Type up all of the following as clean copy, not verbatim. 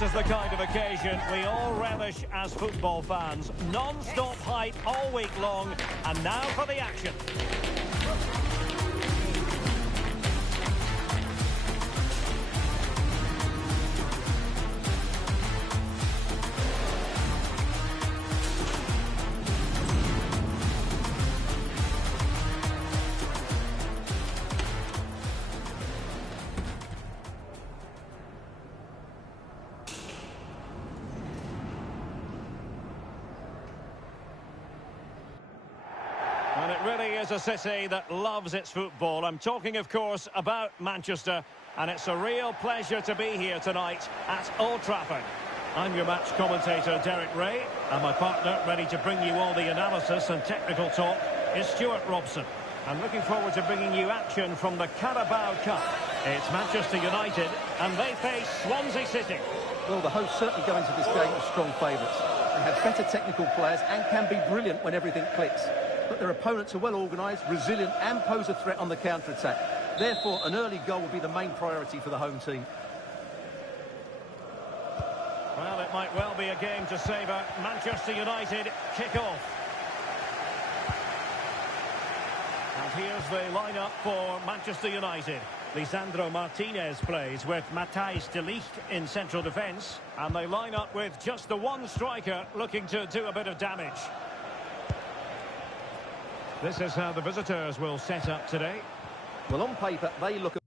This is the kind of occasion we all relish as football fans. Non-stop hype all week long, and now for the action. And it really is a city that loves its football. I'm talking, of course, about Manchester. And it's a real pleasure to be here tonight at Old Trafford. I'm your match commentator, Derek Ray. And my partner, ready to bring you all the analysis and technical talk, is Stuart Robson. I'm looking forward to bringing you action from the Carabao Cup. It's Manchester United, and they face Swansea City. Well, the hosts certainly go into this game as strong favourites. They have better technical players and can be brilliant when everything clicks. But their opponents are well organised, resilient and pose a threat on the counter-attack. Therefore, an early goal will be the main priority for the home team. Well, it might well be a game to savour. Manchester United kick off. And here's the lineup for Manchester United. Lisandro Martinez plays with Matthijs de Ligt in central defence. And they line up with just the one striker looking to do a bit of damage. This is how the visitors will set up today. Well, on paper, they look at...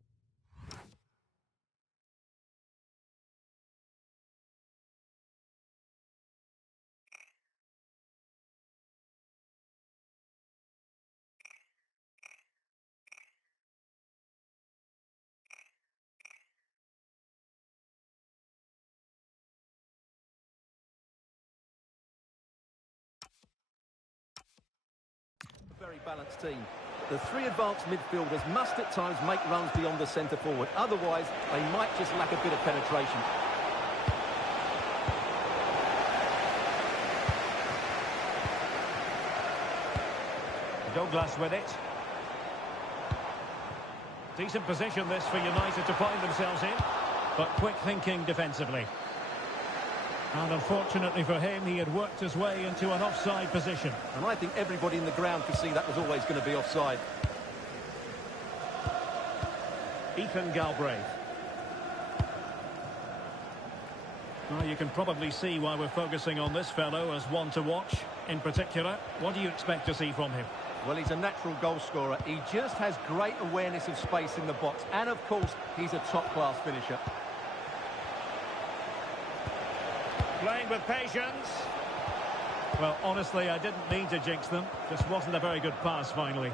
very balanced team. The three advanced midfielders must at times make runs beyond the centre forward. Otherwise, they might just lack a bit of penetration. Douglas with it. Decent position this for United to find themselves in, but quick thinking defensively. And unfortunately for him, he had worked his way into an offside position. And I think everybody in the ground could see that was always going to be offside. Ethan Galbraith. Well, you can probably see why we're focusing on this fellow as one to watch. In particular, what do you expect to see from him? Well, he's a natural goal scorer. He just has great awareness of space in the box. And, of course, he's a top-class finisher. Playing with patience. Well, honestly, I didn't mean to jinx them. Just wasn't a very good pass, finally.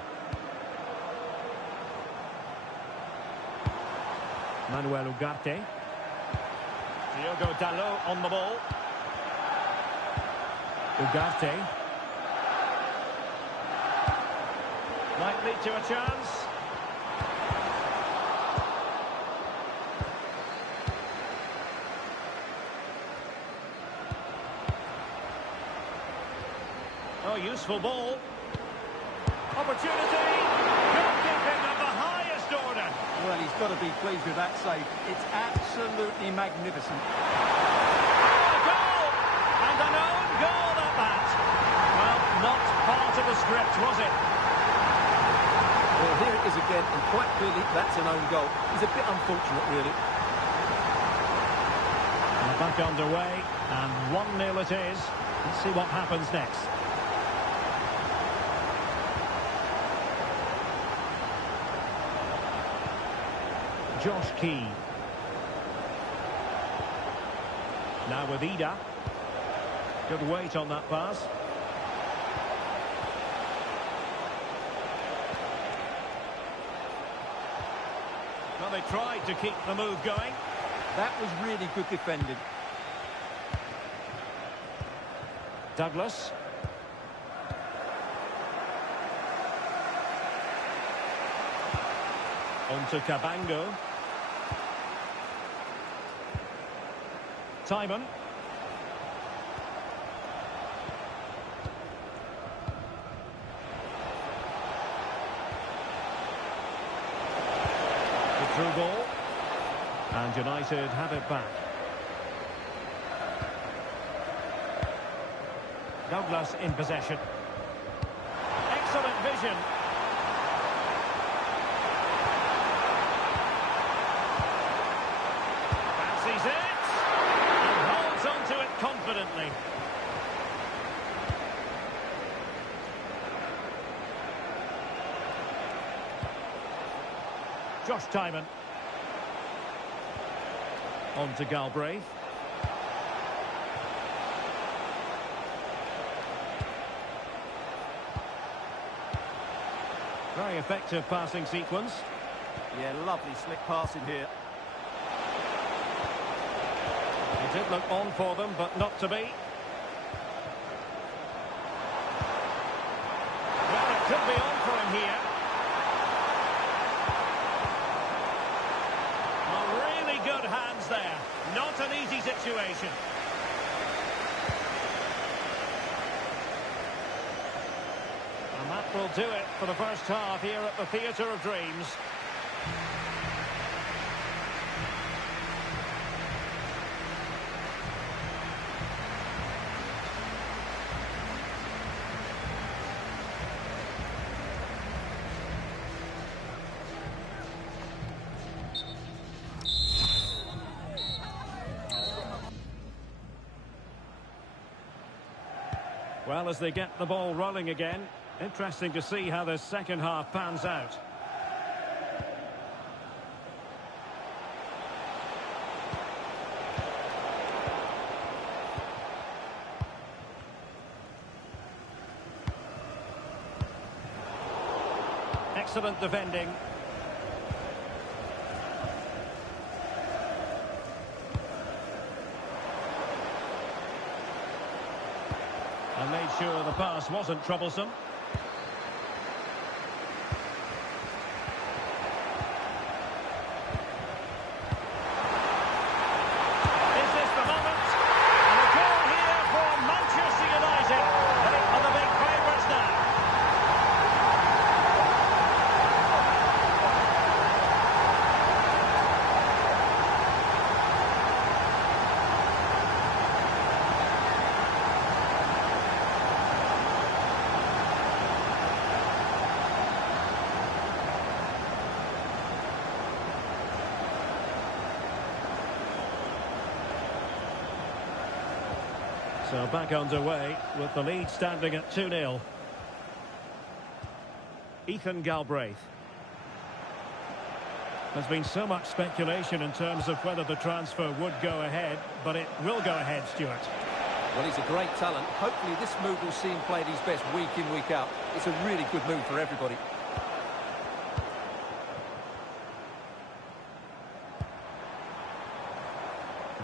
Manuel Ugarte. Diogo Dalot on the ball. Ugarte. Might lead to a chance. Oh, useful ball. Opportunity. Goalkeeping of the highest order. Well, he's got to be pleased with that save. It's absolutely magnificent. Oh, a goal! And an own goal at that. Well, not part of the script, was it? Well, here it is again, and quite clearly that's an own goal. It's a bit unfortunate, really. And back underway, and 1-0 it is. Let's see what happens next. Josh Key. Now with Ida. Good weight on that pass. Well, they tried to keep the move going. That was really good defending. Douglas. On to Cabango. Timon. The through ball. And United have it back. Douglas in possession. Excellent vision. Fancies it. And holds onto it confidently. Josh Timon. On to Galbraith. Very effective passing sequence. Yeah, lovely slick passing here. It did look on for them, but not to be. Well, it could be on for him here. Oh, really good hands there. Not an easy situation. And that will do it for the first half here at the Theatre of Dreams. Well, as they get the ball rolling again, interesting to see how the second half pans out. Excellent defending. And made sure the pass wasn't troublesome. Is this the moment? And a goal here for Manchester United. They are the big favourites now. So back underway with the lead standing at 2-0. Ethan Galbraith. There's been so much speculation in terms of whether the transfer would go ahead, but it will go ahead, Stuart. Well, he's a great talent. Hopefully this move will see him play at his best week in, week out. It's a really good move for everybody.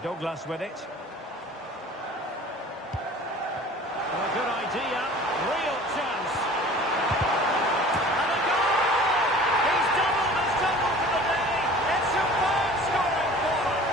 Douglas with it. A good idea, real chance. And a goal! He's doubled his total for the day. It's superb scoring for him.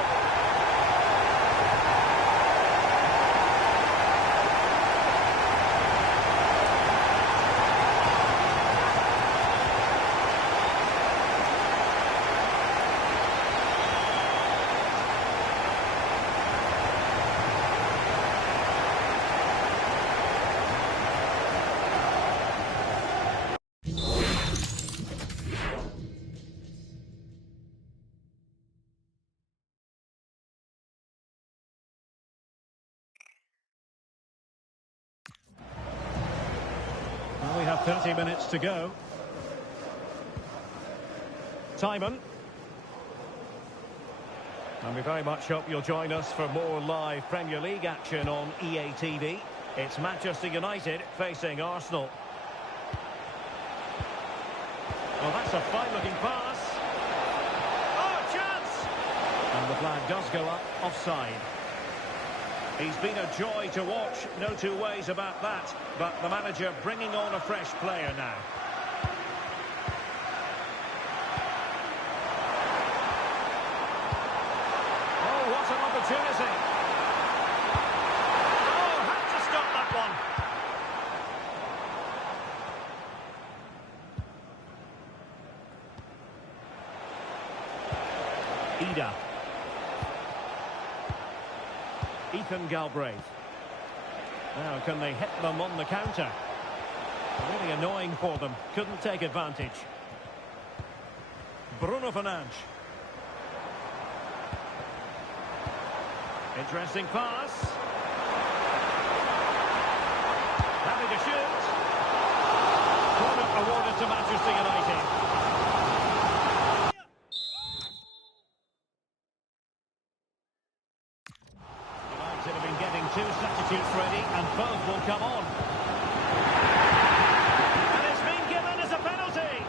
Well, we have 30 minutes to go. Timon. And we very much hope you'll join us for more live Premier League action on EA TV. It's Manchester United facing Arsenal. Well, that's a fine-looking pass. Oh, chance! And the flag does go up offside. He's been a joy to watch, no two ways about that. But the manager bringing on a fresh player now. Oh, what an opportunity. Oh, had to stop that one. Ida. Ethan Galbraith. Now, can they hit them on the counter? Really annoying for them. Couldn't take advantage. Bruno Fernandes. Interesting pass. Happy to shoot. Corner awarded to Manchester United. United have been getting two substitutes ready, and both will come on. And it's been given as a penalty.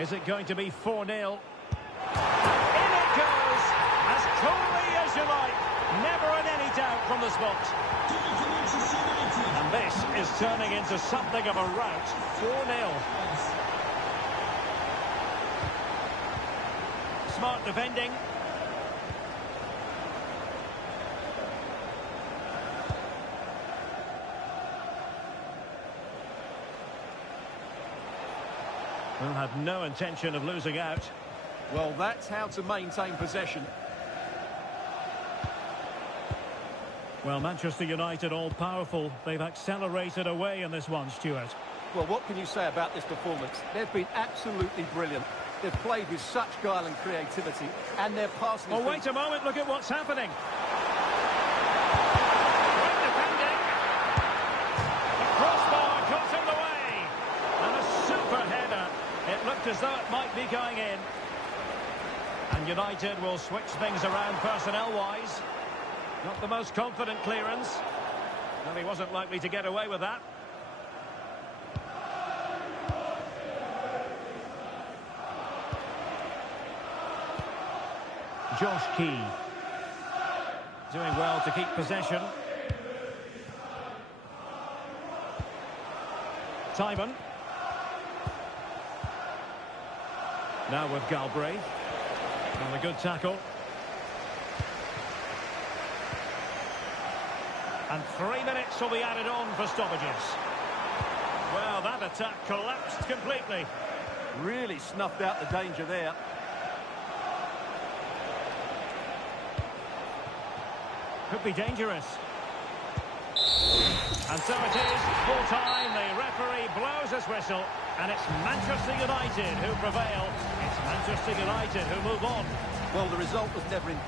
Is it going to be 4-0? In it goes, as coolly as you like. Never in any doubt from the spot. And this is turning into something of a rout. 4-0. Smart defending. Well, had no intention of losing out. Well, that's how to maintain possession. Well, Manchester United all-powerful. They've accelerated away in this one, Stuart. Well, what can you say about this performance? They've been absolutely brilliant. They've played with such guile and creativity, and their passing... Oh, wait a moment, look at what's happening. Great defending. The crossbar got in the way. And a super header. It looked as though it might be going in. And United will switch things around personnel-wise. Not the most confident clearance. Well, he wasn't likely to get away with that. Josh Key. Doing well to keep possession. Timon. Now with Galbraith. And a good tackle. And 3 minutes will be added on for stoppages. Well, that attack collapsed completely. Really snuffed out the danger there. Could be dangerous. And so it is, full time. The referee blows his whistle. And it's Manchester United who prevail. It's Manchester United who move on. Well, the result was never in...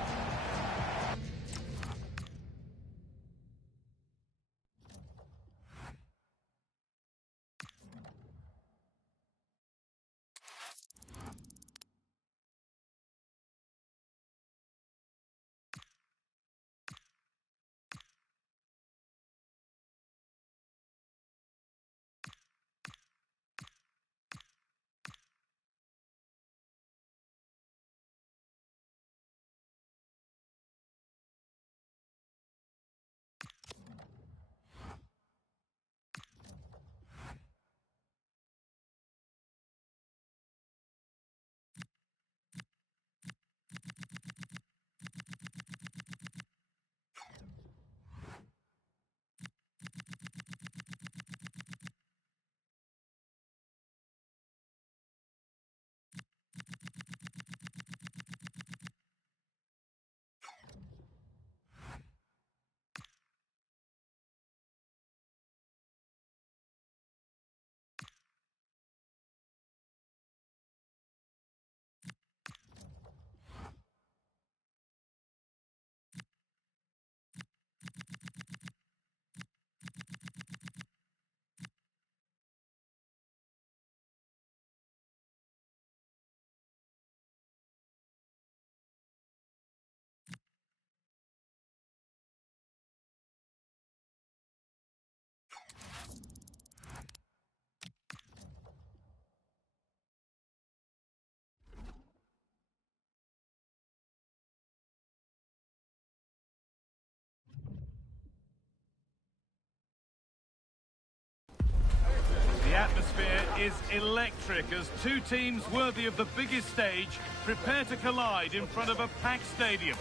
The atmosphere is electric as two teams worthy of the biggest stage prepare to collide in front of a packed stadium.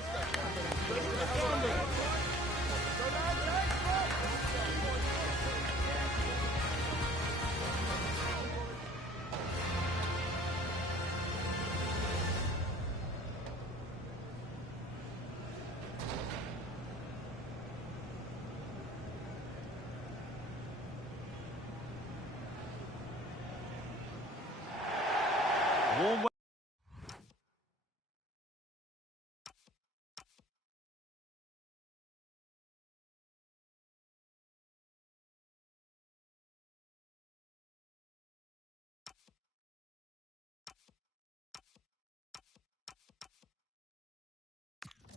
Warm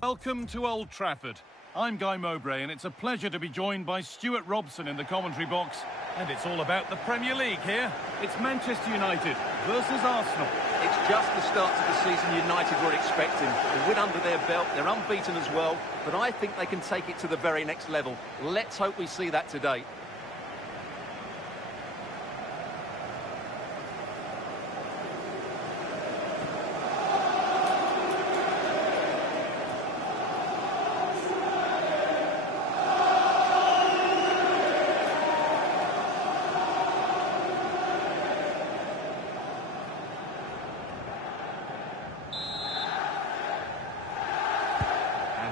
Welcome to Old Trafford. I'm Guy Mowbray, and it's a pleasure to be joined by Stuart Robson in the commentary box. And it's all about the Premier League here. It's Manchester United versus Arsenal. It's just the start to the season United were expecting. A win under their belt, they're unbeaten as well, but I think they can take it to the very next level. Let's hope we see that today.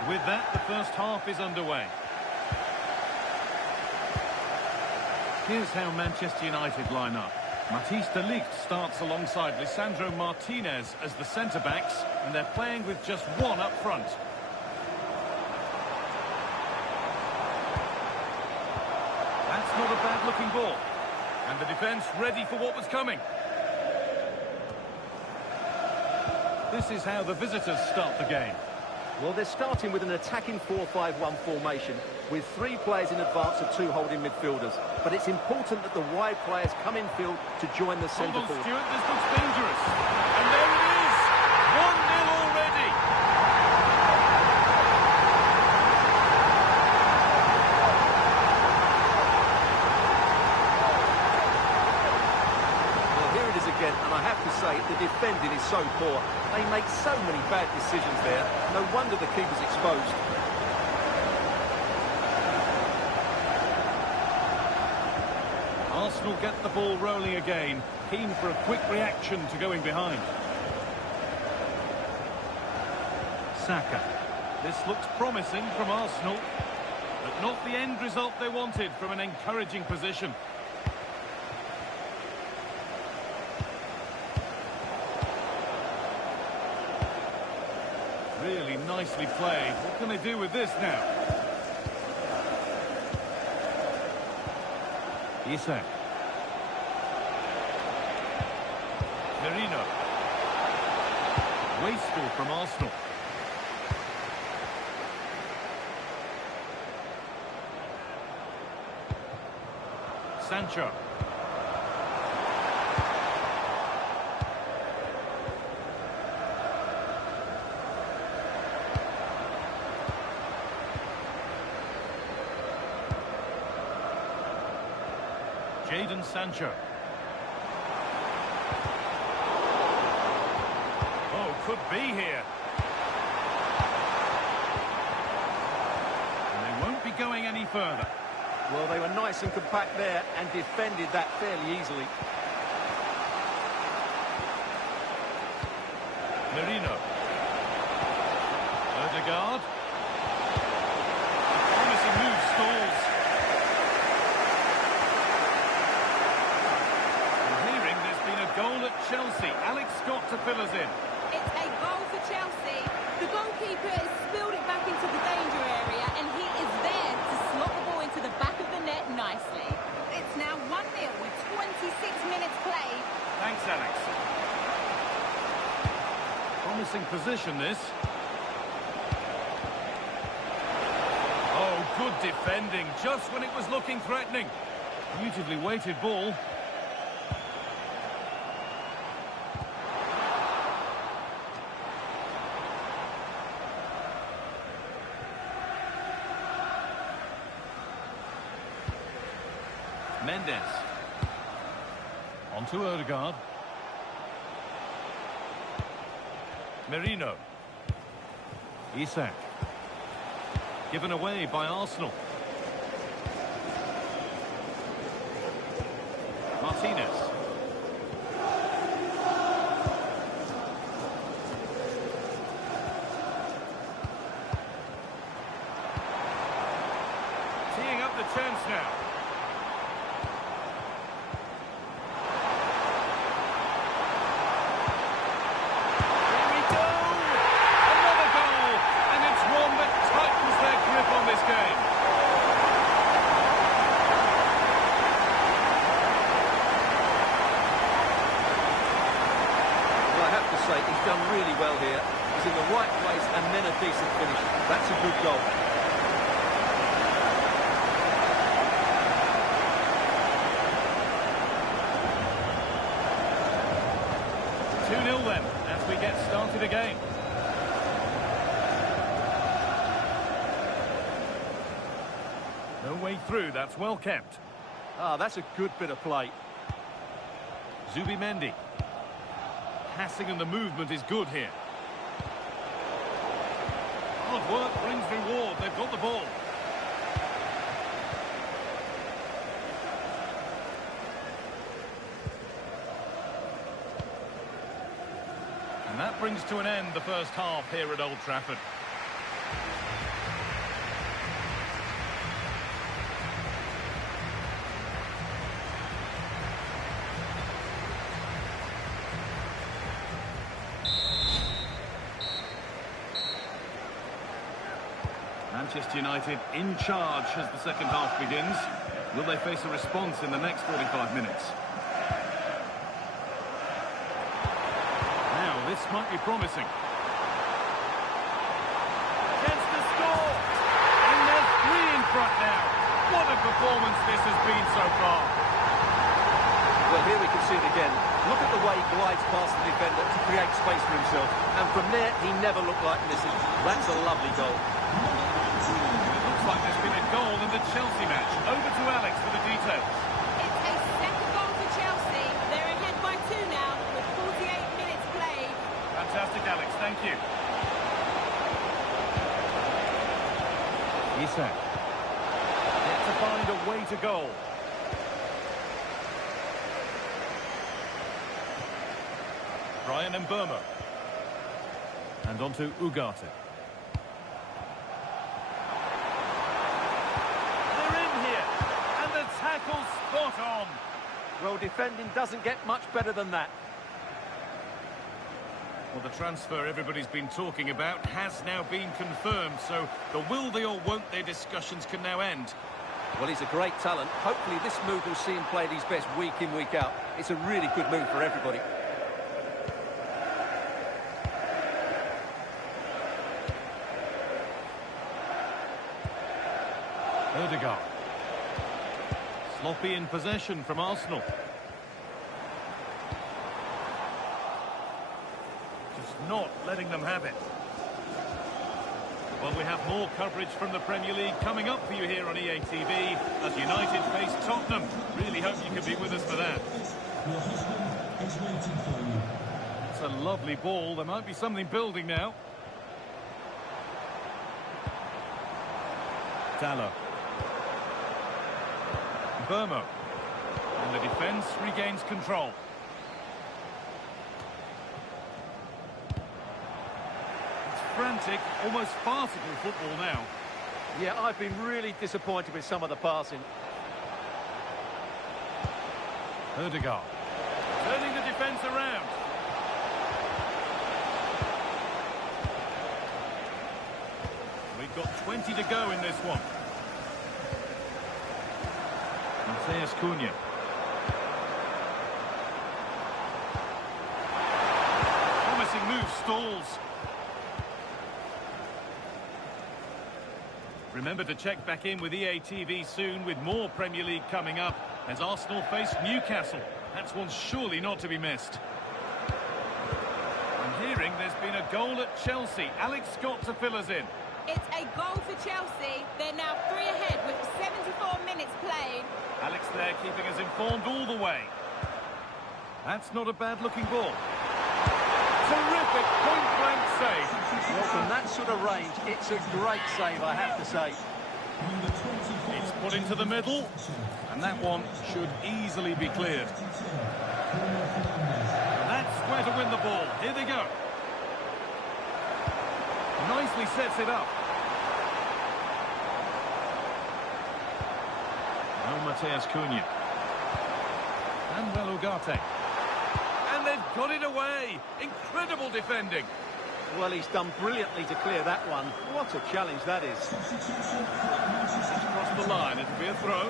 With that, the first half is underway. Here's how Manchester United line up. Matthijs de Ligt starts alongside Lisandro Martinez as the centre-backs, and they're playing with just one up front. That's not a bad-looking ball. And the defence ready for what was coming. This is how the visitors start the game. Well, they're starting with an attacking 4-5-1 formation with 3 players in advance of 2 holding midfielders. But it's important that the wide players come in field to join the centre forward. forward. Stuart, this looks dangerous. And there it is! 1-0 already! Well, here it is again, and I have to say, the defending is so poor. They make so many bad decisions there. No wonder the keeper's exposed. Arsenal get the ball rolling again, keen for a quick reaction to going behind. Saka. This looks promising from Arsenal, but not the end result they wanted from an encouraging position. Really nicely played. What can they do with this now? Isak. Merino. Wasteful from Arsenal. Sancho. Jadon Sancho. Oh, could be here. And they won't be going any further. Well, they were nice and compact there and defended that fairly easily. Merino. Odegaard. Promising move stalls. Goal at Chelsea. Alex Scott to fill us in. It's a goal for Chelsea. The goalkeeper has spilled it back into the danger area, and he is there to slot the ball into the back of the net nicely. It's now 1-0 with 26 minutes played. Thanks, Alex. Promising position, this. Oh, good defending, just when it was looking threatening. Beautifully weighted ball. Mendes. On to Odegaard. Merino. Isak. Given away by Arsenal. Martinez. Teeing up the chance now. must say, he's done really well here. He's in the right place and then a decent finish. That's a good goal. 2-0 then, as we get started again. No way through, that's well kept. Ah, that's a good bit of play. Zubimendi. Passing and the movement is good here. Hard work brings reward. They've got the ball. And that brings to an end the first half here at Old Trafford. Manchester United in charge as the second half begins. Will they face a response in the next 45 minutes? Now, this might be promising. Chance to score! And there's 3 in front now. What a performance this has been so far. Well, here we can see it again. Look at the way he glides past the defender to create space for himself. And from there, he never looked like missing. That's a lovely goal. Looks like there's been a goal in the Chelsea match. Over to Alex for the details. It's a second goal for Chelsea. They're ahead by 2 now with 48 minutes played. Fantastic, Alex. Thank you. Isak. Yet to find a way to goal. Brian Mbeumo. And on to Ugarte. Tackle spot on. Well, defending doesn't get much better than that. Well, the transfer everybody's been talking about has now been confirmed, so the will they or won't they discussions can now end. Well, he's a great talent. Hopefully this move will see him play at his best week in, week out. It's a really good move for everybody. Ødegaard. Sloppy in possession from Arsenal. Just not letting them have it. Well, we have more coverage from the Premier League coming up for you here on EA TV as United face Tottenham. Really hope you can be with us for that. It's a lovely ball. There might be something building now. Dalot. Mbeumo. And the defence regains control. It's frantic, almost farcical football now. Yeah, I've been really disappointed with some of the passing. Ødegaard. Turning the defence around. We've got 20 to go in this one. Matheus Cunha. Promising move stalls. Remember to check back in with EA TV soon with more Premier League coming up as Arsenal face Newcastle. That's one surely not to be missed. I'm hearing there's been a goal at Chelsea. Alex Scott to fill us in. It's a goal for Chelsea. They're now 3 ahead with 74 minutes played. Alex there keeping us informed all the way. That's not a bad-looking ball. Terrific point-blank save. Well, from that sort of range, it's a great save, I have to say. It's put into the middle, and that one should easily be cleared. And that's where to win the ball. Here they go. Nicely sets it up. No Matheus Cunha. And well Ugarte. And they've got it away. Incredible defending. Well, he's done brilliantly to clear that one. What a challenge that is. It's crossed the line. It'll be a throw.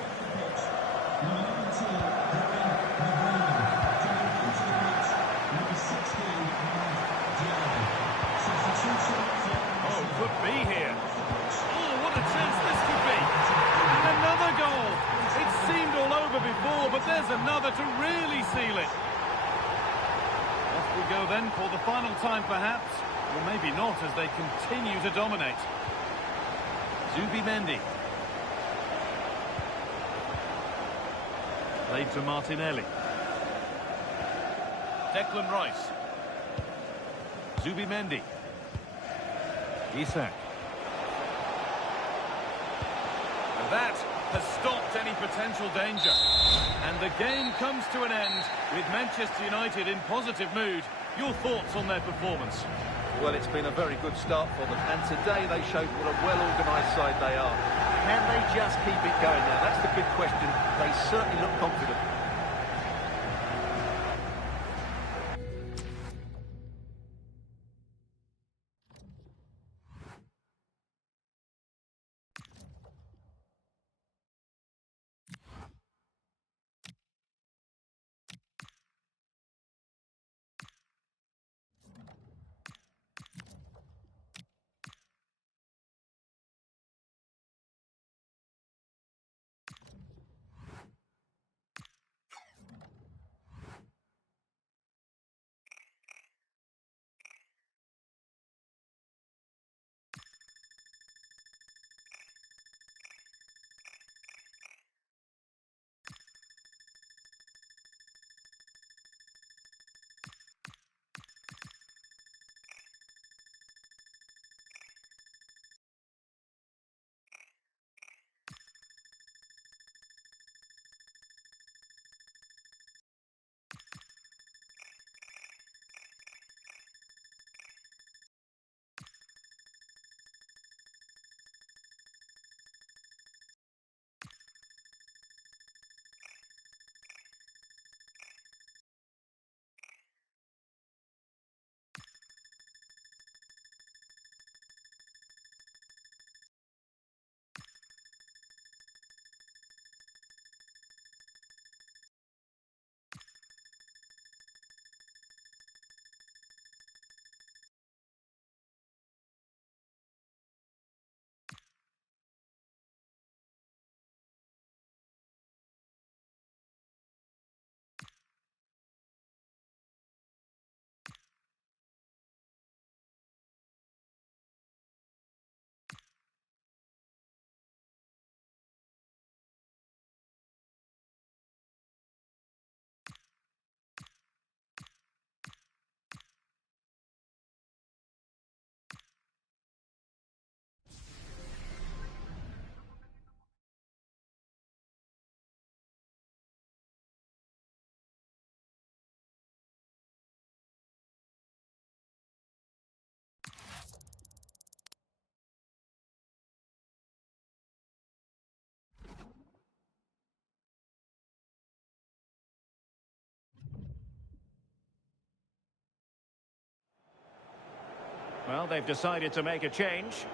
will go then for the final time perhaps, or maybe not as they continue to dominate. Zubimendi. Played to Martinelli. Declan Rice. Zubimendi. Isak. And that has stopped any potential danger. And the game comes to an end with Manchester United in positive mood. Your thoughts on their performance? Well, it's been a very good start for them, and today they showed what a well-organised side they are. Can they just keep it going now? That's the big question. They certainly look confident. Well, they've decided to make a change.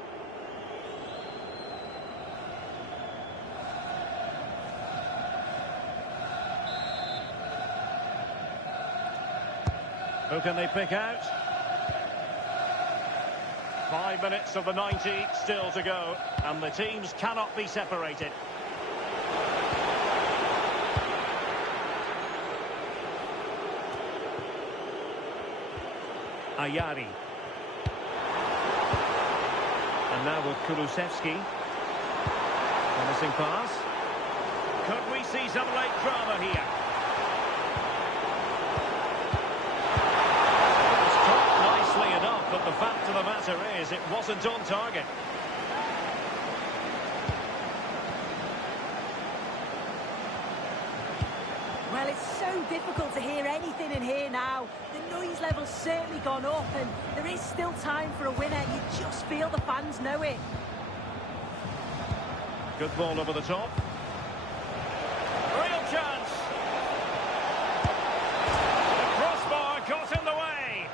Who can they pick out? 5 minutes of the 90 still to go, and the teams cannot be separated. Ayari. And now with Kulusevski. Promising pass. Could we see some late drama here? It was caught nicely enough, but the fact of the matter is it wasn't on target. Well, it's so difficult to hear anything in here now. The noise level's certainly gone up, and there is still time for a winner. You just feel the fans know it. Good ball over the top. Real chance. The crossbar got in the way.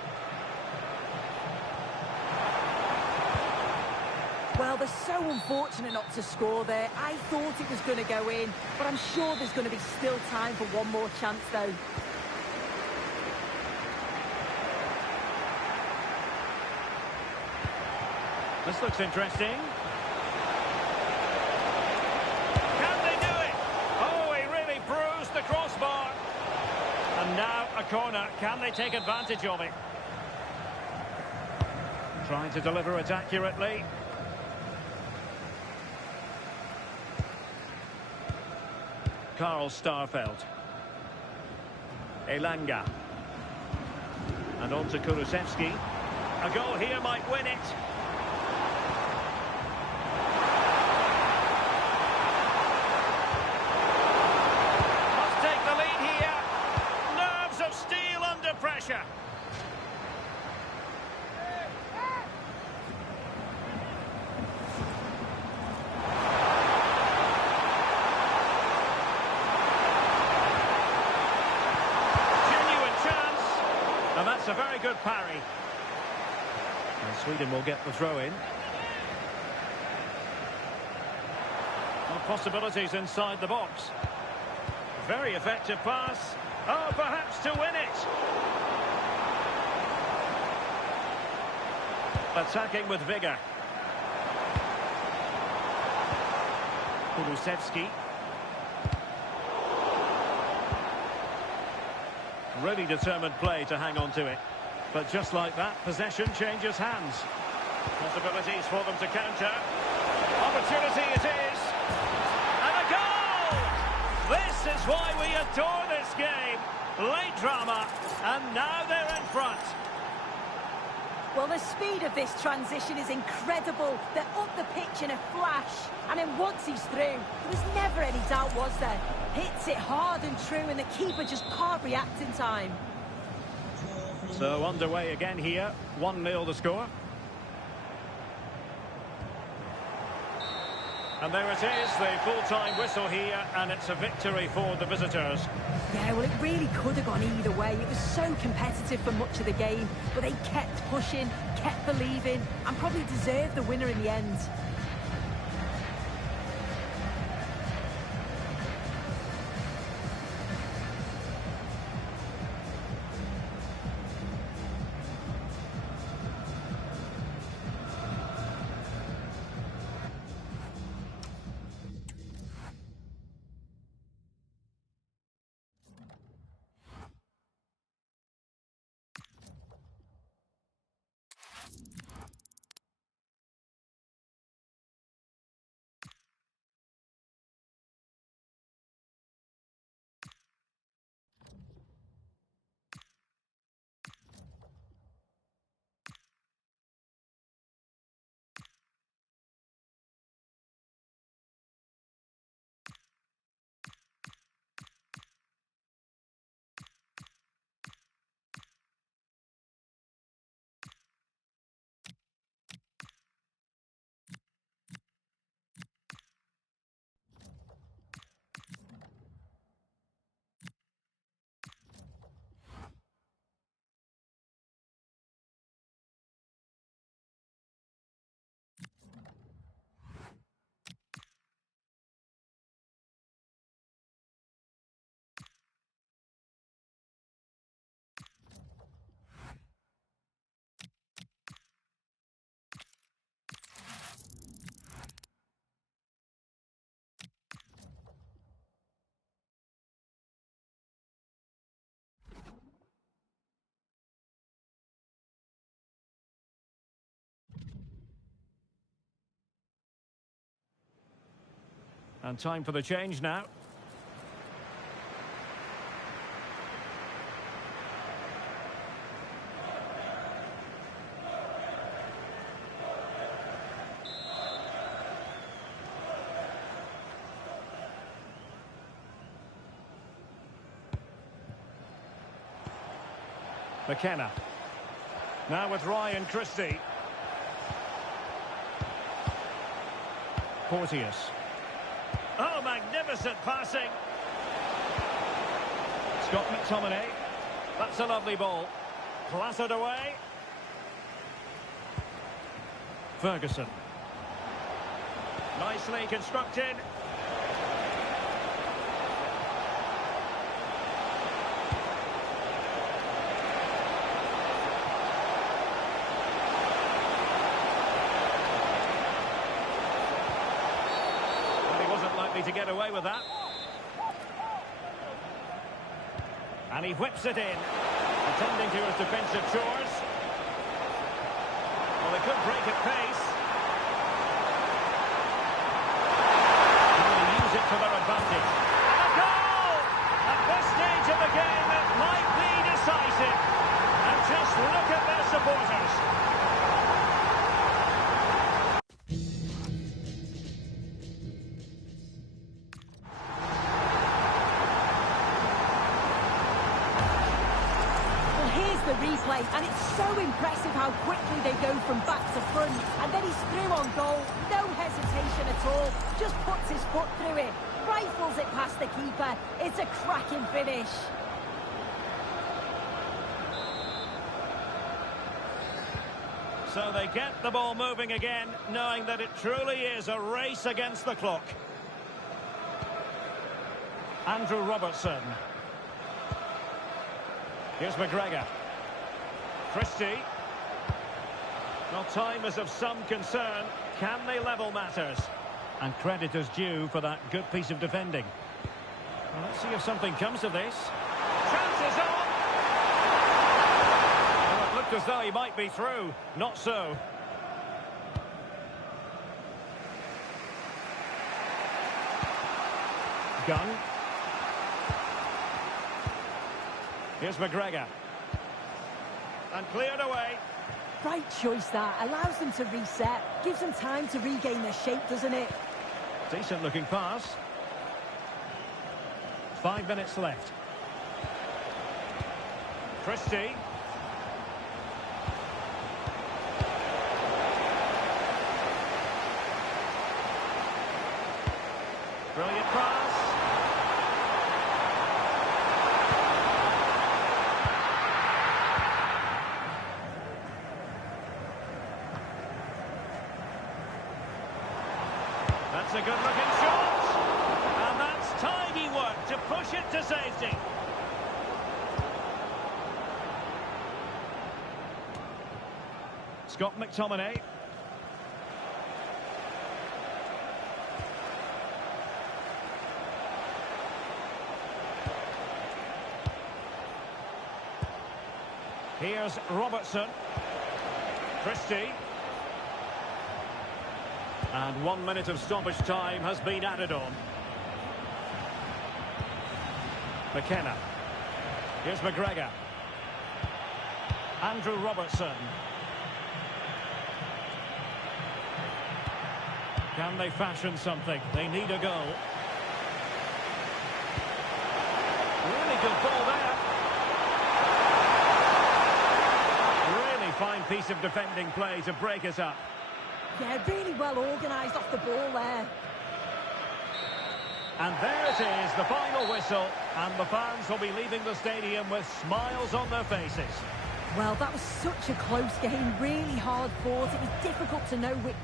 Well, they're so unfortunate not to score there. I thought it was going to go in, but I'm sure there's going to be still time for one more chance, though. This looks interesting. Can they do it? Oh, he really bruised the crossbar. And now a corner. Can they take advantage of it? Trying to deliver it accurately. Karl Starfelt. Elanga. And on to Kulusevski. A goal here might win it. Must take the lead here. Nerves of steel under pressure. And that's a very good parry. And Sweden will get the throw in. Well, possibilities inside the box. Very effective pass. Oh, perhaps to win it. Attacking with vigour. Kulusevski. Really determined play to hang on to it. But just like that, possession changes hands. Possibilities for them to counter. Opportunity it is. And a goal! This is why we adore this game. Late drama, and now they're in front. Well, the speed of this transition is incredible. They're up the pitch in a flash. And then once he's through, there was never any doubt, was there? Hits it hard and true, and the keeper just can't react in time. So underway again here. 1-0 the score. And there it is, the full-time whistle here, and it's a victory for the visitors. Yeah, well, it really could have gone either way. It was so competitive for much of the game, but they kept pushing, kept believing, and probably deserved the winner in the end. And time for the change now. McKenna. Now with Ryan Christie. Porteous. Oh, magnificent passing. Scott McTominay. That's a lovely ball. Clattered away. Ferguson. Nicely constructed. To get away with that. And he whips it in, attending to his defensive chores. Well, they could break at pace. And they use it to their advantage. And a goal! At this stage of the game, it might be decisive. And just look at their supporters. The replay, and it's so impressive how quickly they go from back to front, and then he's through on goal, no hesitation at all, just puts his foot through it, rifles it past the keeper. It's a cracking finish. So they get the ball moving again, knowing that it truly is a race against the clock. Andrew Robertson. Here's McGregor. Christie. Well, time is of some concern. Can they level matters? And credit is due for that good piece of defending. Well, let's see if something comes of this. Chances on! Well, it looked as though he might be through. Not so. Gunn. Here's McGregor. And cleared away. Right choice that. Allows them to reset. Gives them time to regain their shape, doesn't it? Decent looking pass. 5 minutes left. Christie. Brilliant pass. That's a good-looking shot. And that's tidy work to push it to safety. Scott McTominay. Here's Robertson. Christie. And 1 minute of stoppage time has been added on. McKenna. Here's McGregor. Andrew Robertson. Can they fashion something? They need a goal. Really good ball there. Really fine piece of defending play to break us up. Yeah, really well organised off the ball there. And there it is, the final whistle, and the fans will be leaving the stadium with smiles on their faces. Well, that was such a close game, really hard fought. It was difficult to know which...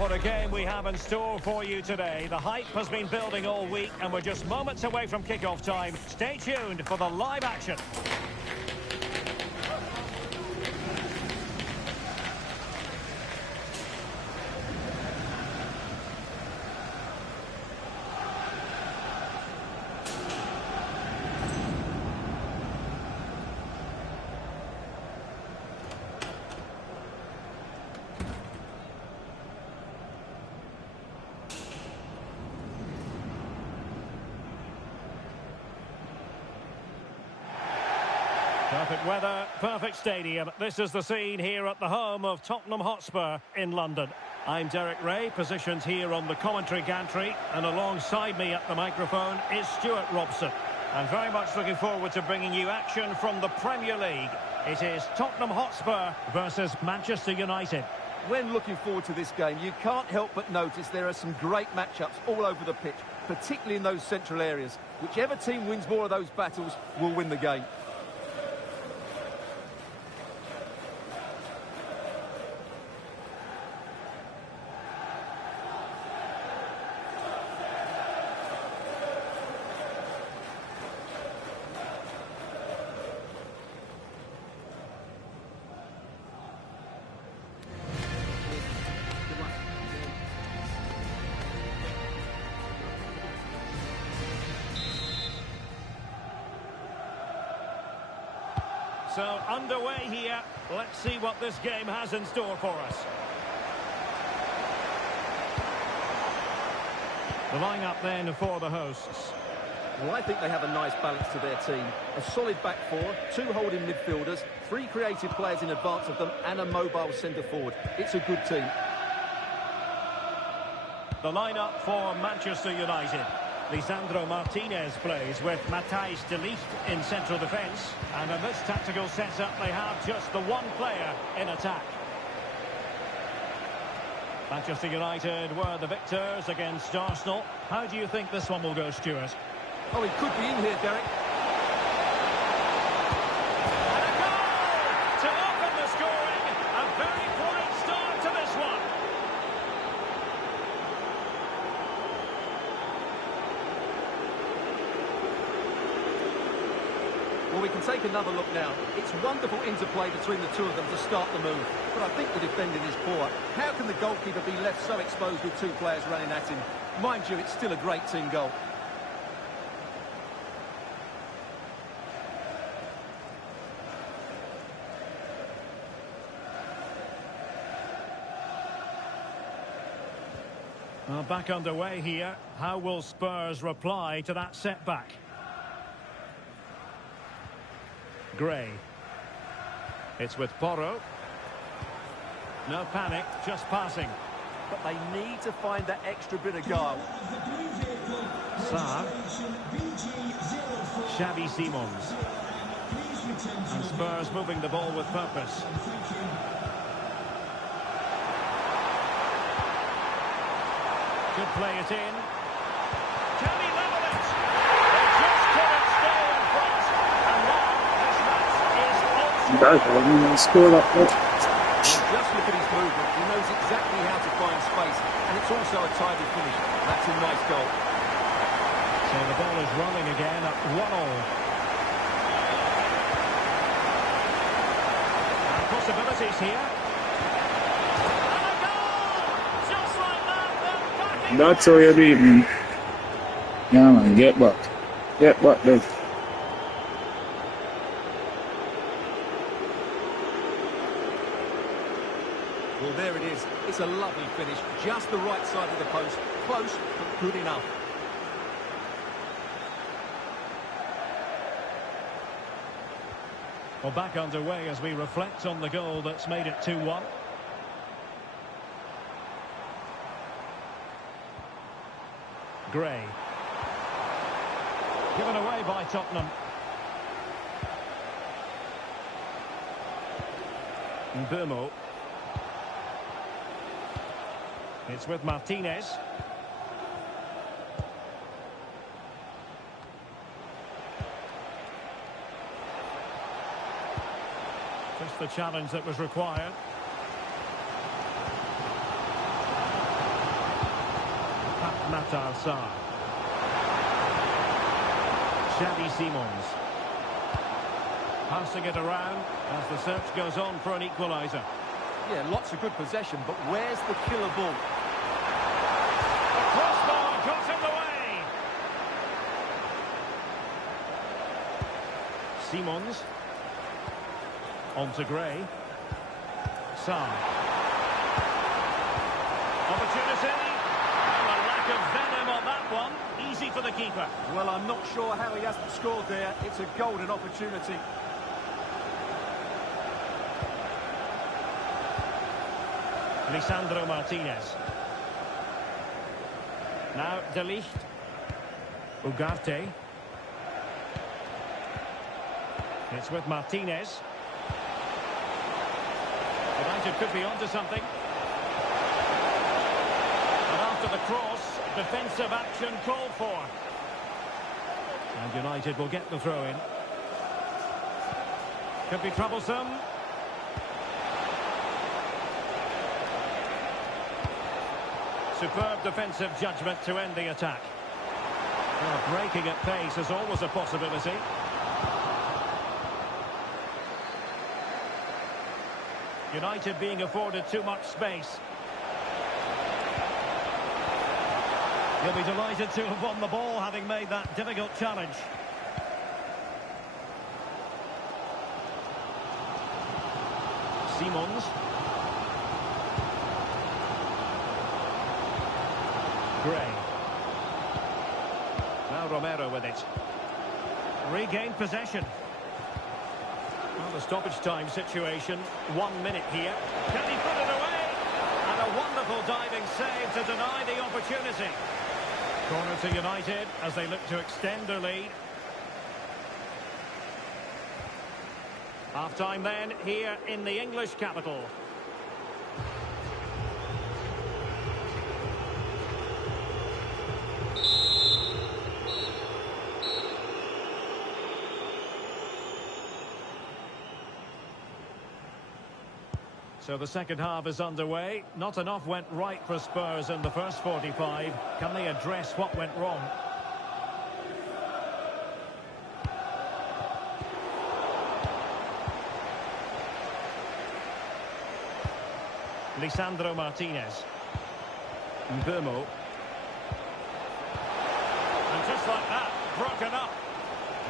what a game we have in store for you today. The hype has been building all week, and we're just moments away from kickoff time. Stay tuned for the live action. Perfect weather, perfect stadium. This is the scene here at the home of Tottenham Hotspur in London. I'm Derek Ray, positioned here on the commentary gantry, and alongside me at the microphone is Stuart Robson. I'm very much looking forward to bringing you action from the Premier League. It is Tottenham Hotspur versus Manchester United. When looking forward to this game, you can't help but notice there are some great matchups all over the pitch, particularly in those central areas. Whichever team wins more of those battles will win the game. So, underway here. Let's see what this game has in store for us. The lineup then for the hosts. Well, I think they have a nice balance to their team. A solid back four, two holding midfielders, three creative players in advance of them, and a mobile centre-forward. It's a good team. The lineup for Manchester United. Lisandro Martinez plays with Matthijs de Ligt in central defence. And in this tactical setup, they have just the one player in attack. Manchester United were the victors against Arsenal. How do you think this one will go, Stuart? Oh, he could be in here, Derek. And a goal to open the scoring. A very bright start to this one. Well, we can take another look now. It's wonderful interplay between the two of them to start the move. But I think the defending is poor. How can the goalkeeper be left so exposed with two players running at him? Mind you, it's still a great team goal. Well, back underway here. How will Spurs reply to that setback? Gray. It's with Porro. No panic, just passing. But they need to find that extra bit of guile. Sarr. Xavi Simons. And Spurs moving the ball with purpose. Could play it in. Can he level it? They just couldn't stay in front. And now this match is also... Score that one. Just look at his movement. He knows exactly how to find space. And it's also a tidy finish. That's a nice goal. So the ball is rolling again at 1-1. And possibilities here. And a goal! Just like that, they're back in. That's how you beat me. Yeah, man, get back. Get back, then. Well, there it is. It's a lovely finish. Just the right side of the post. Close, but good enough. Well, back underway as we reflect on the goal that's made it 2-1. Gray. Given away by Tottenham. Mbeumo. It's with Martinez. Just the challenge that was required. Matar Sarr. Xavi Simons. Passing it around as the search goes on for an equaliser. Yeah, lots of good possession, but where's the killer ball? The crossbar got in the way. Simons. On to Gray. Sarr. Opportunity. And a lack of venom on that one. Easy for the keeper. Well, I'm not sure how he hasn't scored there. It's a golden opportunity. Lisandro Martinez. Now De Ligt. Ugarte. It's with Martinez. United could be onto something. And after the cross, defensive action called for. And United will get the throw in. Could be troublesome. Superb defensive judgment to end the attack. Well, breaking at pace is always a possibility. United being afforded too much space. He'll be delighted to have won the ball, having made that difficult challenge. Simons. Gray. Now Romero with it. Regained possession. Well, the stoppage time situation. 1 minute here. Can he put it away? And a wonderful diving save to deny the opportunity. Corner to United as they look to extend their lead. Half-time then here in the English capital. So the second half is underway. Not enough went right for Spurs in the first 45. Can they address what went wrong? Lisandro Martinez. Mbeumo. And just like that, broken up.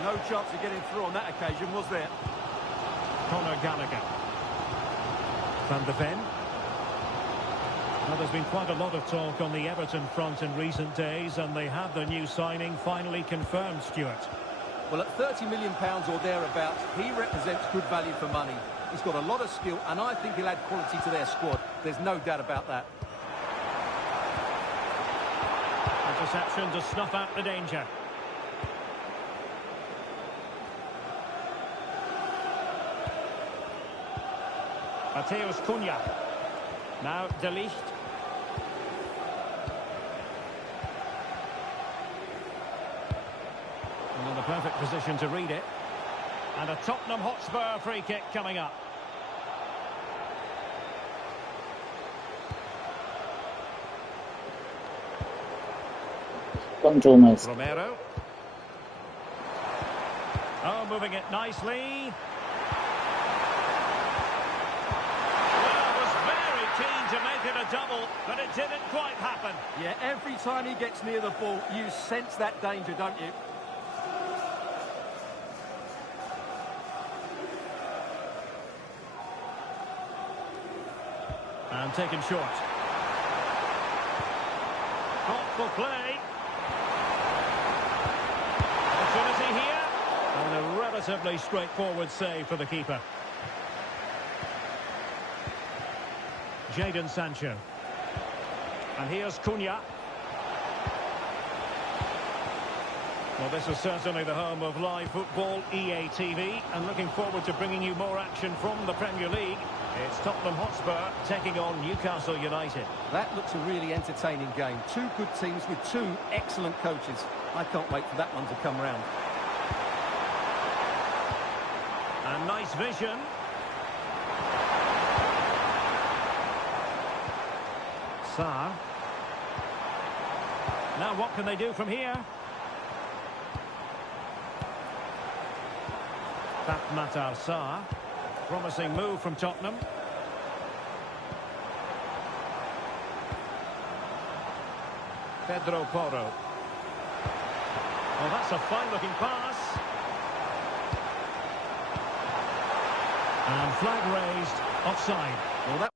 No chance of getting through on that occasion, was there? Conor Gallagher. Van de Ven. Well, there's been quite a lot of talk on the Everton front in recent days, and they have the new signing finally confirmed, Stuart. Well, at £30 million or thereabouts, he represents good value for money. He's got a lot of skill, and I think he'll add quality to their squad. There's no doubt about that. Interception to snuff out the danger. Mateus Cunha. Now De Ligt. And in the perfect position to read it. And a Tottenham Hotspur free kick coming up. Control myself. Romero. Oh, moving it nicely. To make it a double, but it didn't quite happen. Yeah, every time he gets near the ball, you sense that danger, don't you? And taken short. Thoughtful play. Opportunity here. And a relatively straightforward save for the keeper. Jadon Sancho. And here's Cunha. Well, this is certainly the home of live football, EA TV, and looking forward to bringing you more action from the Premier League. It's Tottenham Hotspur taking on Newcastle United. That looks a really entertaining game. Two good teams with two excellent coaches. I can't wait for that one to come round. And nice vision. Sarr. Now what can they do from here? Matar Sarr. Promising move from Tottenham. Pedro Porro. Well, that's a fine-looking pass. And flag raised, offside. Well, that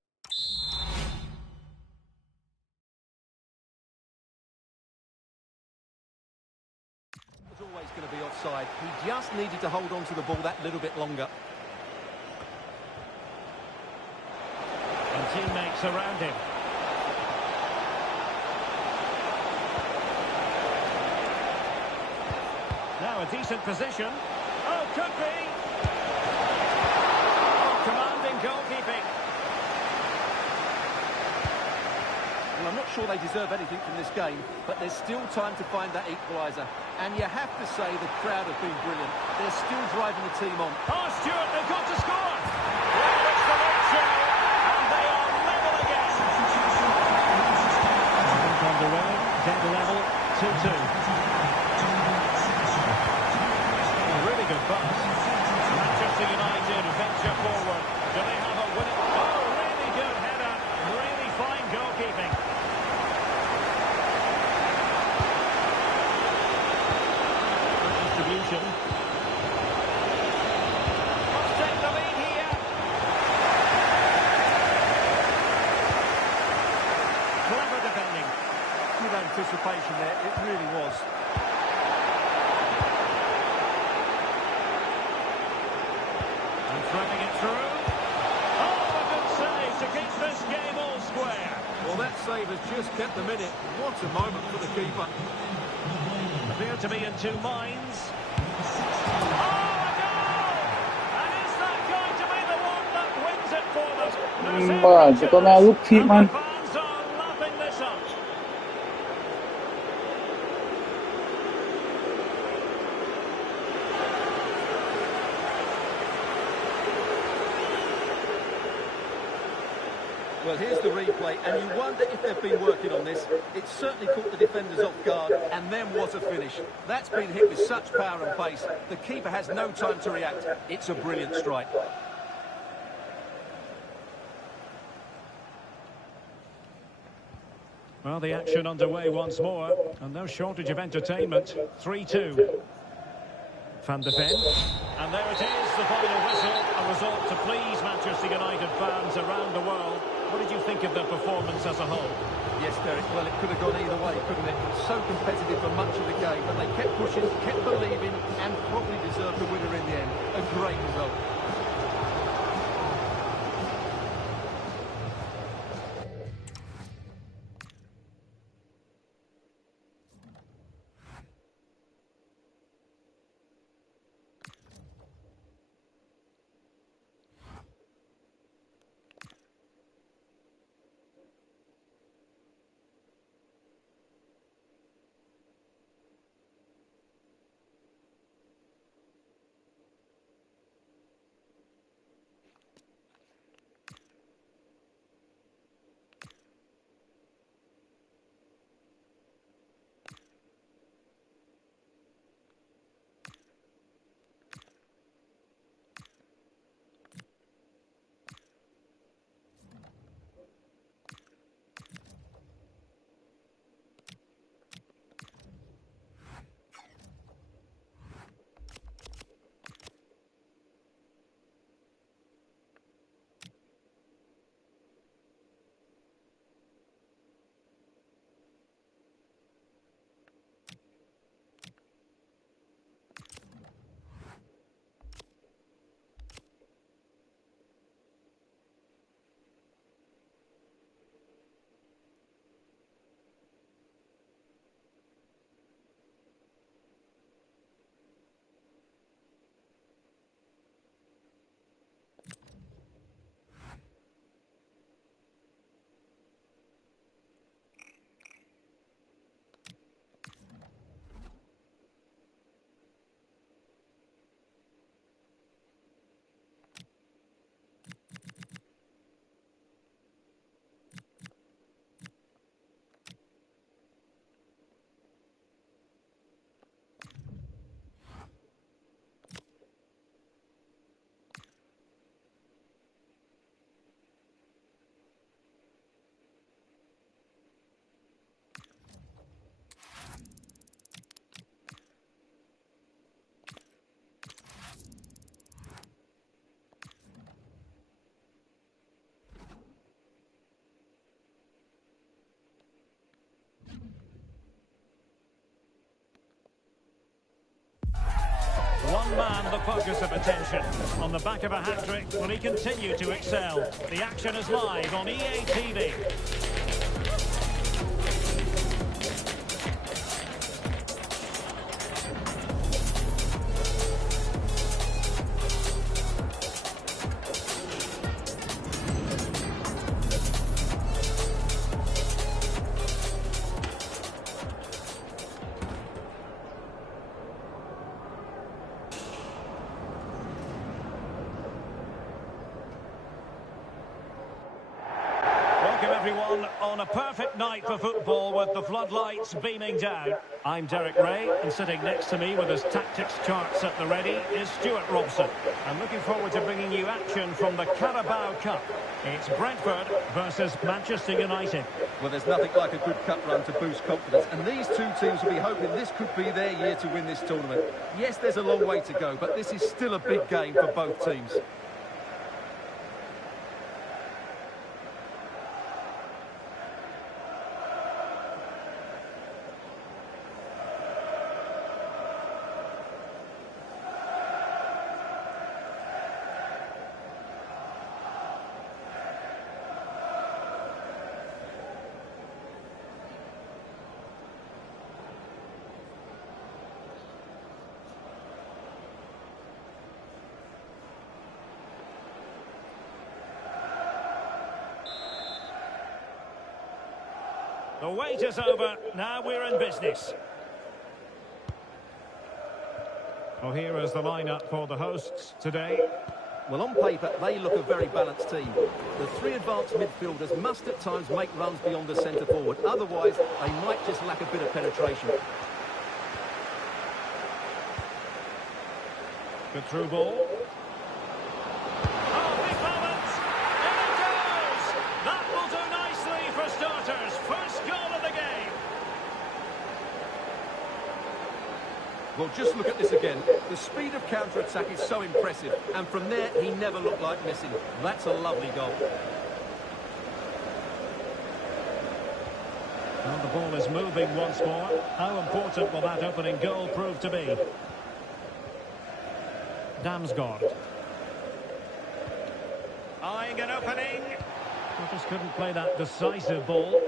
was always going to be offside. He just needed to hold on to the ball that little bit longer. And teammates around him. Now a decent position. Oh, could be. Oh, commanding goalkeeping. Well, I'm not sure they deserve anything from this game, but there's still time to find that equaliser. And you have to say the crowd have been brilliant. They're still driving the team on. Oh, Stewart, they've got to score. Well, it's the late show, and they are level again. Underway, dead level, 2-2. Really good pass. Manchester United venture forward. Do they have a winning? Oh, really good header. Really fine goalkeeping. Distribution. Must take the lead here. Clever defending. Good anticipation there, it really was. Threading it through. Oh, a good save to keep this game all square. Well, that save has just kept them in it. What a moment for the keeper. Appear to be in two minds. Oh, a goal! And is that going to be the one that wins it for them? There's every Just gonna look chance, peep, and man. the fans are lapping this up. Well, here's the replay, and you wonder if they've been working on this. It certainly caught the defenders off guard, and then what a finish. That's been hit with such power and pace. The keeper has no time to react. It's a brilliant strike. Well, the action underway once more, and no shortage of entertainment. 3-2. Van de Ven. And there it is, the final whistle. A result to please Manchester United fans around the world. What did you think of their performance as a whole? Yes, Derek, well, it could have gone either way, couldn't it? It was so competitive for much of the game, but they kept pushing, kept believing, and probably deserved the winner in the end. A great result. man the focus of attention. On the back of a hat-trick, will he continue to excel? The action is live on EA TV. Welcome everyone on a perfect night for football with the floodlights beaming down. I'm Derek Ray, and sitting next to me with his tactics charts at the ready is Stuart Robson. I'm looking forward to bringing you action from the Carabao Cup. It's Brentford versus Manchester United. Well, there's nothing like a good cup run to boost confidence, and these two teams will be hoping this could be their year to win this tournament. Yes, there's a long way to go, but this is still a big game for both teams. The wait is over. Now we're in business. Well, here is the lineup for the hosts today. Well, on paper, they look a very balanced team. The three advanced midfielders must at times make runs beyond the centre forward. Otherwise, they might just lack a bit of penetration. Good through ball. Oh, big moment! In it goes! That will do nicely for starters. First goal of the game. Well, just look at this again. The speed of counter-attack is so impressive. And from there, he never looked like missing. That's a lovely goal. Well, the ball is moving once more. How important will that opening goal prove to be? Damsgaard. Eyeing an opening. He just couldn't play that decisive ball.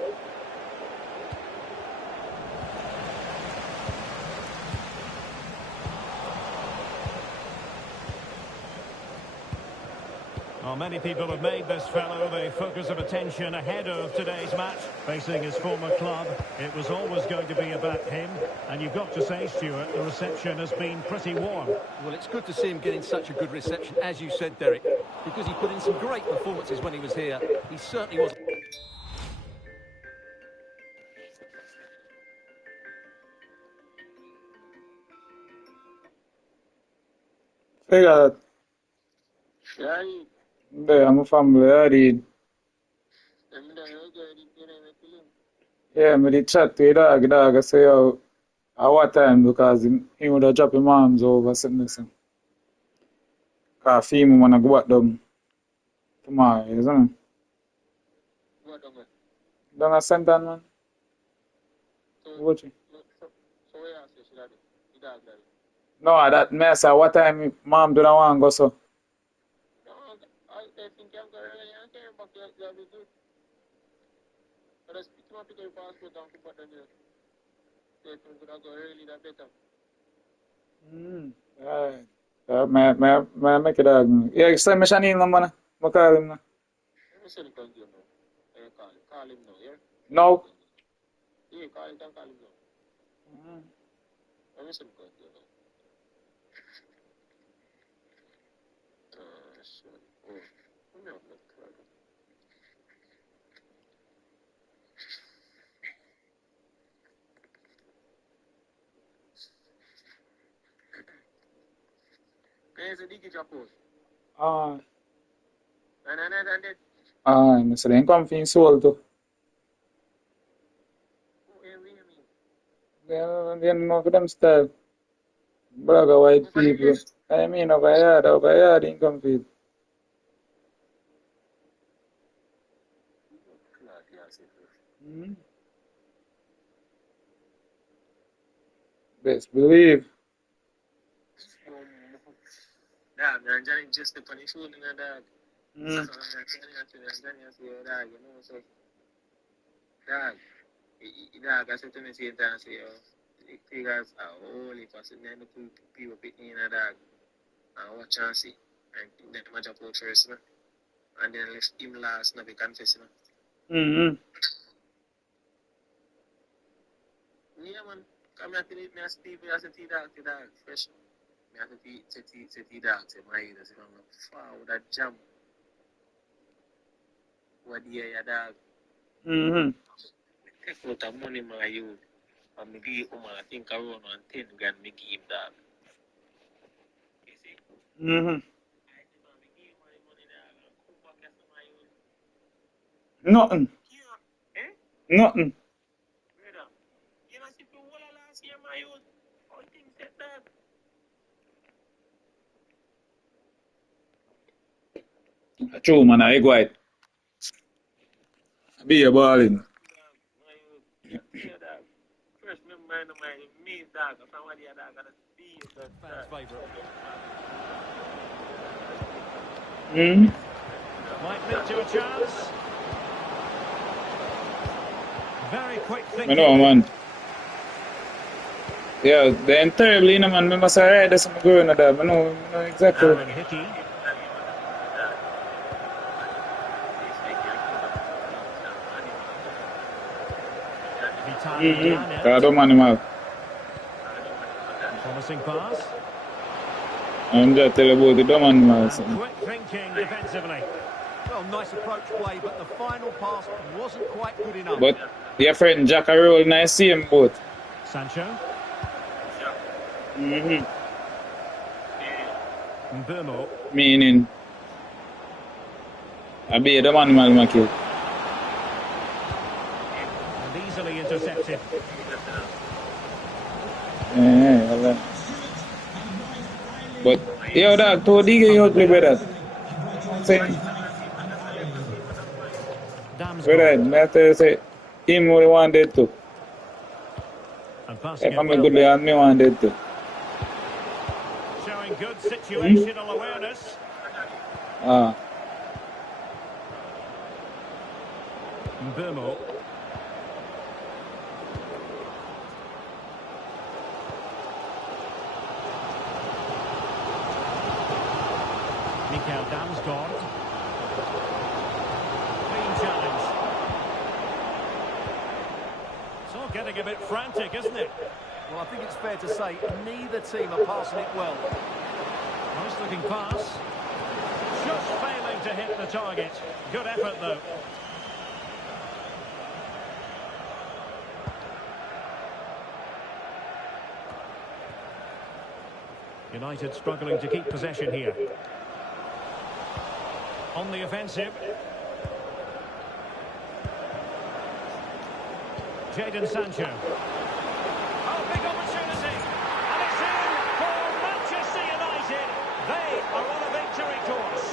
Well, many people have made this fellow the focus of attention ahead of today's match. Facing his former club, it was always going to be about him. And you've got to say, Stuart, the reception has been pretty warm. Well, it's good to see him getting such a good reception, as you said, Derek, because he put in some great performances when he was here. He certainly was. Figure I'm a family, I read. Yeah, I did chat to your dog, I say, oh, at what time, because he would have dropped his arms over something. Because him want to go back down tomorrow, isn't it? Down at St. Ann, man. Watch it. No, that mess, at what time mom do not want to go, so? May make it out. Yeah, send me Shani number na. Call him na. No. Ah, I'm saying come fin soul too. They know for them style. Braga white people. I mean over yard in confused. Best believe. Dog, man, Johnny just step on his shoulder, dog. Mm. Johnny, I say, dog, you know, so, dog, dog, I said to me, say, dog, say, the figures are only for sitting the people picking in a dog and watch and see. And then the match up out first, man. And then left him last, now be confessing. Mm-hmm. Yeah, man, come here to me, I say, Steve, I say, dog, fresh. I have to say, dog, say, my ears, you know, far with that jam. What the hell, dog? Mm-hmm. Take out the money, my youth. And me give him, I think, around 10 grand, me give him, dog. You see? Mm-hmm. I think I me give him the money, dog, and come back as my youth. Nothing. Yeah. Eh? Nothing. Brother, you know, see, for all last year, my youth, all things said that. True, man. I go ahead. Be a balling. My youth, yeah, dog. First, me mind of my main dog, somebody dog, and be the Fans' favourite. Mm-hmm. Might lead to a chance. Very quick I thinking. know, man. Yeah, they're terrible, you know, man. I must have heard this I'm going at that. I know exactly. Aaron Hickey. Mm-hmm. I don't want him out. Promising pass. I'm just telling you about the dumb animals. And quick thinking defensively. Well, nice approach play, but the final pass wasn't quite good enough. But your friend Jack are rolling, I see him both. Sancho. Mm-hmm. Mbumo. Meaning, I be the animal, my kid. And easily intercepted. Yeah. But, yo, dog, to digga you play better. Say, brother, Damsgaard. I have to say, him only wanted to. And passing If it I'm a well. good player, me wanted to. Showing good situational awareness. Mbumo. Mikael Damsgaard. Clean challenge. It's all getting a bit frantic, isn't it? Well, I think it's fair to say neither team are passing it well. Nice looking pass. Just failing to hit the target. Good effort, though. United struggling to keep possession here. On the offensive. Jadon Sancho. Oh, big opportunity. And it's in for Manchester United. They are on a victory course.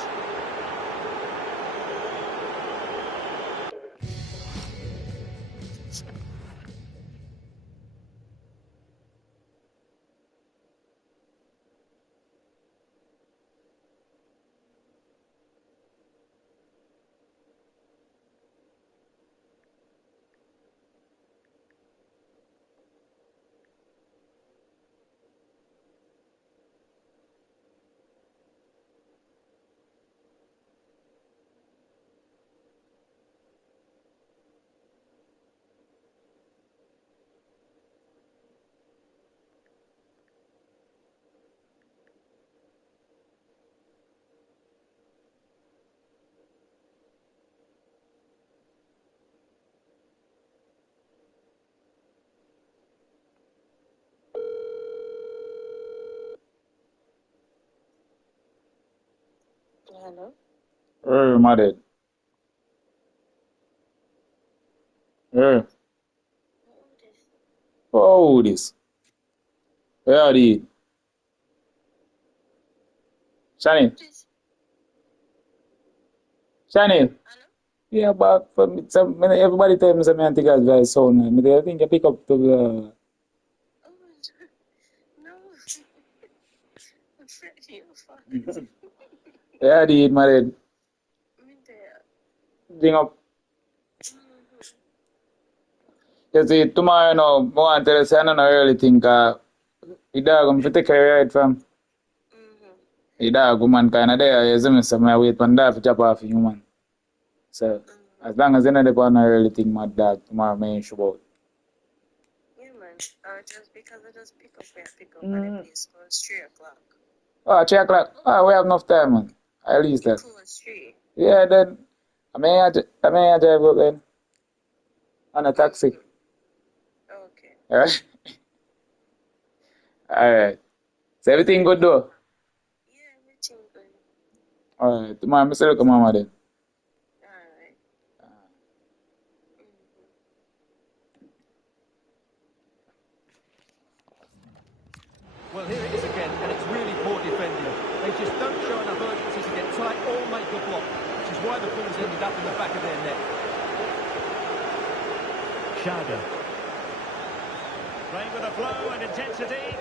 Hello? My dad. What is Oh, this. Where are they? Shani. this? Shani. Hello? Yeah, but for me, everybody tell me something I think that's very sound. I think I pick up to the... Oh, no. I'm Freddie, your fuck? Yeah, the married. Me there. Ding up. Mm-hmm. You see, tomorrow now, I want to tell you, say, I don't really think the dog I'm fit take care right from. Mm-hmm. The dog woman kind of there, you see me, so I wait for the dog to chop off the human. So, as long as you know the one, I really think my dog tomorrow may issue about. Yeah, man. Just because I just pick up where I pick up and the place close 3 o'clock. Oh, 3 o'clock. Oh, we have enough time, man. At least It that. close 3. Yeah, then, I may drive up then. On a taxi. Okay. Alright? Alright. So everything good though? Yeah, everything good. Alright. Tomorrow, I say look at mama then. Alright. Mm-hmm. Well, here it is again, and it's really poor defending. They just don't show enough urgency to get tight or make a block, which is why the ball's ended up in the back of their net. Shaga. Playing with a flow and intensity.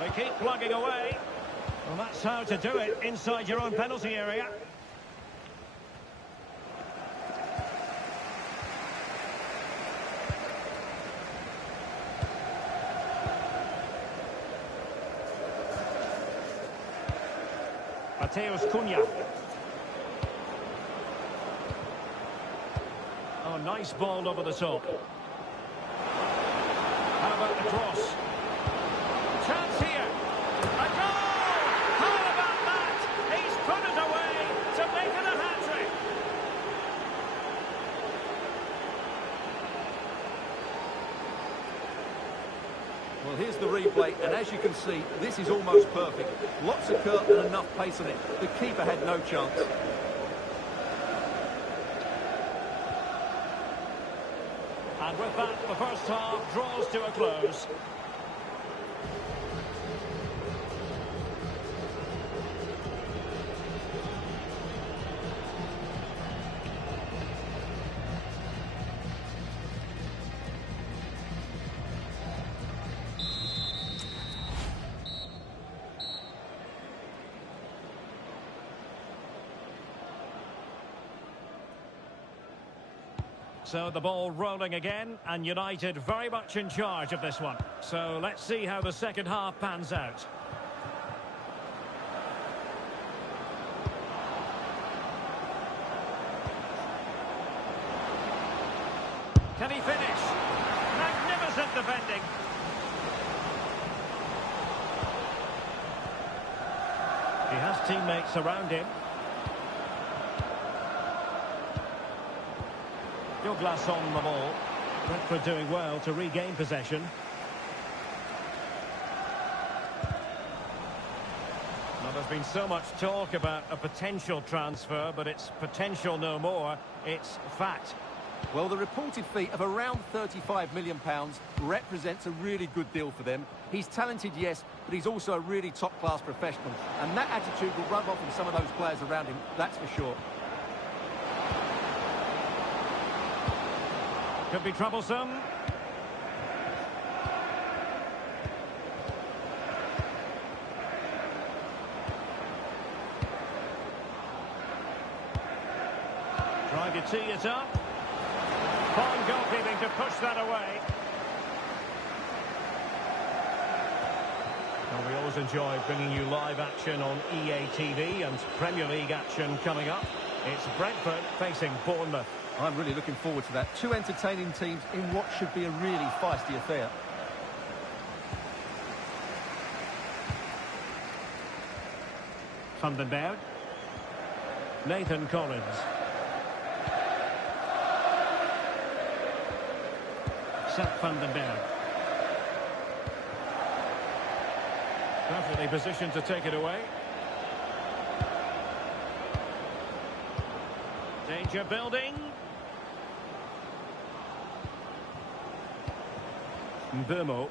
They keep plugging away. Well, that's how to do it inside your own penalty area. Mateus Cunha. Oh, nice ball over the top. How about the cross? Chance here. A goal! How about that? He's put it away to make it a hat-trick. Well, here's the replay, and as you can see, this is almost perfect. Lots of curve and enough pace on it. The keeper had no chance. And with that, the first half draws to a close. So the ball rolling again, and United very much in charge of this one. So let's see how the second half pans out. Can he finish? Magnificent defending. He has teammates around him. Douglas on the ball. Brentford doing well to regain possession. Now, there's been so much talk about a potential transfer, but it's potential no more. It's fact. Well, the reported fee of around £35 million represents a really good deal for them. He's talented, yes, but he's also a really top-class professional. And that attitude will rub off on some of those players around him, that's for sure. Could be troublesome. Trying to tee it up. Fine goalkeeping to push that away. Well, we always enjoy bringing you live action on EA TV and Premier League action coming up. It's Brentford facing Bournemouth. I'm really looking forward to that. Two entertaining teams in what should be a really feisty affair. Vandenberg. Nathan Collins. Seth Vandenberg. Perfectly positioned to take it away. Danger building. Burmo.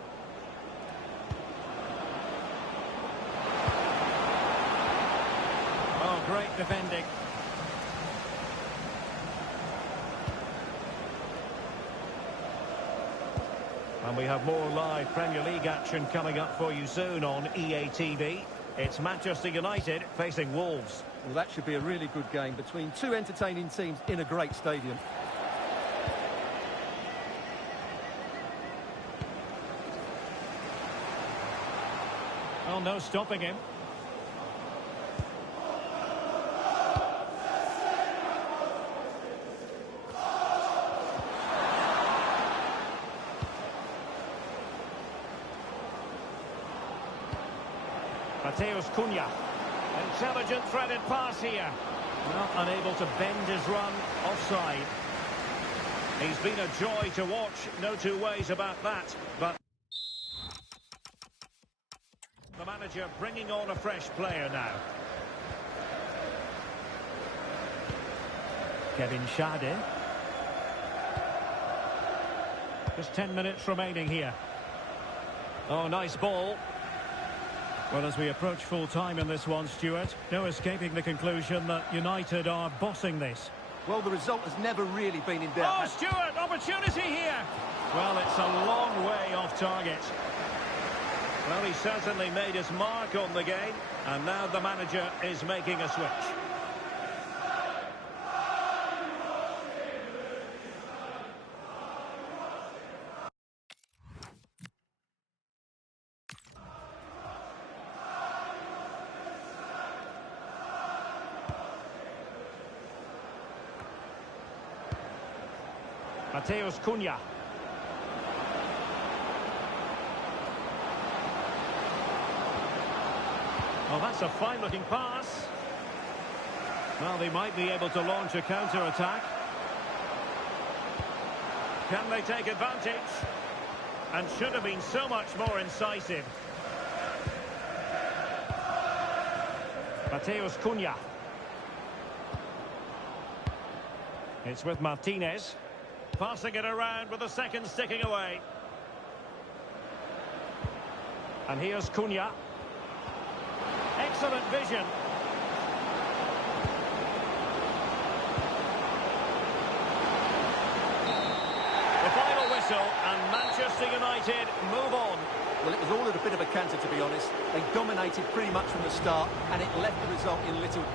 Oh, great defending. And we have more live Premier League action coming up for you soon on EA TV. It's Manchester United facing Wolves. Well, that should be a really good game between two entertaining teams in a great stadium. Well, no stopping him. Mateus Cunha. Intelligent threaded pass here. Well, unable to bend his run. Offside. He's been a joy to watch. No two ways about that. But the manager bringing on a fresh player now. Kevin Schade. Just 10 minutes remaining here. Oh, nice ball. Well, as we approach full time in this one, Stuart, no escaping the conclusion that United are bossing this. Well, the result has never really been in doubt. Oh, Stuart, opportunity here. Well, it's a long way off target. Well, he certainly made his mark on the game, and now the manager is making a switch. Mateus Cunha. Oh, that's a fine-looking pass. Well, they might be able to launch a counter-attack. Can they take advantage? And should have been so much more incisive. Mateus Cunha. It's with Martinez. Passing it around with a second sticking away. And here's Cunha. Excellent vision. The final whistle, and Manchester United move on. Well, it was all at a bit of a canter, to be honest. They dominated pretty much from the start, and it left the result in little.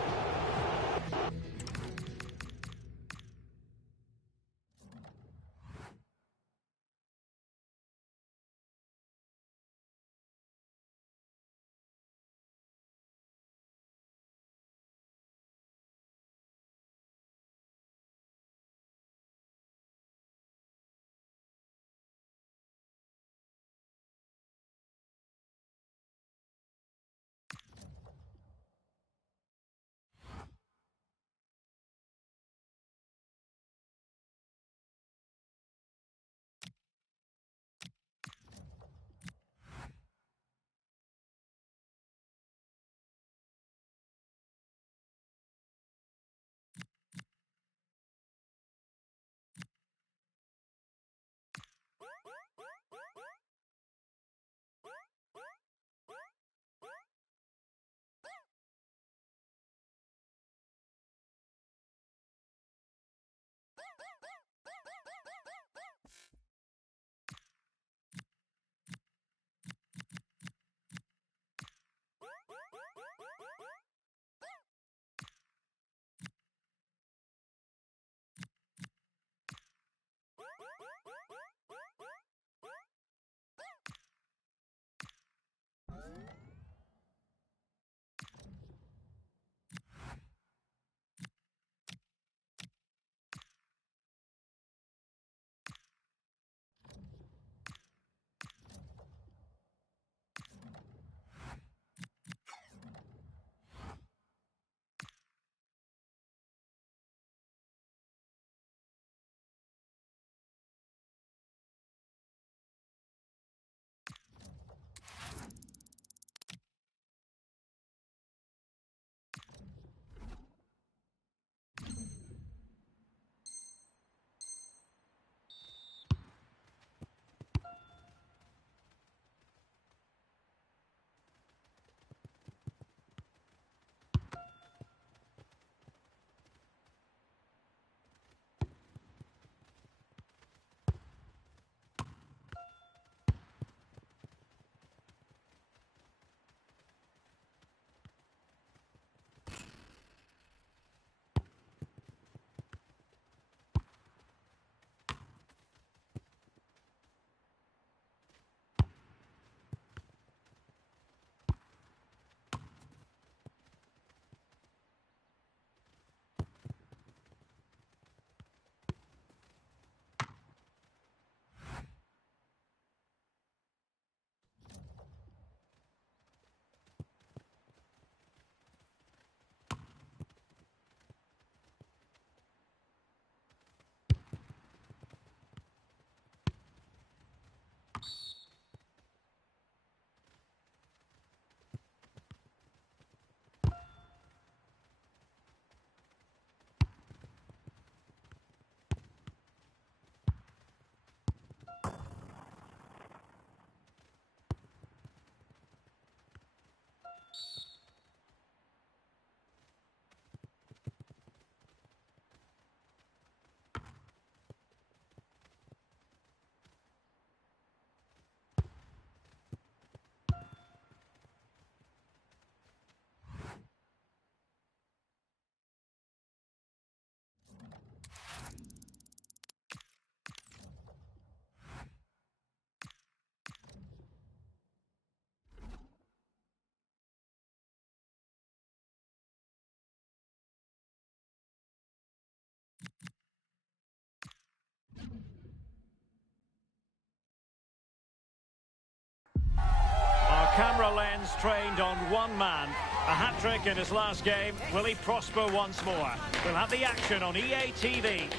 camera lens trained on one man. A hat-trick in his last game. Will he prosper once more? We'll have the action on EA TV.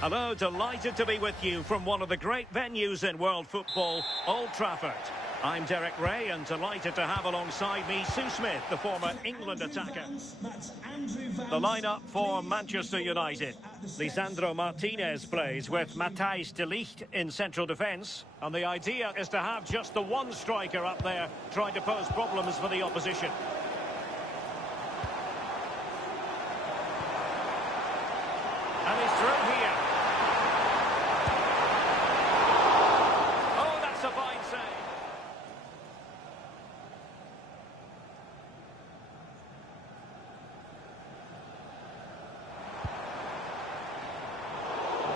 Hello, delighted to be with you from one of the great venues in world football, Old Trafford. I'm Derek Ray and delighted to have alongside me Sue Smith, the former England attacker. The lineup for Manchester United. Lisandro Martinez plays with Matthijs de Ligt in central defence. And the idea is to have just the one striker up there trying to pose problems for the opposition. And he's through here. A fine save.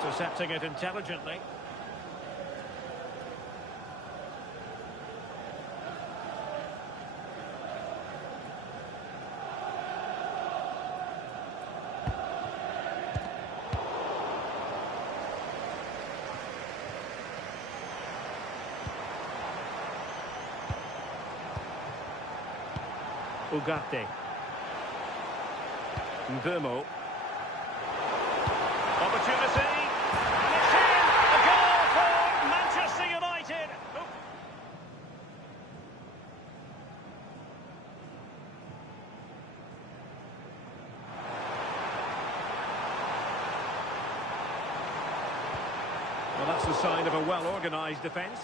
Intercepting it intelligently. Ugarte. Mbeumo. Opportunity. And it's in! A goal for Manchester United! Well, that's the sign of a well-organised defence.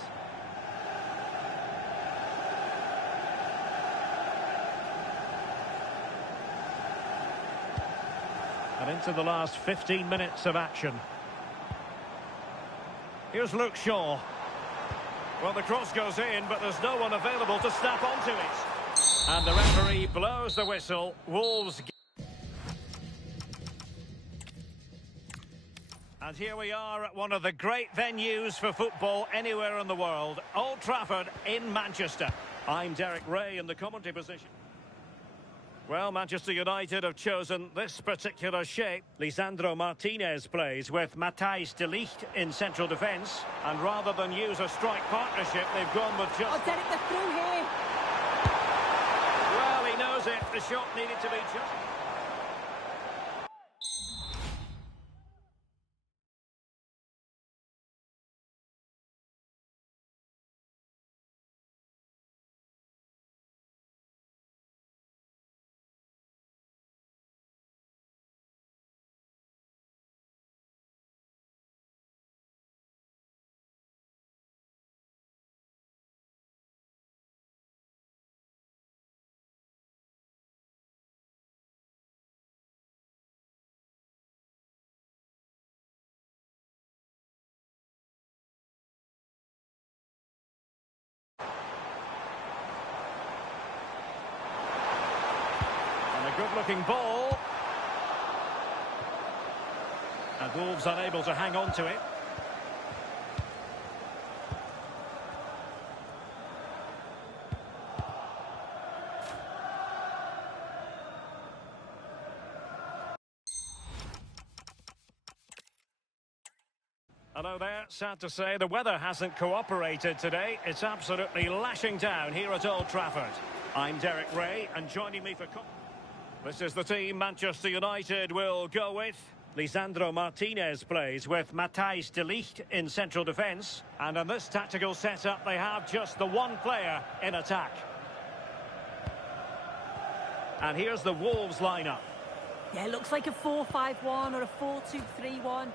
And into the last 15 minutes of action. Here's Luke Shaw. Well, the cross goes in, but there's no one available to snap onto it. And the referee blows the whistle. Wolves. And here we are at one of the great venues for football anywhere in the world. Old Trafford in Manchester. I'm Derek Ray in the commentary position. Well, Manchester United have chosen this particular shape. Lisandro Martinez plays with Matthijs de Ligt in central defence. And rather than use a strike partnership, they've gone with just... Oh, Derek, they're through here. Well, he knows it. The shot needed to be just... Good-looking ball. And Wolves unable to hang on to it. Hello there. Sad to say the weather hasn't cooperated today. It's absolutely lashing down here at Old Trafford. I'm Derek Ray, and joining me for... This is the team Manchester United will go with. Lisandro Martinez plays with Matthijs de Ligt in central defence. And in this tactical setup, they have just the one player in attack. And here's the Wolves lineup. Yeah, it looks like a 4-5-1 or a 4-2-3-1.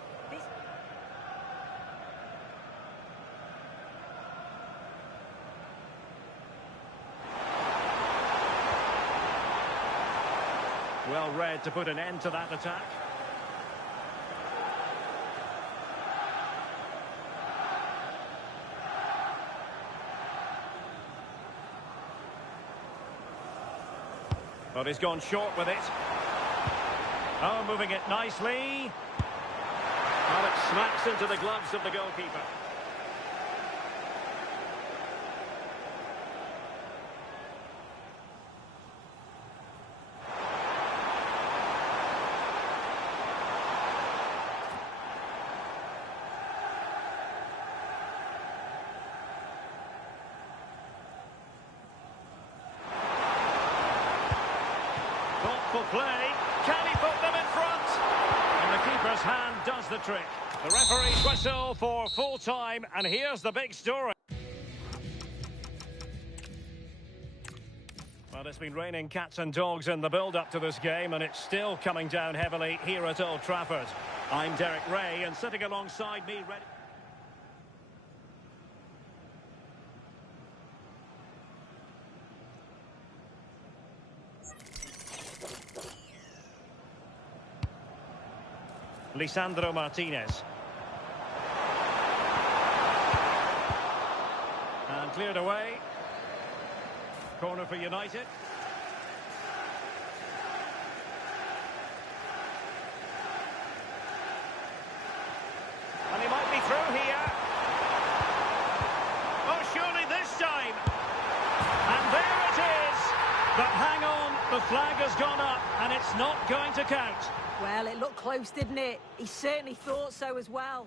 Well read to put an end to that attack. But he's gone short with it. Oh, moving it nicely. Well, it smacks into the gloves of the goalkeeper. Skillful play. Can he put them in front? And the keeper's hand does the trick. The referee's whistle for full time, and here's the big story. Well, it's been raining cats and dogs in the build-up to this game, and it's still coming down heavily here at Old Trafford. I'm Derek Ray, and sitting alongside me, ready... Lisandro Martinez. And cleared away. Corner for United. And he might be through here. Oh, surely this time. And there it is. But hang on, the flag has gone up and it's not going to count. Well, it looked close, didn't it? He certainly thought so as well.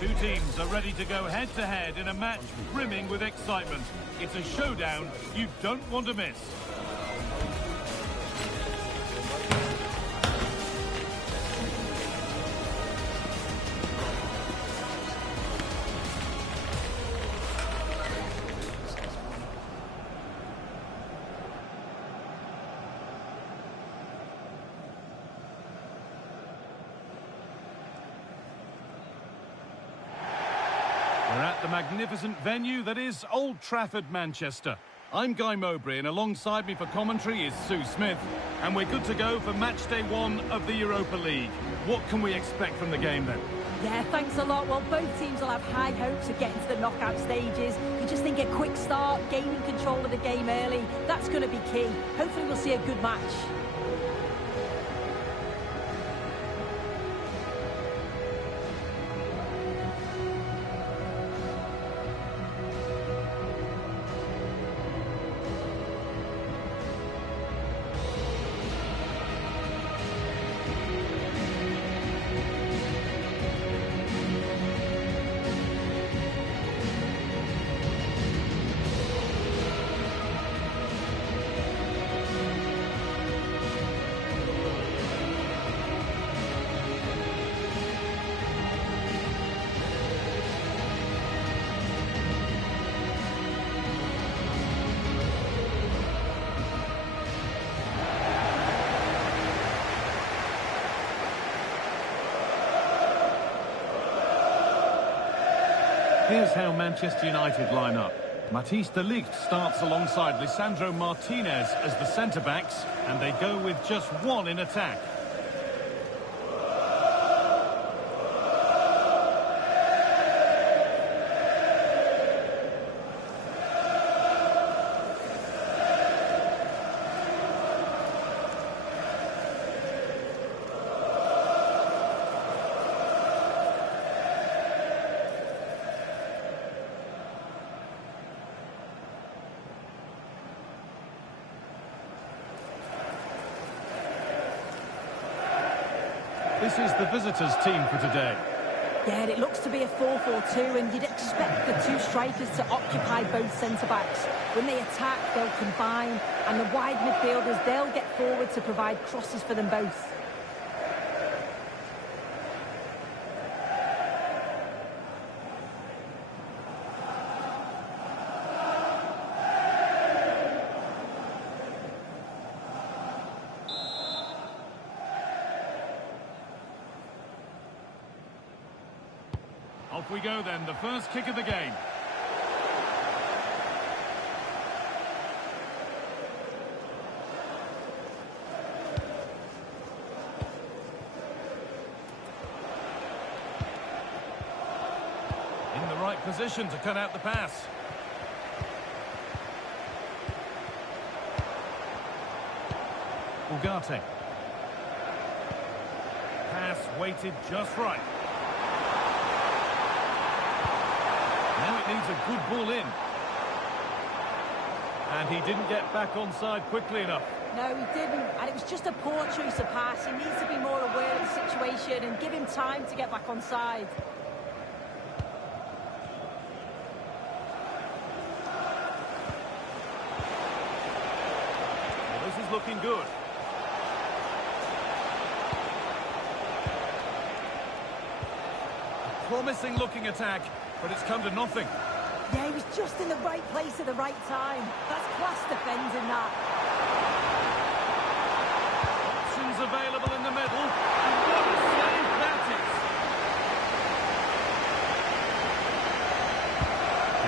Two teams are ready to go head-to-head in a match brimming with excitement. It's a showdown you don't want to miss. We're at the magnificent venue that is Old Trafford, Manchester. I'm Guy Mowbray, and alongside me for commentary is Sue Smith. And we're good to go for match day 1 of the Europa League. What can we expect from the game then? Yeah, thanks a lot. Well, both teams will have high hopes of getting to the knockout stages. You just think a quick start, gaining control of the game early, that's going to be key. Hopefully we'll see a good match. Here's how Manchester United line up. Matthijs de Ligt starts alongside Lisandro Martinez as the centre-backs, and they go with just one in attack. This is the visitors' team for today. Yeah, and it looks to be a 4-4-2, and you'd expect the two strikers to occupy both centre-backs. When they attack, they'll combine, and the wide midfielders, they'll get forward to provide crosses for them both. Off we go then, the first kick of the game. In the right position to cut out the pass. Ugarte. Pass weighted just right. Now it needs a good ball in. And he didn't get back onside quickly enough. No, he didn't, and it was just a poor choice of pass. He needs to be more aware of the situation and give him time to get back onside. Well, this is looking good. A promising looking attack, but it's come to nothing. Yeah, he was just in the right place at the right time. That's class defending, that. Options available in the middle. And what a save that is!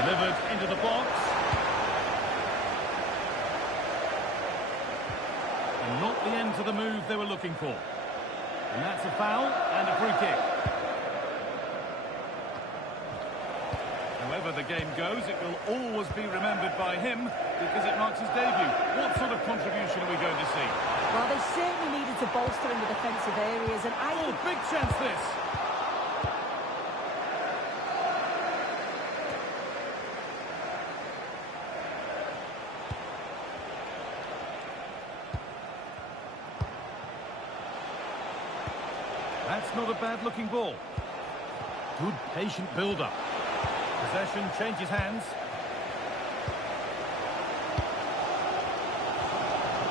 Delivered into the box. And not the end to the move they were looking for. And that's a foul and a free kick. However the game goes, it will always be remembered by him because it marks his debut. What sort of contribution are we going to see? Well, they certainly needed to bolster in the defensive areas, and I think... Big chance this! That's not a bad-looking ball. Good patient build-up. Possession changes hands.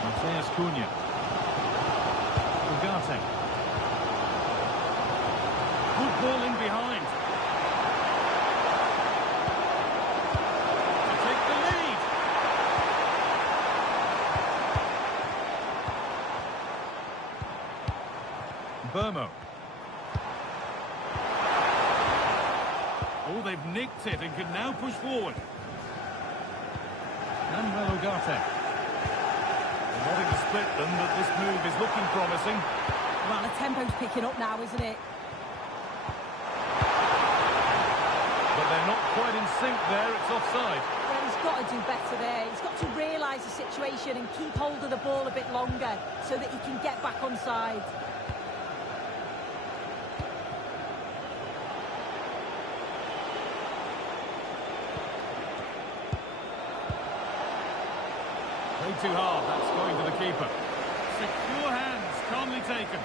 Mateus Cunha. Ugarte. Good ball in behind. To take the lead. Burmo. Oh, they've nicked it and can now push forward. Manuel Ugarte. Nothing to split them, but this move is looking promising. Well, the tempo's picking up now, isn't it? But they're not quite in sync there, it's offside. Well, he's got to do better there. He's got to realise the situation and keep hold of the ball a bit longer so that he can get back on side. Way too hard, that's going to the keeper. Secure hands, calmly taken.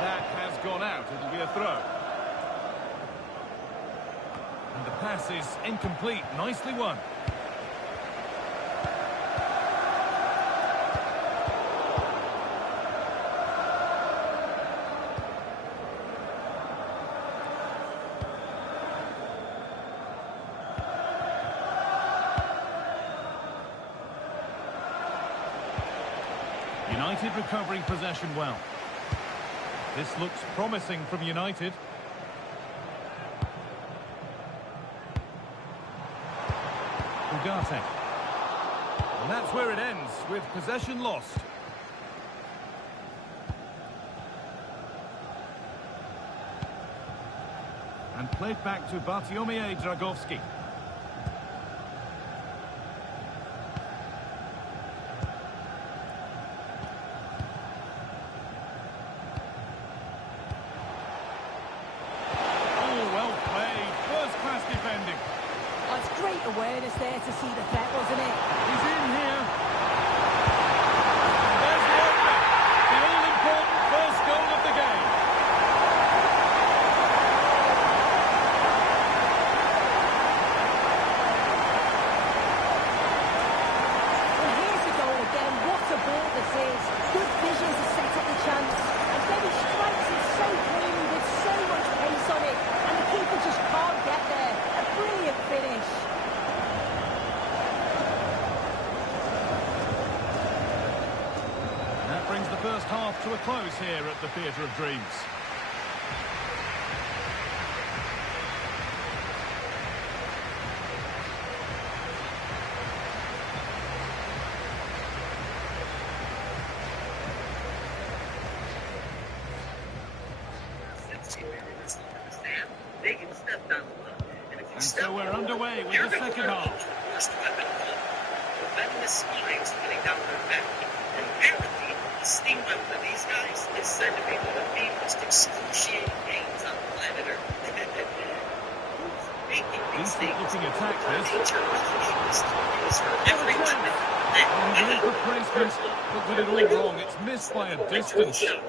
That has gone out, it'll be a throw. And the pass is incomplete, nicely won. United recovering possession well. This looks promising from United. Ugarte. And that's where it ends, with possession lost. And played back to Bartłomiej Dragowski. Great awareness there to see the threat, wasn't it? He's in here. There's the opener. The all-important first goal of the game. Well, here's the goal again. What a ball this is. Good vision to set up the chance. And then he strikes it so cleanly with so much pace on it. And the keeper just can't get there. A brilliant finish. Brings the first half to a close here at the Theatre of Dreams. And so we're underway with the second half. The steam up for these guys is said to be one of the most excruciating games on planet Earth. Decent-looking attack, this. Every weapon. Great replacement, but did it all wrong. It's missed by a distance. And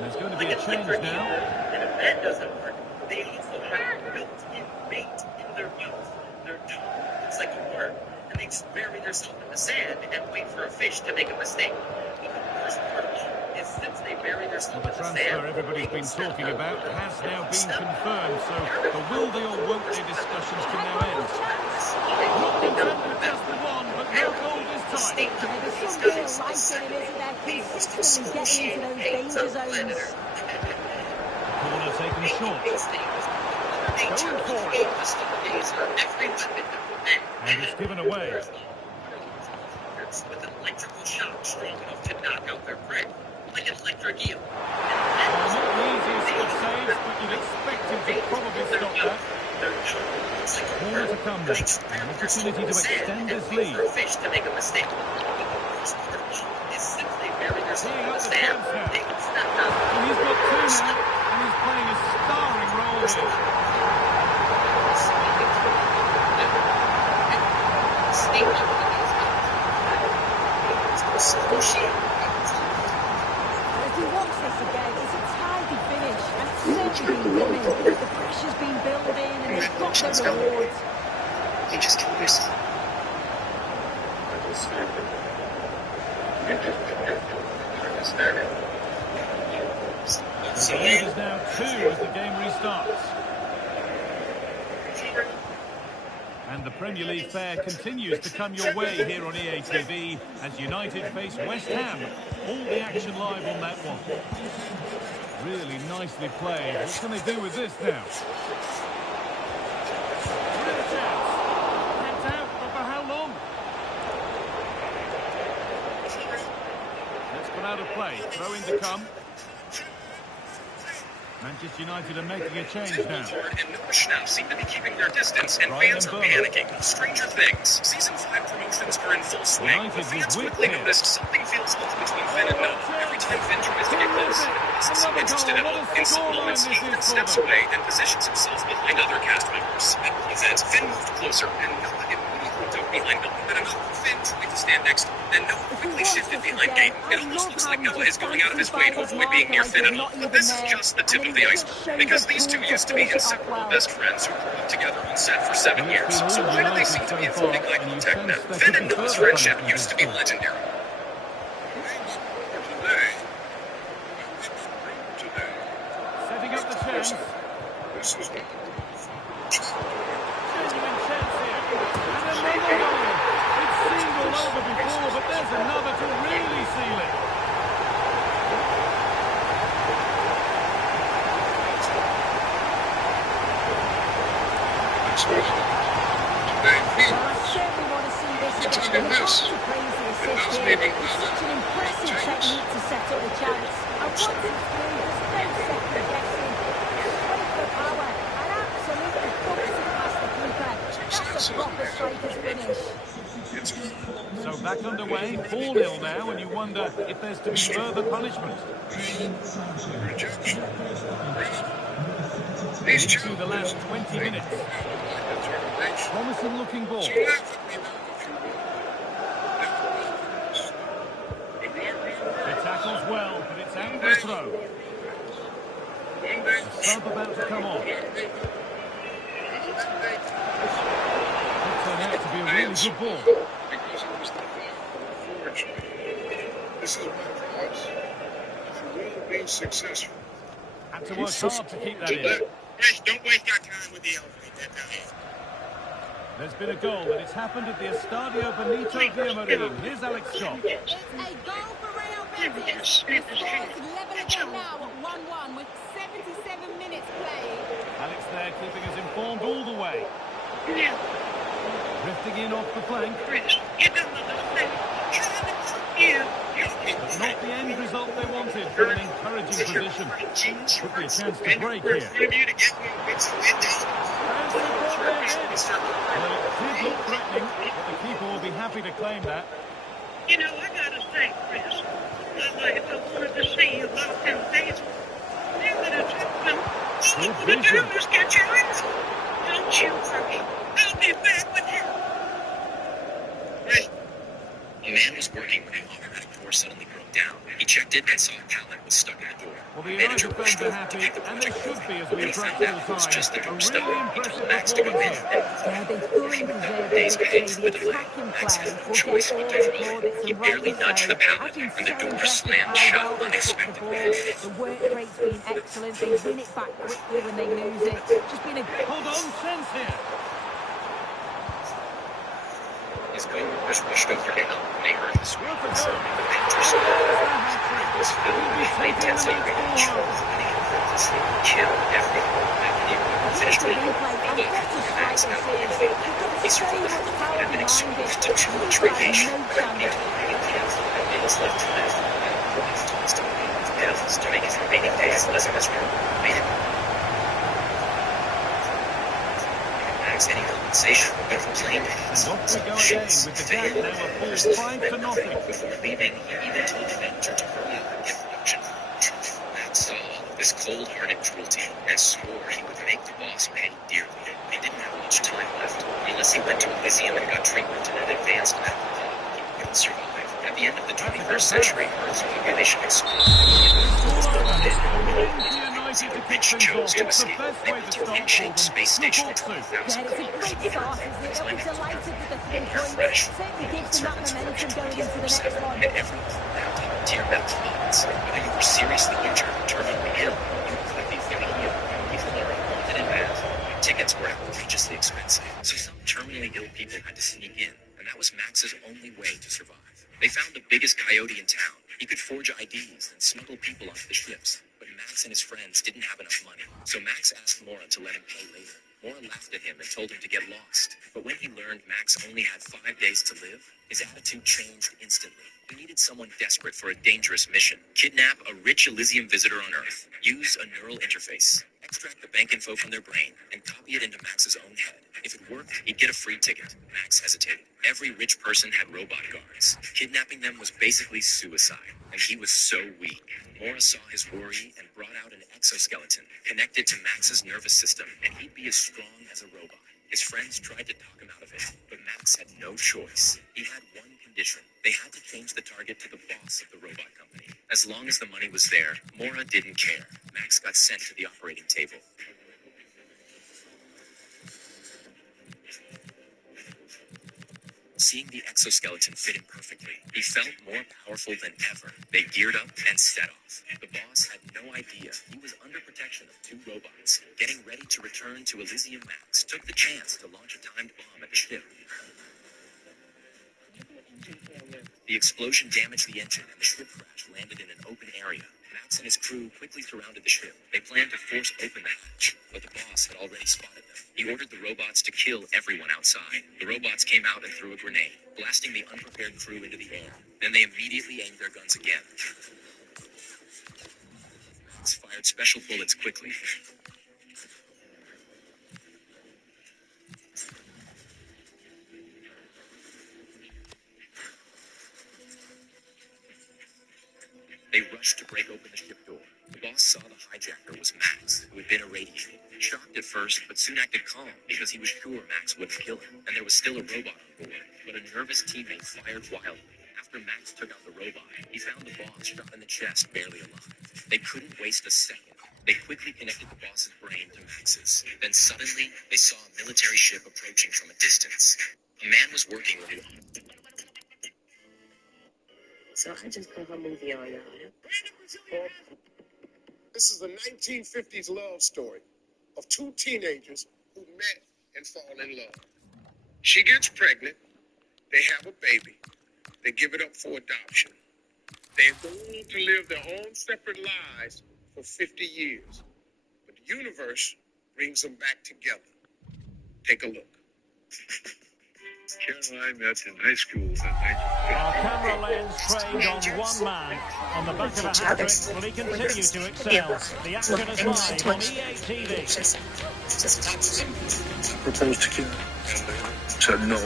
there's going to be a change now. And if that doesn't work, they also have built-in bait in their mouth. Their tongue looks like a worm. And they just bury themselves in the sand and wait for a fish to make a mistake. But the worst part of all is since they bury themselves in the sand... The transfer everybody's been talking about has now been confirmed, so the will they or won't they discussions can now end. Not intended just the one, but no goal this time. There's some real life in it, isn't there? Consistently getting into those danger zones. Corner taken short. Going for it. And it's given away. With an electrical shock strong enough to knock out their prey, like an electric eel. Not the easiest of saves, but you'd expect him to probably stop that. Corner to come now. An opportunity to extend this lead. Fish to make a mistake. Is since they bury themselves in the sand, they can step down. And he's got two now, and he's playing a starring role here. Sneak up with these excruciating. If he wants this again, it's a tidy finish, and it's certainly been coming. The pressure's been building, and they've got their rewards. You just killed yourself. The lead is now 2 as the game restarts. And the Premier League fare continues to come your way here on EA TV as United face West Ham. All the action live on that one. Really nicely played. What can they do with this now? Real chance. That's out. out of play. Throw in to come. Manchester United are making a change now. And Norwich now seem to be keeping their distance, and Ryan fans are Burma. panicking. Stranger things. Season 5 promotions are in full swing. United But fans with quickly Whitfield. noticed something feels off between Finn and Noah. Every time Finn tries to get close, Noah doesn't seem interested at all. In some moments, he even steps away and positions himself behind other cast members. At one event, Finn moved closer, and Noah immediately dug behind Noah. At another, Finn tried to stand next to him, and Noah quickly shifted behind Gaten. It almost looks like Noah is going out of his way to avoid being near Finn at all. But this is just the tip of the iceberg, because these two used to be inseparable best friends who grew up together on set for 7 years. So why do they seem to be avoiding eye contact now? Finn and Noah's friendship used to be legendary. Setting up the chance. This is Genuine chance here. And another goal. It's seemed all over before, but there's another to really seal it. I certainly want to see this again. It's such a crazy assist here. It's such an impressive technique to set up the chance. And once it's through, there's no second guessing. Straight for power and absolutely bumps it past the keeper. That's a proper striker's finish. So back underway, 4-0 now, and you wonder if there's to be further punishment. Into the last 20 minutes. Promising looking ball. It tackles well, but it's out for a throw. The sub about to come on. It turned out to be a really good ball. This is one for us. If you will be successful. Had to work hard to keep that in. Chris, don't waste our time with the elf. There's been a goal, and it's happened at the Estadio Benito Villamarín. Here's Alex Scott. It's a goal for Real Betis. The score's level again now at 1-1 with 77 minutes played. Alex there keeping us informed all the way. Drifting in off the flank. But not the end result they wanted for an encouraging position. Could be a chance to break here. Well, it did look threatening, but the keeper will be happy to claim that. You know, I gotta say, Chris, I wanted to see you about 10 days. Now that it's happened, all I want to do is get your info. Don't you worry. I'll be back with you. Hey. A man was working when an automatic door suddenly broke down. He checked it and saw a pallet was stuck in the door. Well, the United fans are happy, and they should be as we approach full time. A really impressive performance here. Yeah, they fully deserve it. The attacking play will get all the plaudits He and barely rightly nudged so. the pallet, I've been and the so door impressed with slammed how shut well they pick up the ball. The work rate's been excellent. They win it back quickly when they lose it. Just been a Hold on, chance here. His co-workers rushed over to help when they heard the scream, confirming the manager's was filled with high intensity rage. Many effortlessly killed everything. After the equipment finished reading, he left Max out in the field. He survived and had been exposed to too much radiation. He told me he had 5 days left to live. He tossed him with pills to make his remaining days less miserable. Made him Max any compensation for playing hands. And off we go again with the gap now a full 5-0. Before leaving, he even told the manager to hurry up and get production. Max saw all of this cold-hearted cruelty and swore he would make the boss pay dearly. They didn't have much time left. Unless he went to Elysium and got treatment in an advanced medical hall, he wouldn't survive. At the end of the 21st century, Earth's population exploded. Rich chose to escape. They built a ring-shaped space station at 12,000 kilometers from Earth. His landing fresh, certainly gives them that momentum going into the next one. and everyone allowed him to your metal pockets. Whether you were seriously injured or terminally ill, you could be fully healed. Even though you wanted it bad, tickets were outrageously expensive. So some terminally ill people had to sneak in, and that was Max's only way to survive. They found the biggest coyote in town. He could forge IDs and smuggle people onto the ships. But Max and his friends didn't have enough money. So Max asked Mora to let him pay later. Mora laughed at him and told him to get lost. But when he learned Max only had 5 days to live, his attitude changed instantly. He needed someone desperate for a dangerous mission. Kidnap a rich Elysium visitor on Earth. Use a neural interface. Extract the bank info from their brain and copy it into Max's own head. If it worked, he'd get a free ticket. Max hesitated. Every rich person had robot guards. Kidnapping them was basically suicide, and he was so weak. Mora saw his worry and brought out an exoskeleton connected to Max's nervous system, and he'd be as strong as a robot. His friends tried to talk him out of it, but Max had no choice. He had one condition. They had to change the target to the boss of the robot company. As long as the money was there, Mora didn't care. Max got sent to the operating table. Seeing the exoskeleton fit him perfectly, he felt more powerful than ever. They geared up and set off. The boss had no idea he was under protection of two robots. Getting ready to return to Elysium, Max took the chance to launch a timed bomb at the ship. The explosion damaged the engine and the ship crash landed in an open area. Max and his crew quickly surrounded the ship. They planned to force open the hatch, but the boss had already spotted them. He ordered the robots to kill everyone outside. The robots came out and threw a grenade, blasting the unprepared crew into the air. Then they immediately aimed their guns again. Max fired special bullets quickly. They rushed to break open the ship door. The boss saw the hijacker was Max, who had been irradiated. Shocked at first, but soon acted calm because he was sure Max wouldn't kill him, and there was still a robot on board. But a nervous teammate fired wildly. After Max took out the robot, he found the boss shot in the chest, barely alive. They couldn't waste a second. They quickly connected the boss's brain to Max's. Then suddenly, they saw a military ship approaching from a distance. A man was working with it. So I just put a movie on y'all. This is a 1950s love story of two teenagers who met and fall in love. She gets pregnant. They have a baby. They give it up for adoption. They go on to live their own separate lives for 50 years. But the universe brings them back together. Take a look. Karen and I met in high school in 1950. Our camera lens trained on one man. On the back of a hat-trick, will he continue to excel? The action is live on EA TV. Proposed to Karen and said no.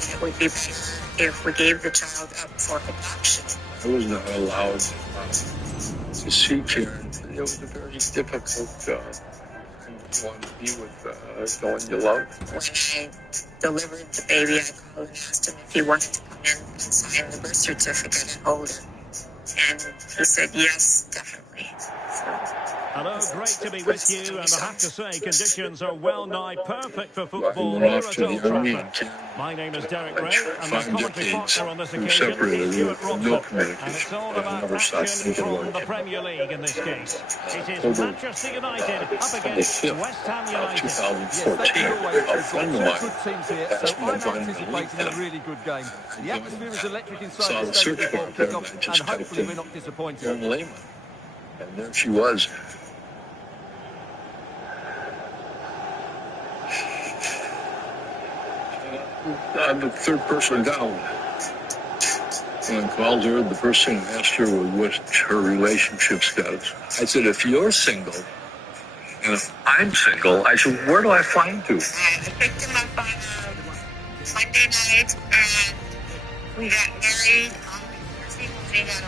It would be better if we gave the child up for adoption. I was not allowed to see Karen. It was a very difficult one to be with someone you love. When I delivered the baby, I called and asked him if he wanted to come in and sign the birth certificate and hold it. And he said, yes, definitely. Hello, great to be with you, and I have to say, conditions are well-nigh perfect for football here at Old Trafford. My name is Derek Ray, and my commentary partner on this occasion is Stuart Robson, and it's all about action from the Premier League in this case. It is Manchester United up against West Ham United. 2014, a friend of mine asked me if I'm anticipating a really good game. The atmosphere is electric inside saw the the search stadium bar before there, and I kickoff, and just typed hopefully in we're not disappointed. Karen Lehman. And there she was. I'm the third person down. When I called her, the first thing I asked her was what's her relationship status. I said, if you're single, and if I'm single, I said, where do I find you? I picked him up on Monday night, and we got married on Thursday morning at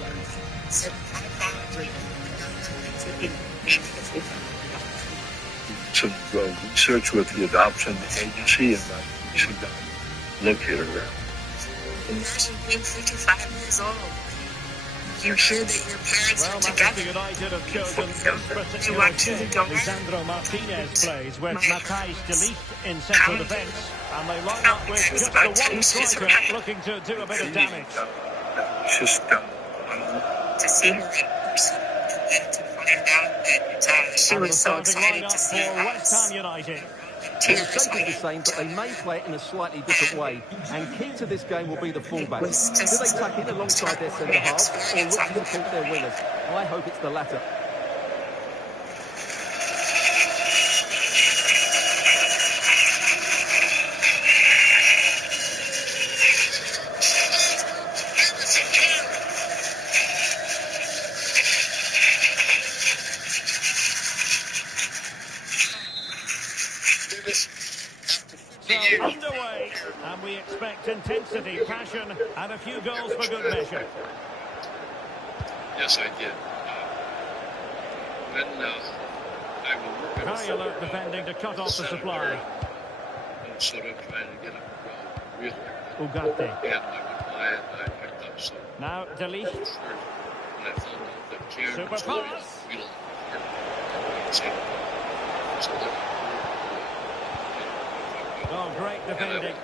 11 o'clock. So I found you. Some research with the adoption agency, and she got located there. Imagine being 55 years old. You hear that your parents are together. United have chosen this particular shape. Lisandro Martinez plays with Matthijs de Ligt in central defence, and they line up with just the one striker looking to do a bit of damage. Just to see her in person and to find out that she was so excited to see West Ham United. The mistake is the same, but they may play it in a slightly different way. And key to this game will be the fullbacks. Do they tuck in alongside their centre-halves or look to support their wingers? I hope it's the latter. underway, and we expect intensity, passion, and a few goals for good measure. Yes, I did. When I will work at Very alert defending to cut off the supply. Sort of trying to get him really. Ugarte. Yeah, I picked up some. Now, Delicht. When I found out that Kieran Super was really pass. real hard. Oh, great defending.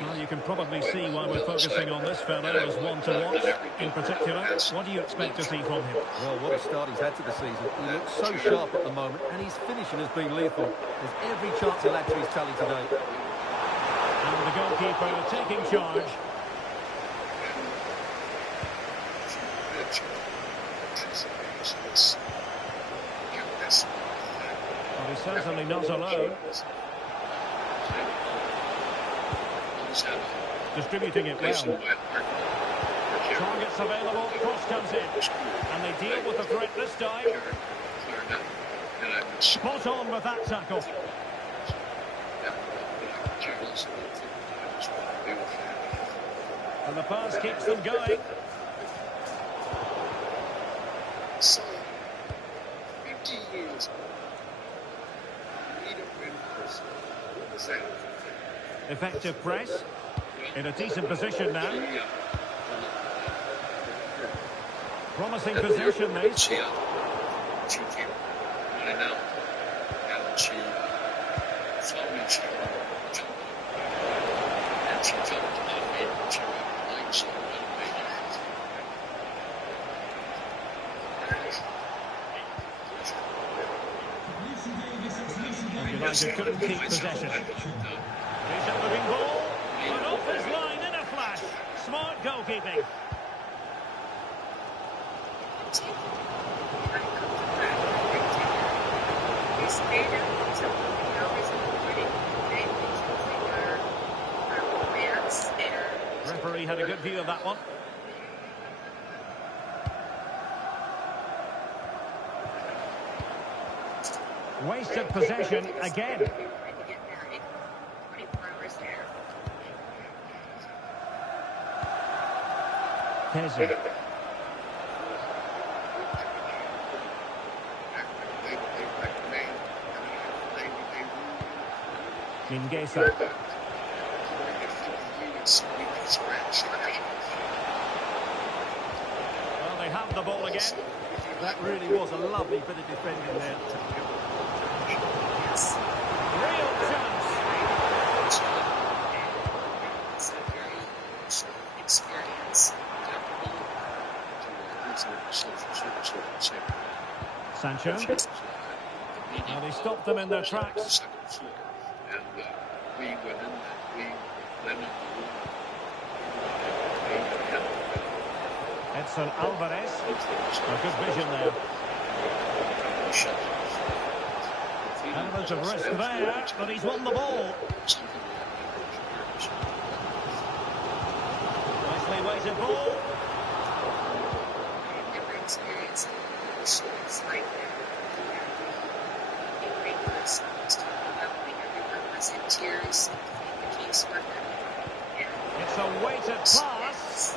Well, you can probably see why we're focusing on this fellow as one to watch. In particular, what do you expect to see from him? Well, what a start he's had to the season. He looks so sharp at the moment, and his finishing has been lethal. There's every chance he'll add to his tally today. And the goalkeeper taking charge. Well, he's certainly not alone. Distributing it well. Targets available, cross comes in. And they deal with the threat this time. Spot on with that tackle. And the pass keeps them going. So, 50 years. Need a win person. What was that? Effective press. In a decent position now. Promising position, this. She came running out, and she saw me. She jumped, and she jumped on me, and she wrapped her legs around me. And United couldn't keep possession. Decent looking ball. But off his line in a flash. Smart goalkeeping. Referee had a good view of that one. Wasted possession again. Kezi. Mingesa. Well, they have the ball again. That really was a lovely bit of defending there. Real chance. Experience. Sancho. Now they stopped them in their tracks. And we went in there. We went in the room. Edson Alvarez. A good vision there. Element of risk there, but he's won the ball. Nicely weighted ball. Never experienced emotions like that. Everyone was in tears. The case worker. It's a weighted pass.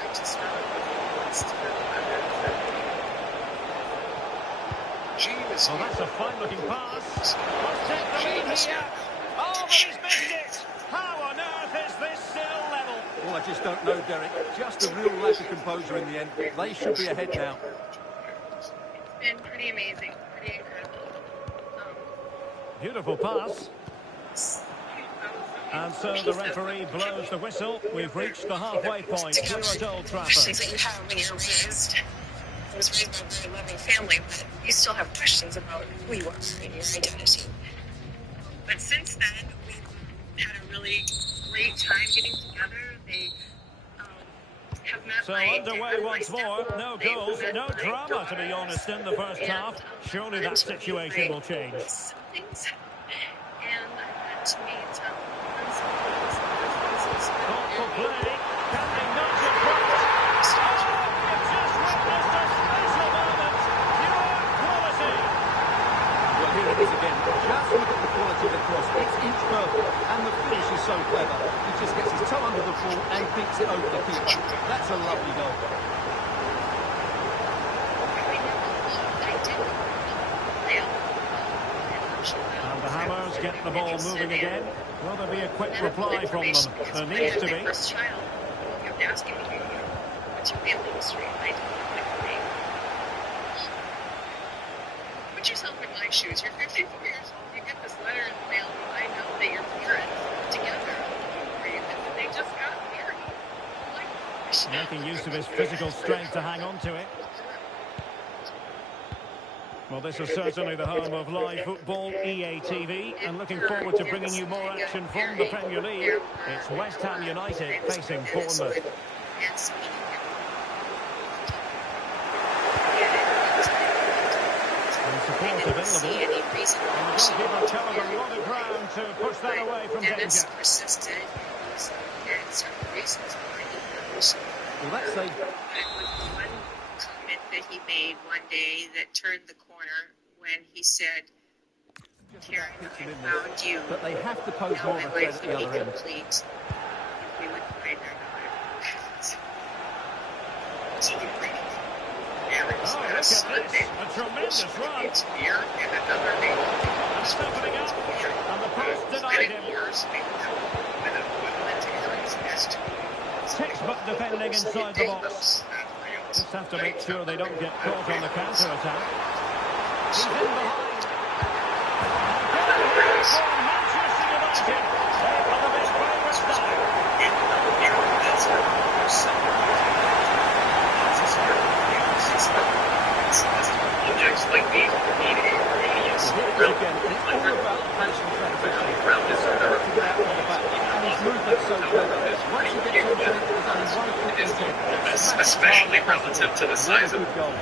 Oh, that's a fine-looking pass. Must take the lead here. Oh, but he's missed it. How on earth is this still level? Well, I just don't know, Derek. Just a real lack of composure in the end. They should be ahead now. It's been pretty amazing, pretty incredible. Beautiful pass. And so the referee blows the whistle. We've reached the halfway point here at Old Trafford. Questions that you have when you're raised. I was raised by a very loving family, but you still have questions about who you are and your identity. But since then, we've had a really great time getting together. They have met So underway once more. No goals, no drama, to be honest, in the first half. Surely that situation will change. Things. And to me, it's Thoughtful play. Can they nudge it back? Oh, you've just witnessed a special moment. Pure quality. Well, here it is again. Just look at the quality of the cross. It's inch perfect. And the so clever. He just gets his toe under the ball and beats it over the keeper. That's a lovely goal. And the Hammers get the ball moving again. Will there be a quick reply from them? There needs to be. First child, you have to ask him, what's your family history? I don't know. Put yourself in my shoes. You're 54 years old. You get this letter in the mail. I know that your parents together and they just got married. Oh my gosh. Making use of his physical strength to hang on to it. Well, this is certainly the home of live football, EA TV, and looking forward to bringing you more action from the Premier League. It's West Ham United facing Bournemouth. And support available. And the goalkeeper covered a lot of ground to push that away from danger. Persisted. Reasons why he was. Well, that's a... One comment that he made one day that turned the corner when he said, Karen, I found you. But they have to pose more of a threat at the other end. Complete if we would find their daughter. So the rating. Oh, look at this. A tremendous run. Here and another name. That's opening up. And the post denied him. Textbook defending inside the box. Just have to make sure they don't get caught on the counter-attack. He's in behind. For Manchester United. They're one of his favourites Objects like these need a radius around to get out on the back. And his movement's so clever. Once he gets on it, there's only one foot in front. especially relative to the size of God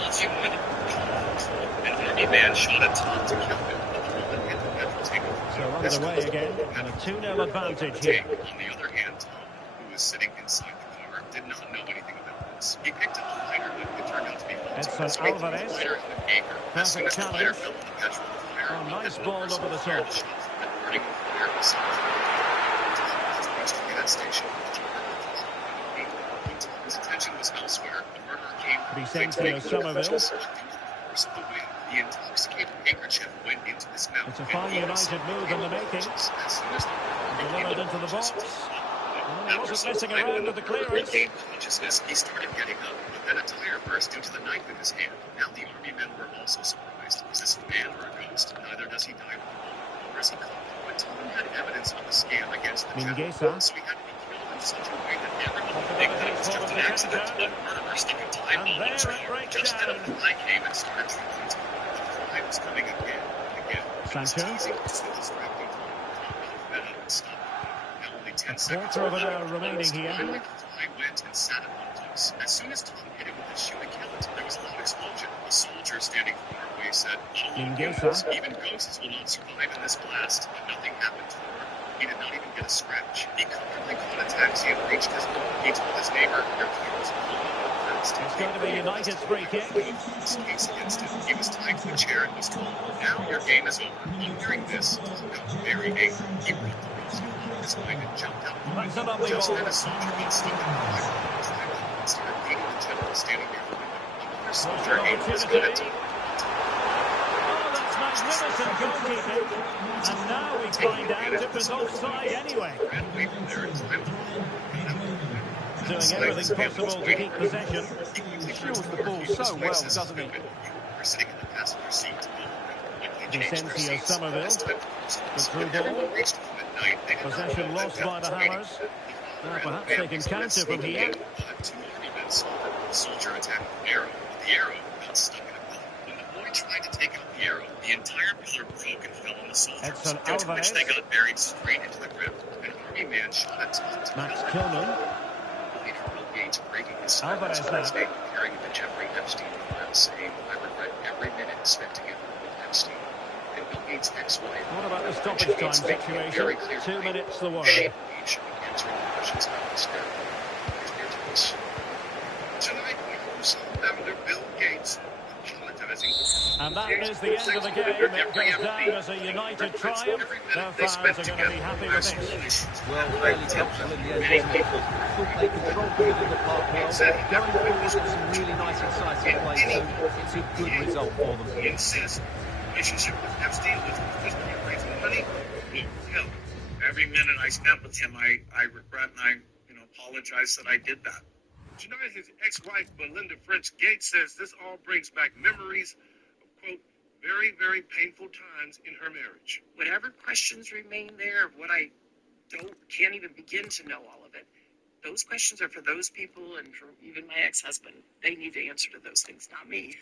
loves you when an army man shot a top to kill him. So underway again, and a 2-0 advantage here. On the other hand, Tom, who was sitting inside the car, did not know anything about this. He picked up a lighter, but it turned out to be Edson Alvarez. Perfect challenge. Oh, nice ball over the top. His attention was elsewhere. The murderer came. Vicente Somerville. The intoxicated handkerchief went into his mouth. It's a fine United move in the making. Delivered into the box. Well, he wasn't messing around with the clearance. Consciousness, he started getting up, but then a tire burst due to the knife in his hand. Now the army men were also surprised. Is this a man or a ghost? Neither does he die with the ball, nor is he caught. But Tom had evidence of the scam against the general, so he had to be killed in such a way that everyone would think that it was just an accident. A murderer sticking time bombs around. Just then a fly came and started drawing Tom. The fly was coming again and again. Sancho. A quarter of an hour remaining here. I went and sat at one place. As soon as Tom hit it with his shoe to kill it, there was a loud explosion. A soldier standing far away said, even ghosts will not survive in this blast. But nothing happened to him. He did not even get a scratch. He comfortably caught a taxi and reached his home. He told his neighbor, your car was it's going to be United's free kick. Case against him. He was tied to a chair and was told, now your game is over. On hearing this, Tom got very angry. He brought the reason on his mind and jumped out. That's a lovely Just ball. then a soldier got stuck in the fire. He climbed up and started beating the general standing near the window. Another soldier aimed his gun at Tom. Oh, that's magnificent goalkeeping. And now we find out it was offside anyway. Doing everything possible to keep possession. He throws the ball so well, doesn't he? Sitting in the passenger seat. Vicente Somerville. The through ball. Possession lost by the Hammers. Well, perhaps they can counter from here. Two army men saw the soldier attack with the arrow. The arrow got stuck in a pillar. When the boy tried to take out the arrow, the entire pillar broke and fell on the soldiers, Edson due to which Alvarez. they got buried straight into the grip. An army man shot at Tom to Max kill him. Kilman. Later, Bill Gates breaking his Alvarez silence now. Wednesday, comparing him to Jeffrey Epstein, saying, I regret every minute spent together with Epstein. And Bill Gates' ex-wife. What about the stoppage time situation? 2 minutes the word. She should be answering questions about this guy. Here's to us. Tonight we host founder Bill Gates, apologized And that is the end of the game. It goes down as a United triumph. Their fans are going to be happy with this. Well, fairly comfortable in the end, wasn't it? Thought they controlled the middle of the park well. Going forward with some really nice incisive play too. It's a good result for them. Relationship with Epstein was just raising money. Hell, every minute I spent with him, I regret and I apologize that I did that. Tonight, his ex-wife, Belinda French Gates, says this all brings back memories of, quote, very, very painful times in her marriage. Whatever questions remain there of what I can't even begin to know all of it, those questions are for those people and for even my ex-husband. They need to answer to those things, not me.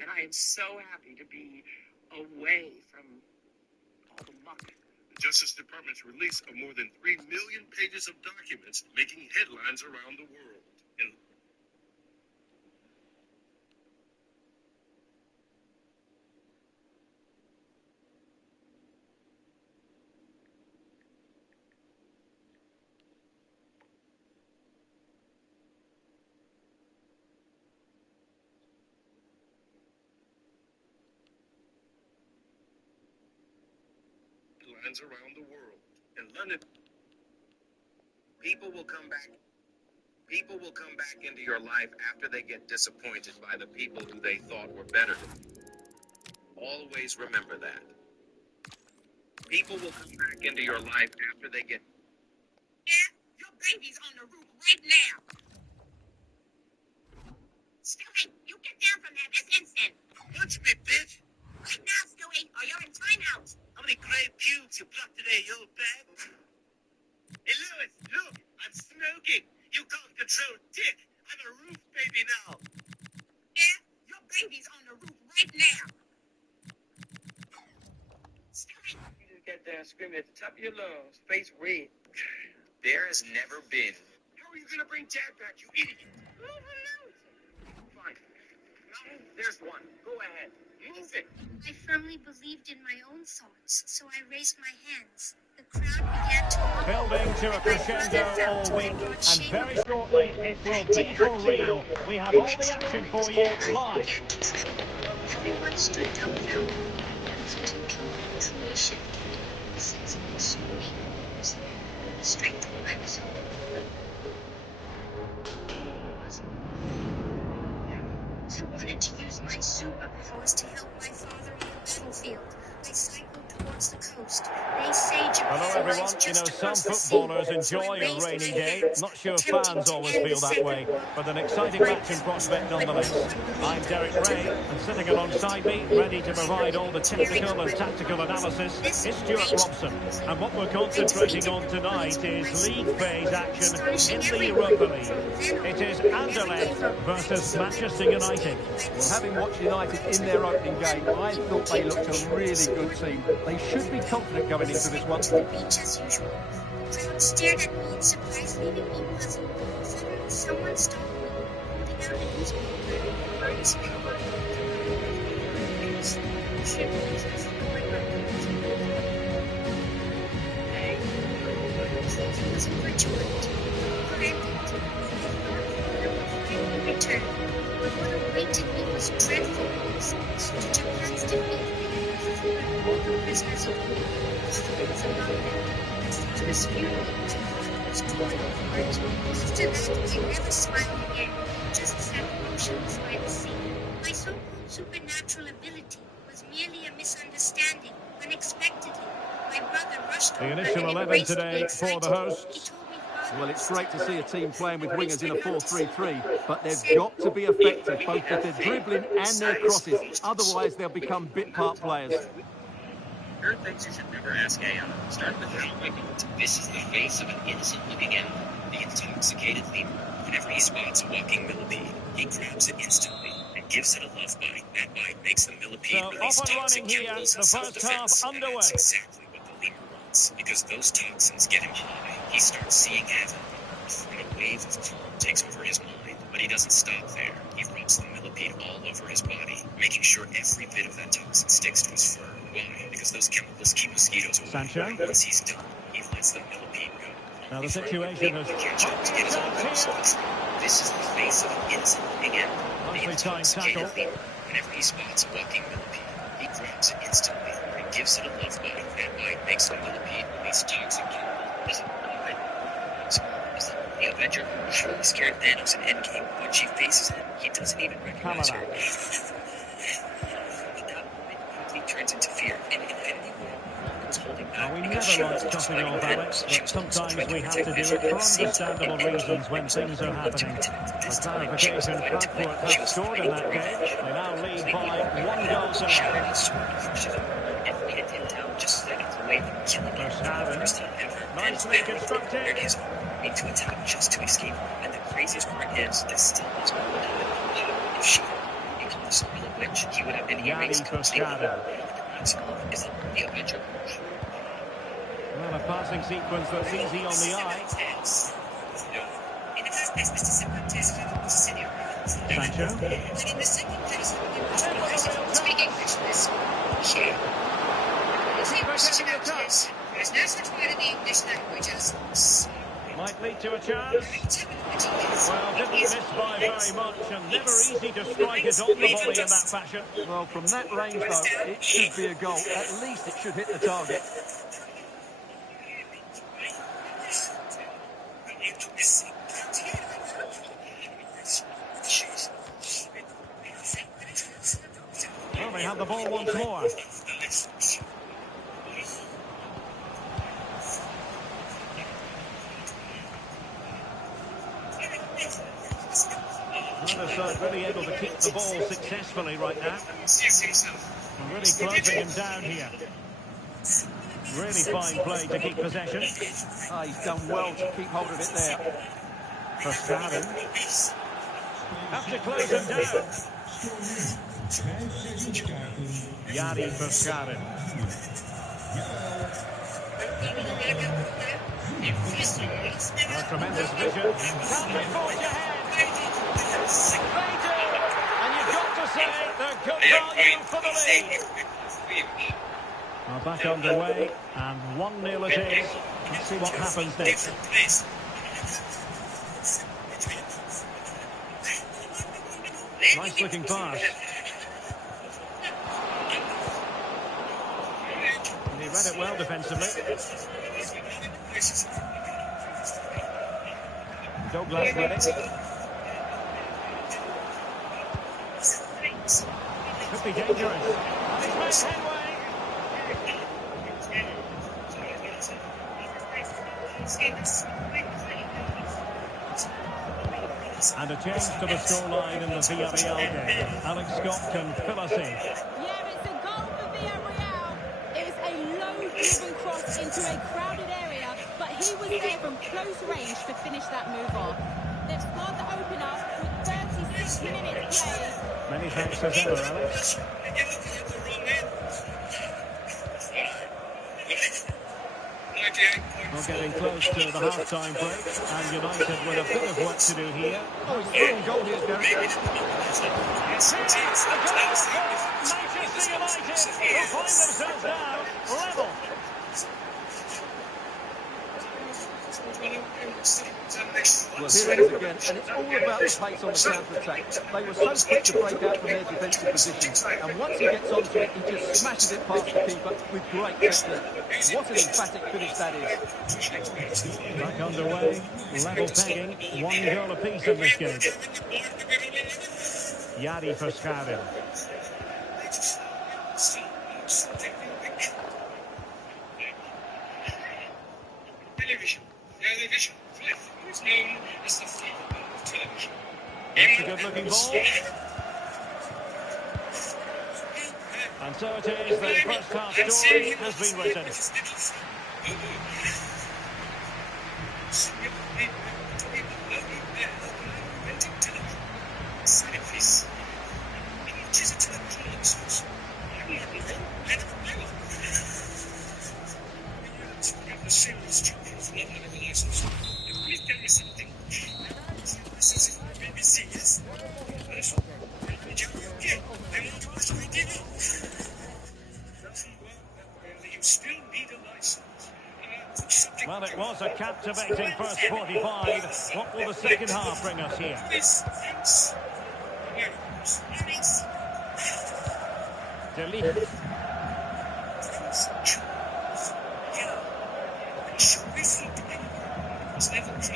And I am so happy to be away from all the muck. The Justice Department's release of more than 3 million pages of documents making headlines around the world. Headlines around the world. In London, People will come back into your life after they get disappointed by the people who they thought were better than you. Always remember that. People will come back into your life after they get... Yeah, your baby's on the roof right now. Stewie, you get down from there this instant. Punch me, bitch. Right now, Stewie, or you're in timeout. How many gray pubes you plucked today, you old bag? Hey, Lewis, look, I'm smoking. You can't control dick. I'm a roof baby now. Yeah, your baby's on the roof right now. Stewie. You just got down screaming at the top of your lungs, face red. There has never been... How are you going to bring Dad back, you idiot? Fine. No, there's one. Go ahead. Move it. I firmly believed in my own thoughts, so I raised my hands. The crowd began to... Building to a crescendo all week, and very shortly it will be for real. We have all the action for you live. Everyone stood dumbfounded, unfitting creation, sensible superheroes, strength I was I wanted to use my superpowers to help my father on the battlefield. I cycled towards the coast. They say Japan Hello everyone, lies just some across the footballers sea. So I enjoy a raised rainy my day. hands, Not sure attempting fans to always end feel the that Second way, World but an War. exciting My match in powers prospect were nonetheless. I'm Derek Ray, and sitting alongside me, ready to provide all the technical and tactical analysis, is Stuart Robson. And what we're concentrating on tonight is league phase action in the Europa League. It is Anderlecht versus Manchester United. Well, having watched United in their opening game, I thought they looked a really good team. They should be confident going into this one. To the beach as usual. The crowd stared at me in surprise, leaving me puzzled. Suddenly, someone stopped me, holding out a newspaper. Words power. It was overjoyed. Granted, I thought they would finally return. But what awaited me was dreadful news. To Japan's defeat, they had freed all the prisoners of war. Father was among them. At father's funeral, father was torn apart. After that, I never smiled again, just sat motionless by the sea. My so-called supernatural ability was merely a misunderstanding. Unexpectedly, my brother rushed The over initial and 11 embraced me today for the excited. hosts. He told me father Well, it's great to see a team playing with wingers in a 4-3-3, but they've said, got to be effective, both with their dribbling and their crosses. Otherwise, they'll become bit-part players. There are things you should never ask AI. Start with how I built. This is the face of an innocent living animal, the intoxicated lemur. Whenever he spots a walking millipede, he grabs it instantly and gives it a love bite. That bite makes the millipede So release off and toxic running here, chemicals the in first half self-defense. And underway. that's exactly what the lemur wants. Because those toxins get him high, he starts seeing heaven on Earth, and a wave of calm takes over his mind. But he doesn't stop there. He rubs the millipede all over his body, making sure every bit of that toxin sticks to his fur. Why? Because those chemicals keep mosquitoes away. Sancho. Once he's done, he lets the millipede go. Now the before situation anyone has get a chance to get his own goals. This is the face of insulting him. The intoxicated leader. Whenever he spots a walking millipede, he grabs it instantly and gives it a love bite. That bite makes the millipede release toxic chemicals. Is it the Avenger who was really scared of Thanos in Endgame? When she faces him, he doesn't even recognize her. But that moment quickly turns into fear. In Infinity War, Marvel was holding back we because never she like wasn't just chopping fighting off Alex, Thanos. She but was also sometimes trying to we have protect to do Vision. it for At the same time, understandable in Endgame, reasons when it was things are only one to happening. this For time, she clarification, wasn't fighting to win. Frankfurt She have was scored in fighting that for game. revenge. They now lead Completely by unprepared. 1 goal to She shattered nil. his sword and crushes him and pinned him down just seconds away from killing him for the first time ever. Nicely And constructed. prepared his army to attack just to escape her. And the craziest part is, this still wasn't what would happen if she had become the Scarlet Witch. He would have been erased completely. But the maximum is that the Avenger. Well, a passing sequence that's easy on the eye. Sancho. Speak English, miss. Sure. Keeper getting the touch. There's no such word in the English language as... Might lead to a chance. Well, didn't miss by very much, and never easy to strike it on the volley in that fashion. Well, from that range, though, it should be a goal. At least it should hit the target. Well, they have the ball once more. Neither side really able to keep the ball successfully right now. And really closing him down here. Really fine play to keep possession. Oh, he's done well to keep hold of it there. Verstappen. Have to close him down. Yari Verstappen. Oh, tremendous vision. Can they forge ahead? They do. And you've got to say they're good value for the lead. Well, back underway, and 1-0 it is. Let's see what happens next. Nice looking pass. And he read it well defensively. Douglas with it. Could be dangerous. He's made headway. And a change to the scoreline in the Villarreal game. Alex Scott can fill us in. Yeah, it's a goal for Villarreal. It was a low-driven cross into a crowded area, but he was there from close range to finish that move off. They've scored the opener with 36 minutes played. Many thanks as ever, Alex. We're getting close to the half-time break, and United with a bit of work to do here. Oh, he's through on goal here, Gary. Manchester United will find themselves now level. Well, here it is again, and it's all about the pace on the counter-attack. They were so quick to break out from their defensive position, and once he gets onto it, he just smashes it past the keeper with great technique. What an emphatic finish that is. Back underway, level pegging, 1 goal apiece in this game. Yari Verstappen. Television. It's known as the father of television. That's a good-looking ball. And so it is, the first half story has been written. Please tell me something. This is BBC, yes? Yes. Okay, I want to watch my TV. Doesn't work that way. You still need a license. Which subject Well, it was a captivating first 45. What will the second half bring us here? De Ligt.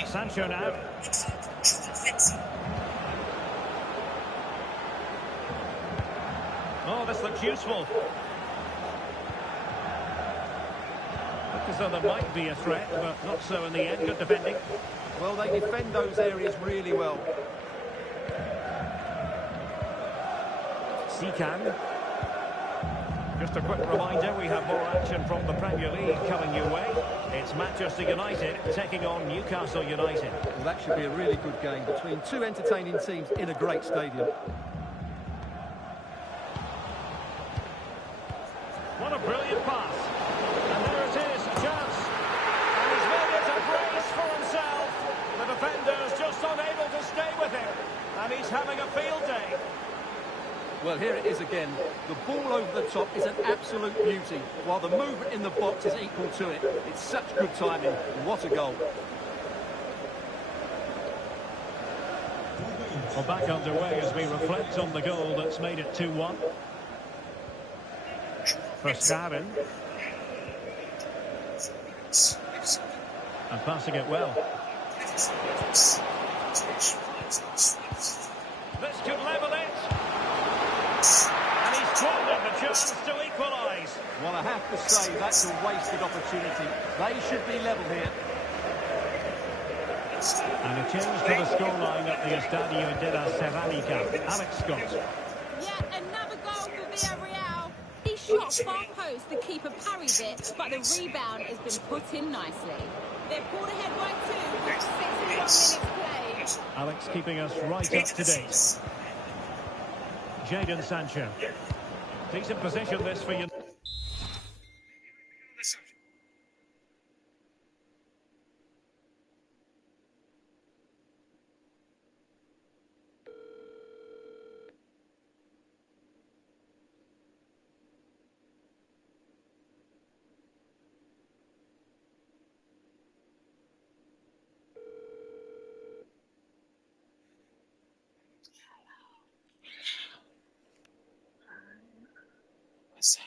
Sancho now. Oh, this looks useful. Look as though there might be a threat, but not so in the end. Good defending. Well, they defend those areas really well. Sikan. Just a quick reminder, we have more action from the Premier League coming your way. It's Manchester United taking on Newcastle United. Well, that should be a really good game between two entertaining teams in a great stadium. What a brilliant pass. And there it is, a chance. And he's made it a brace for himself. The defender's just unable to stay with him. And he's having a field day. Well, here it is again. The ball over the top is an absolute beauty, while the movement in the box is equal to it. It's such good timing. What a goal. Well, back underway as we reflect on the goal that's made it 2-1. For Starin. And passing it well. This could level it. And he's squandered the chance to equalise. Well, I have to say, that's a wasted opportunity. They should be level here. And a change to the scoreline at the Estadio de la Ceramica. Alex Scott. Yeah, another goal for Villarreal. He shot far post, the keeper parried it, but the rebound has been put in nicely. They're pulled ahead by 2 with 61 minutes played. Alex keeping us right up to date. Jadon Sancho. Decent position this for you. What's up?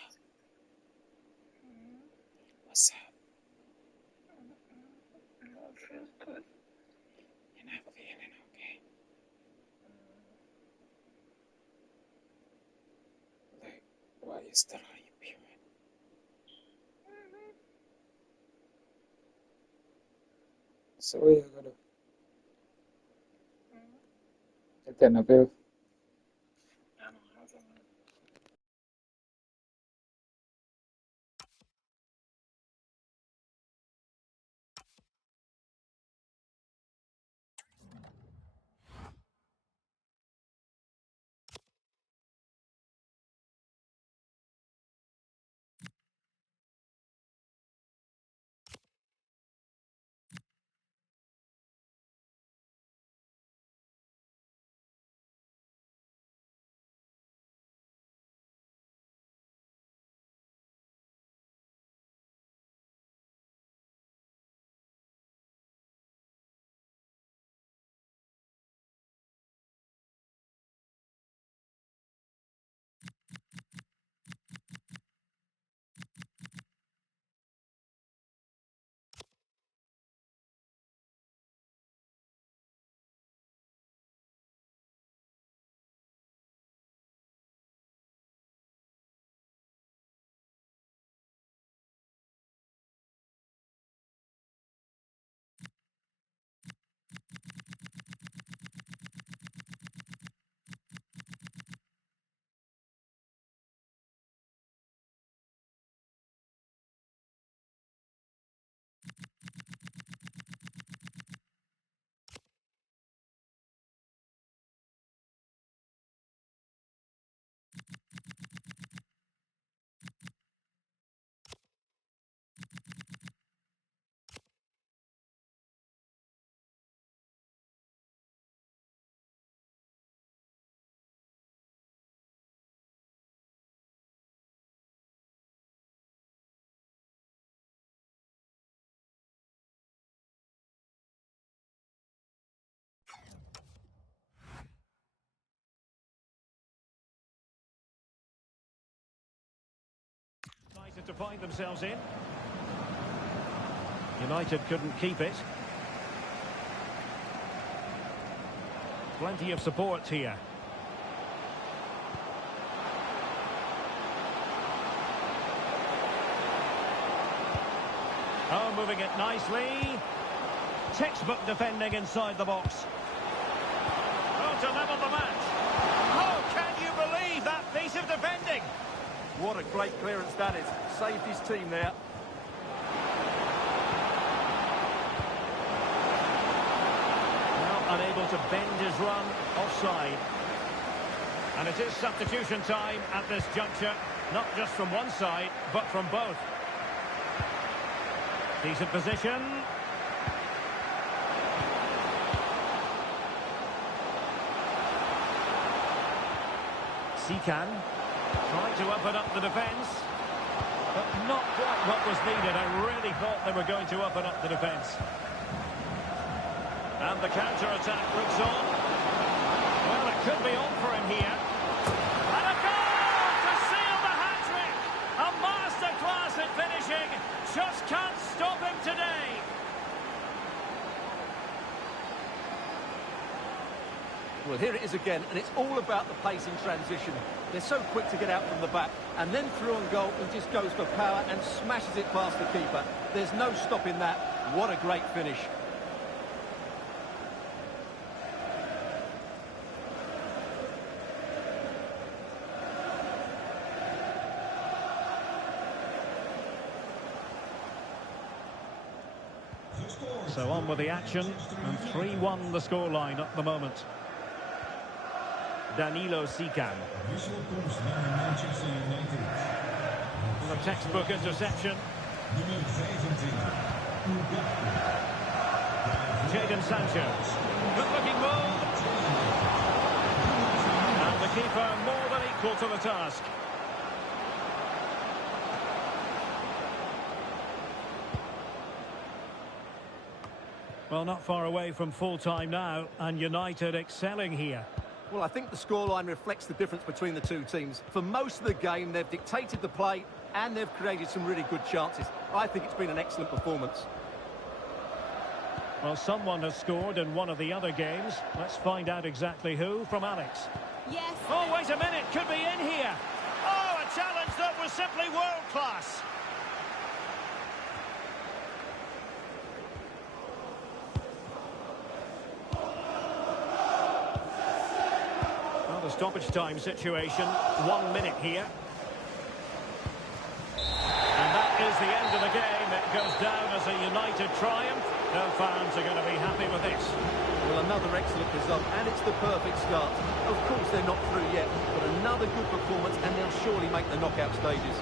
What's up? I don't feel good. You're not feeling okay. Like, why you still on your period? So what you gonna do? You take a pill? to find themselves in. United couldn't keep it. Plenty of support here. Oh, moving it nicely. Textbook defending inside the box. Oh, to level the match. Oh, can you believe that piece of defending? What a great clearance that is. Saved his team there. Now unable to bend his run, offside. And it is substitution time at this juncture, not just from one side, but from both. Decent position. Sikan trying to open up the defence, but not quite what was needed. I really thought they were going to open up the defence. And the counter-attack looks on. Well, it could be on for him here. And a goal to seal the hat-trick! A masterclass at finishing. Just can't stop him today. Well, here it is again, and it's all about the pace in transition. They're so quick to get out from the back, and then through on goal, he just goes for power and smashes it past the keeper. There's no stopping that. What a great finish. So on with the action, and 3-1 the scoreline at the moment. Danilo Sikan. And a textbook interception. Jadon Sancho. Good-looking move. And the keeper more than equal to the task. Well, not far away from full-time now, and United excelling here. Well, I think the scoreline reflects the difference between the two teams. For most of the game, they've dictated the play, and they've created some really good chances. I think it's been an excellent performance. Well, someone has scored in one of the other games. Let's find out exactly who from Alex. Yes. Oh, wait a minute, could be in here. Oh, a challenge that was simply world-class. Well, the stoppage time situation, 1 minute here. And that is the end of the game. It goes down as a United triumph. No fans are going to be happy with this. Well, another excellent result, and it's the perfect start. Of course, they're not through yet, but another good performance, and they'll surely make the knockout stages.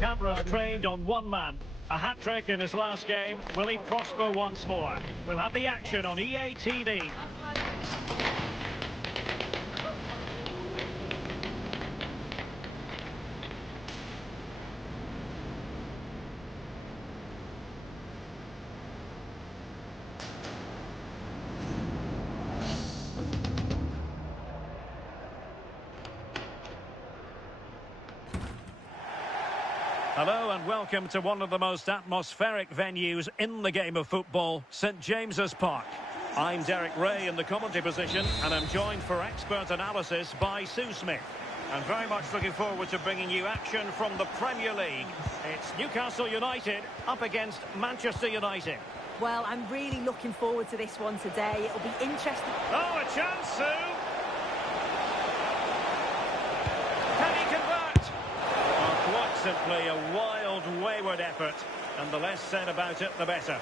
Cameras trained on one man. A hat-trick in his last game. Will he prosper once more? We'll have the action on EA TV. Hello and welcome to one of the most atmospheric venues in the game of football, St James's Park. I'm Derek Ray in the commentary position and I'm joined for expert analysis by Sue Smith. I'm very much looking forward to bringing you action from the Premier League. It's Newcastle United up against Manchester United. Well, I'm really looking forward to this one today. It'll be interesting. Oh, a chance, Sue! Can he convert? Quite simply a wild, wayward effort, and the less said about it, the better.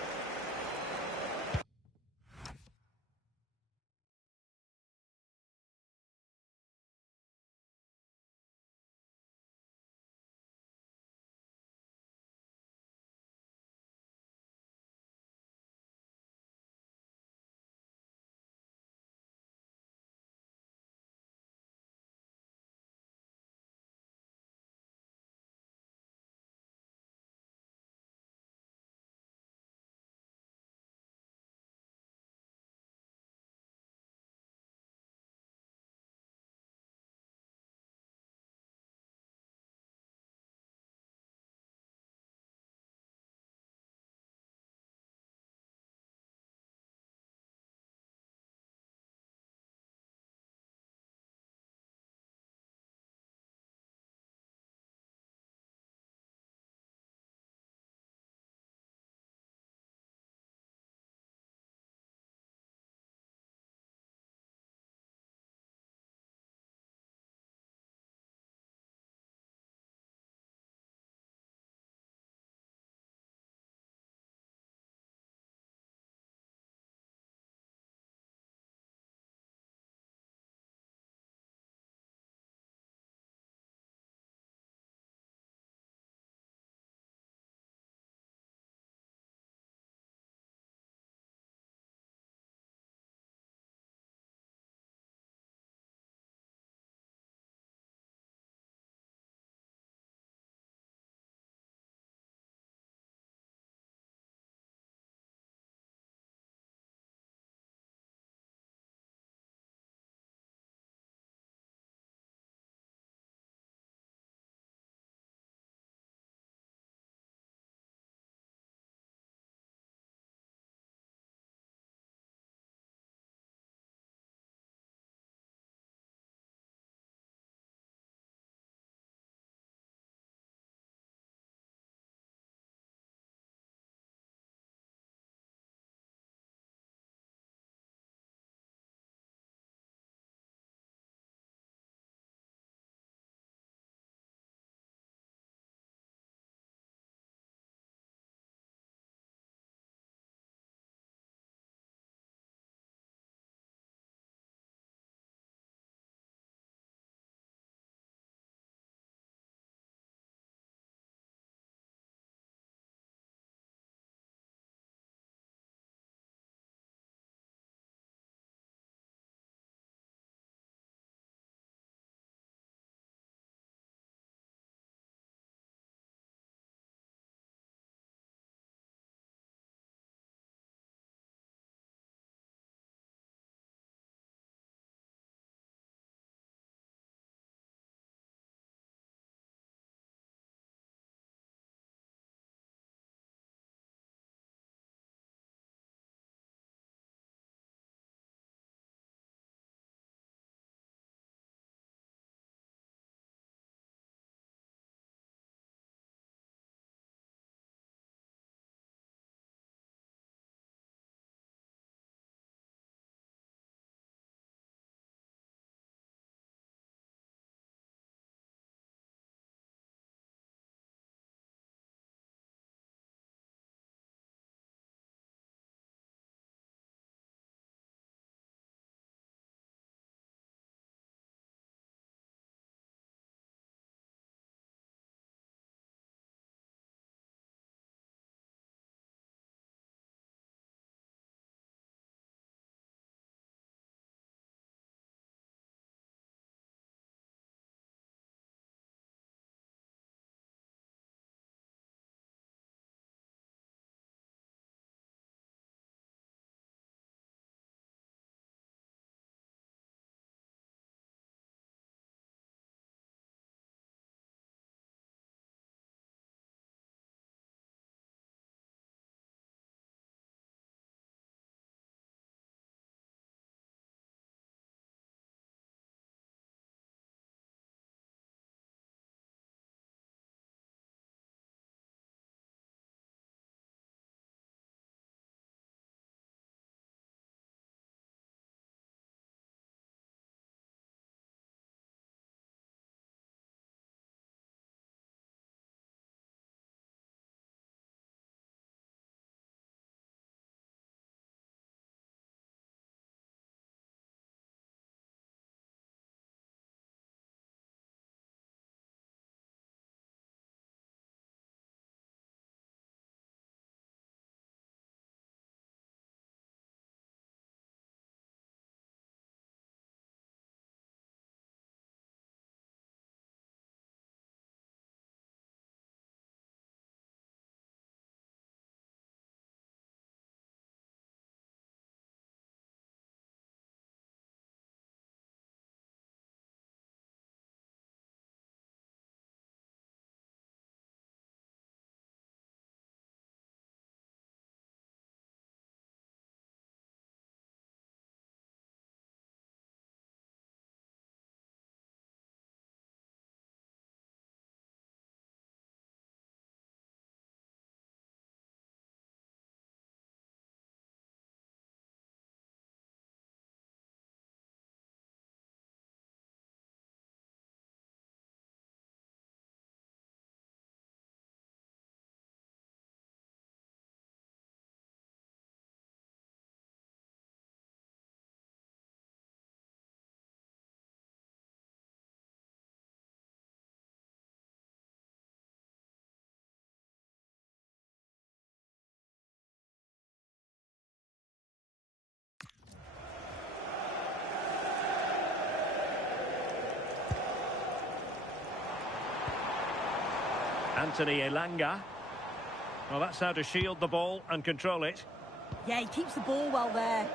Anthony Elanga. Well, that's how to shield the ball and control it. Yeah, he keeps the ball well there.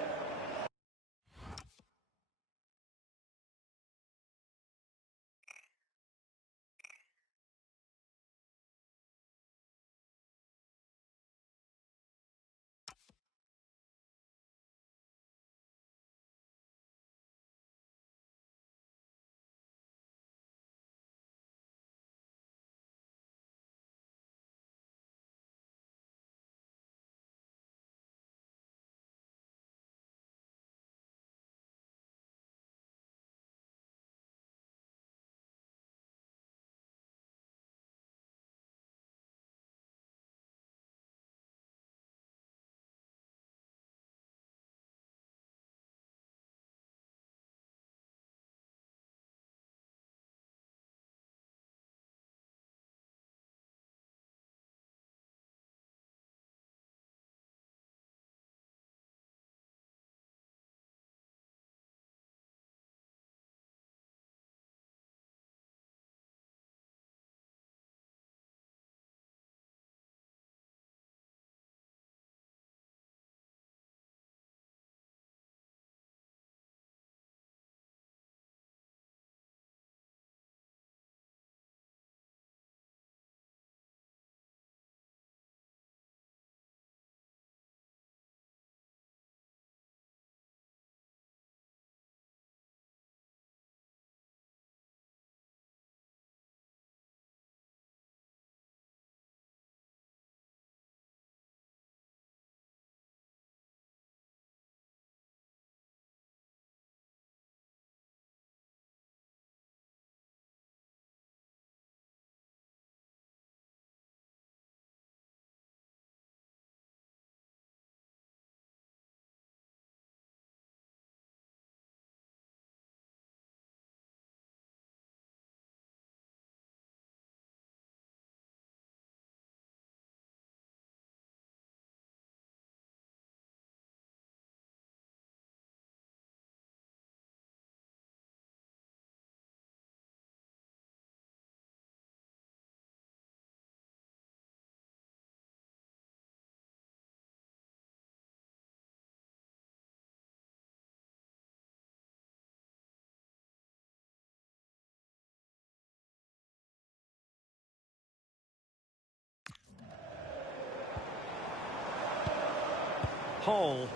Hall,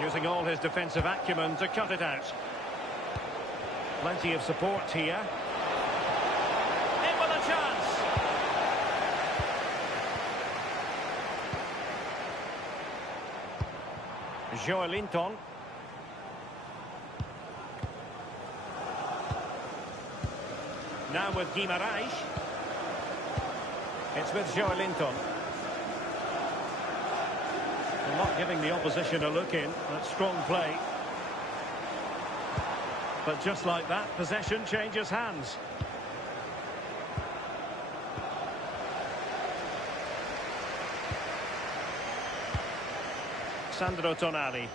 using all his defensive acumen to cut it out. Plenty of support here. In with a chance. Joelinton. Now with Guimaraes. It's with Joelinton. Not giving the opposition a look in. That's strong play. But just like that, possession changes hands. Sandro Tonali.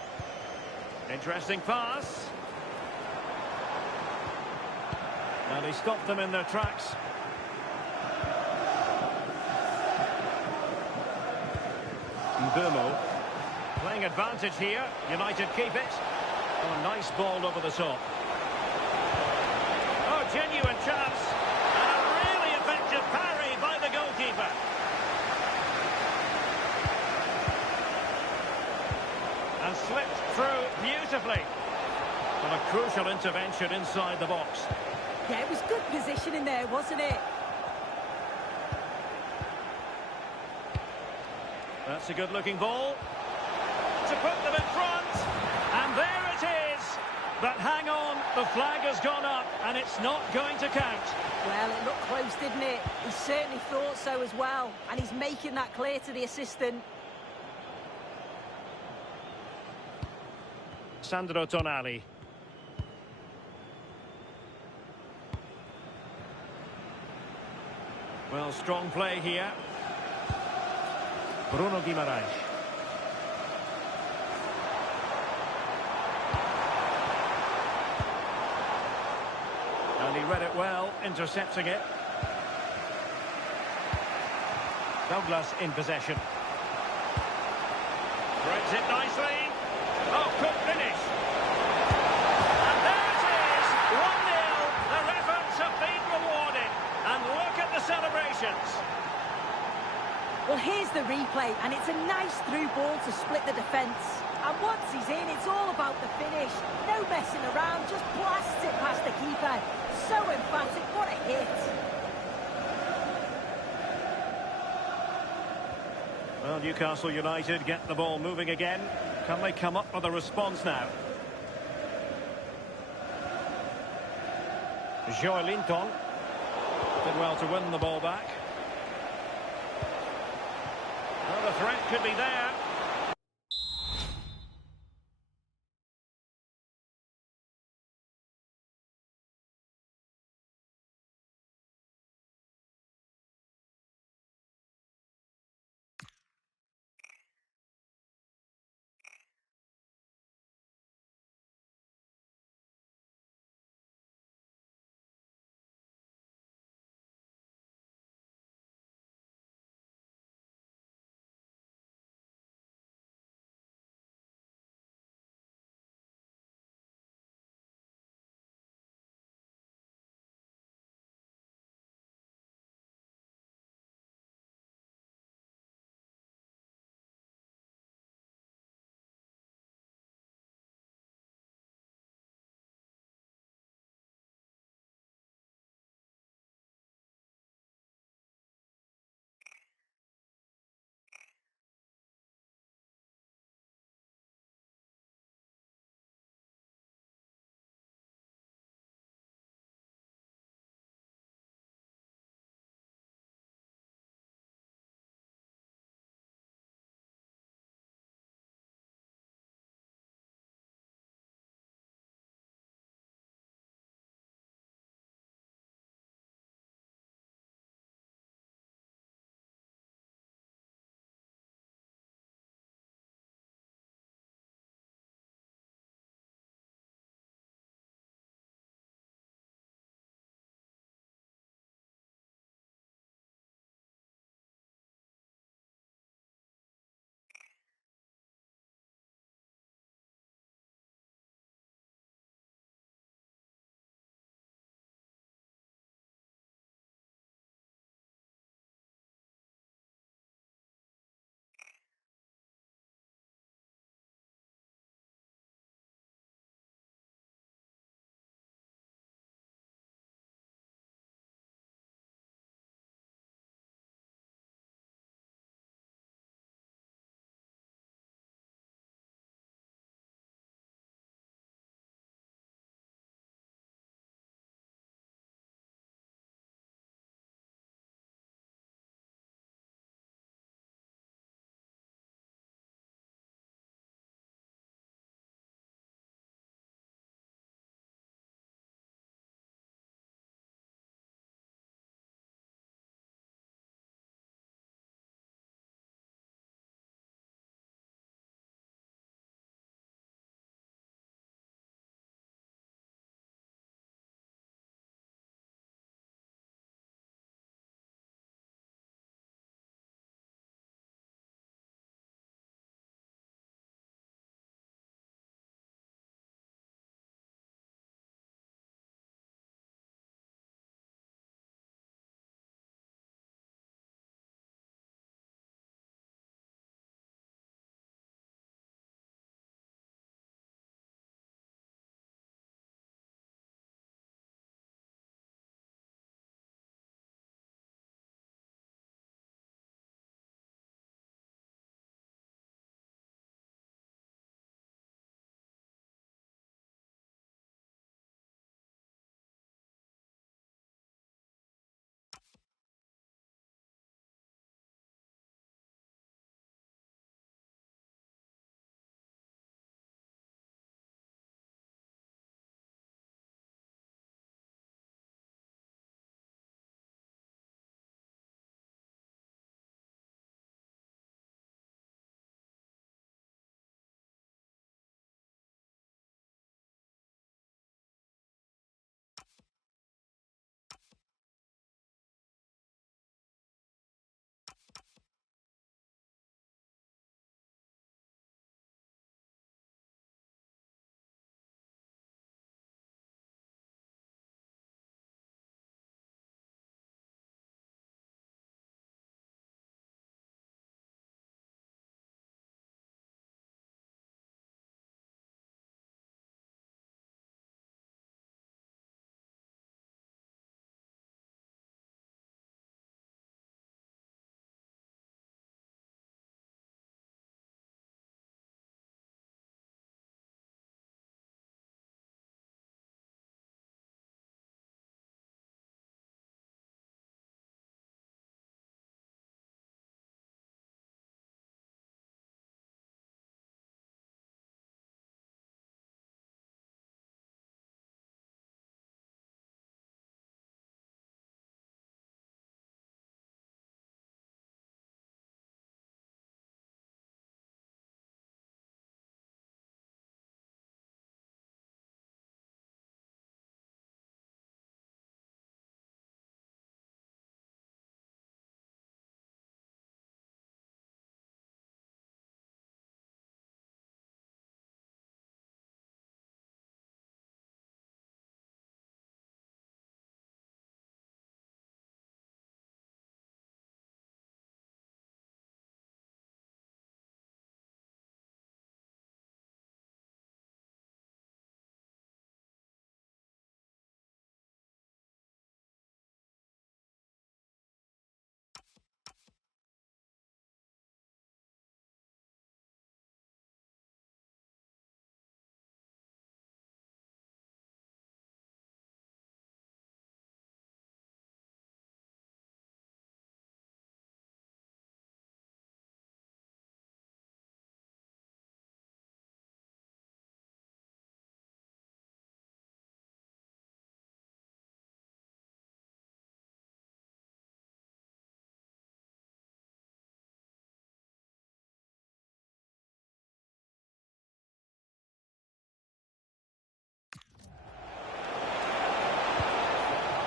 Interesting pass. And he stopped them in their tracks. Mbumo. Playing advantage here. United keep it. Oh, a nice ball over the top. Oh, genuine chance. And a really effective parry by the goalkeeper. And slipped through beautifully. And a crucial intervention inside the box. Yeah, it was good positioning there, wasn't it? That's a good-looking ball. To put them in front, and there it is. But hang on, the flag has gone up, and it's not going to count. Well, it looked close, didn't it? He certainly thought so as well, and he's making that clear to the assistant. Sandro Tonali. Well, strong play here. Bruno Guimaraes. And he read it well, intercepting it. Douglas in possession. Threads it nicely. Oh, good finish. And there it is, 1-0. Their efforts have been rewarded. And look at the celebrations. Well, here's the replay, and it's a nice through ball to split the defence. And once he's in, it's all about the finish. No messing around, just blasts it past the keeper. So emphatic, what a hit. Well, Newcastle United get the ball moving again. Can they come up with a response now? Joelinton did well to win the ball back. Well, the threat could be there.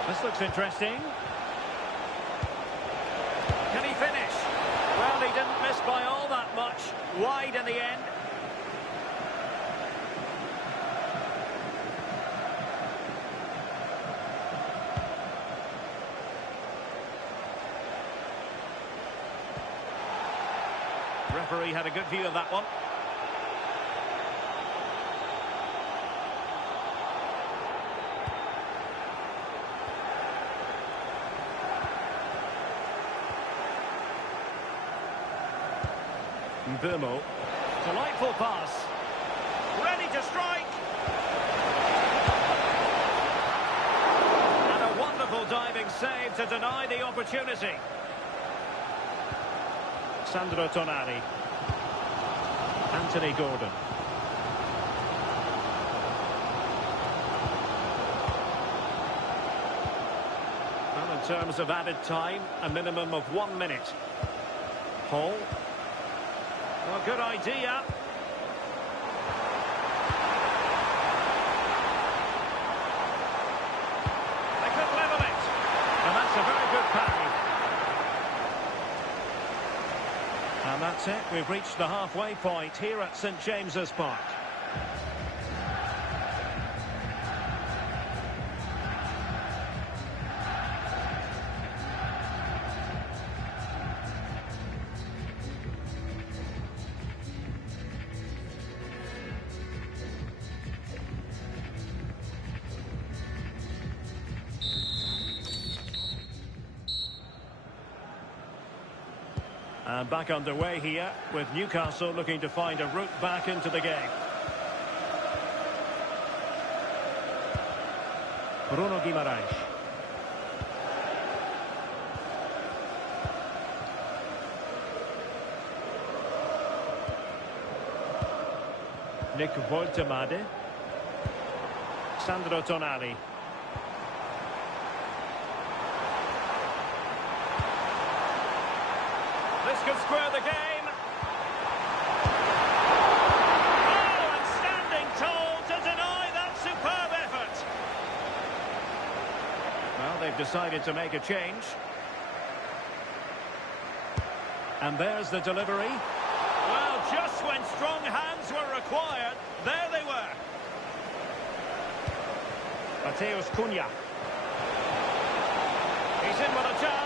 This looks interesting. Can he finish? Well, he didn't miss by all that much. Wide in the end. Referee had a good view of that one. Burmo. Delightful pass. Ready to strike. And a wonderful diving save to deny the opportunity. Sandro Tonali. Anthony Gordon. Well, in terms of added time, a minimum of 1 minute. Paul. Well, good idea. They could level it. And that's a very good parry. And that's it. We've reached the halfway point here at St James's Park. And back underway here with Newcastle looking to find a route back into the game. Bruno Guimaraes. Nick Woltemade. Sandro Tonali. This could square the game. Oh, and standing tall to deny that superb effort. Well, they've decided to make a change. And there's the delivery. Well, just when strong hands were required, there they were. Mateus Cunha. He's in with a chance.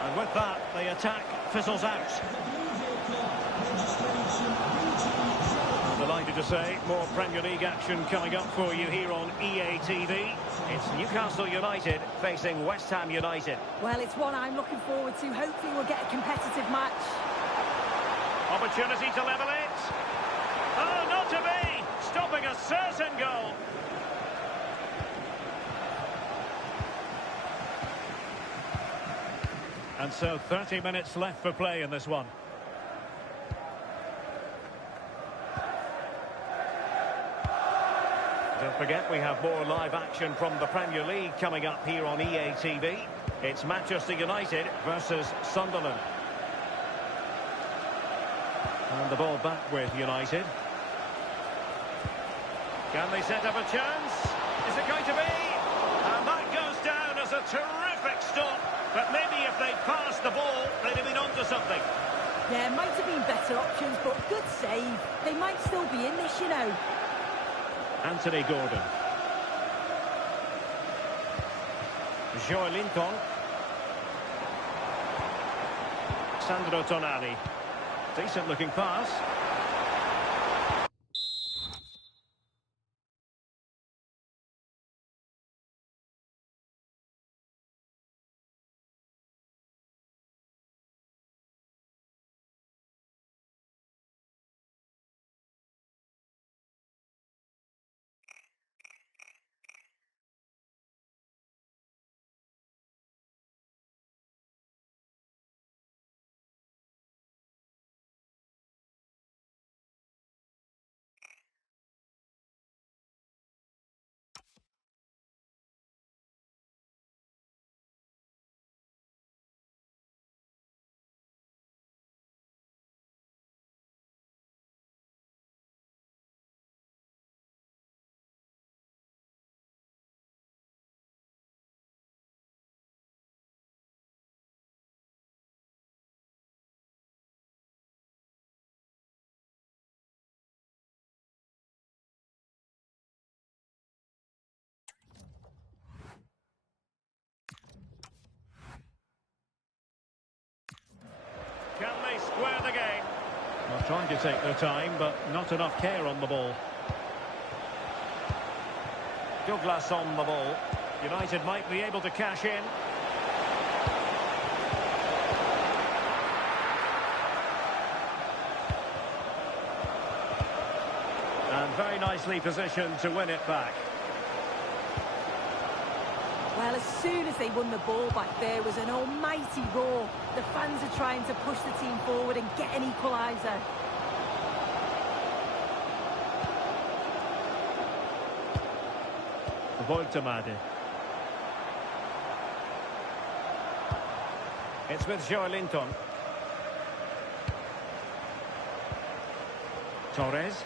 And with that, the attack fizzles out. Delighted to say, more Premier League action coming up for you here on EA TV. It's Newcastle United facing West Ham United. Well, it's one I'm looking forward to. Hopefully we'll get a competitive match. Opportunity to level it. Oh, not to be! Stopping a certain goal. And so 30 minutes left for play in this one. Don't forget, we have more live action from the Premier League coming up here on EA TV. It's Manchester United versus Sunderland. And the ball back with United. Can they set up a chance? Is it going to be? And that goes down as a terrific stop. But maybe if they'd passed the ball, they'd have been onto something. Yeah, might have been better options, but good save. They might still be in this, you know. Anthony Gordon. Joe Linton. Sandro Tonali. Decent looking pass. Trying to take their time, but not enough care on the ball. Douglas on the ball. United might be able to cash in. And very nicely positioned to win it back. Well, as soon as they won the ball back, there was an almighty roar. The fans are trying to push the team forward and get an equaliser. Voltemade. It's with Joelinton. Torres.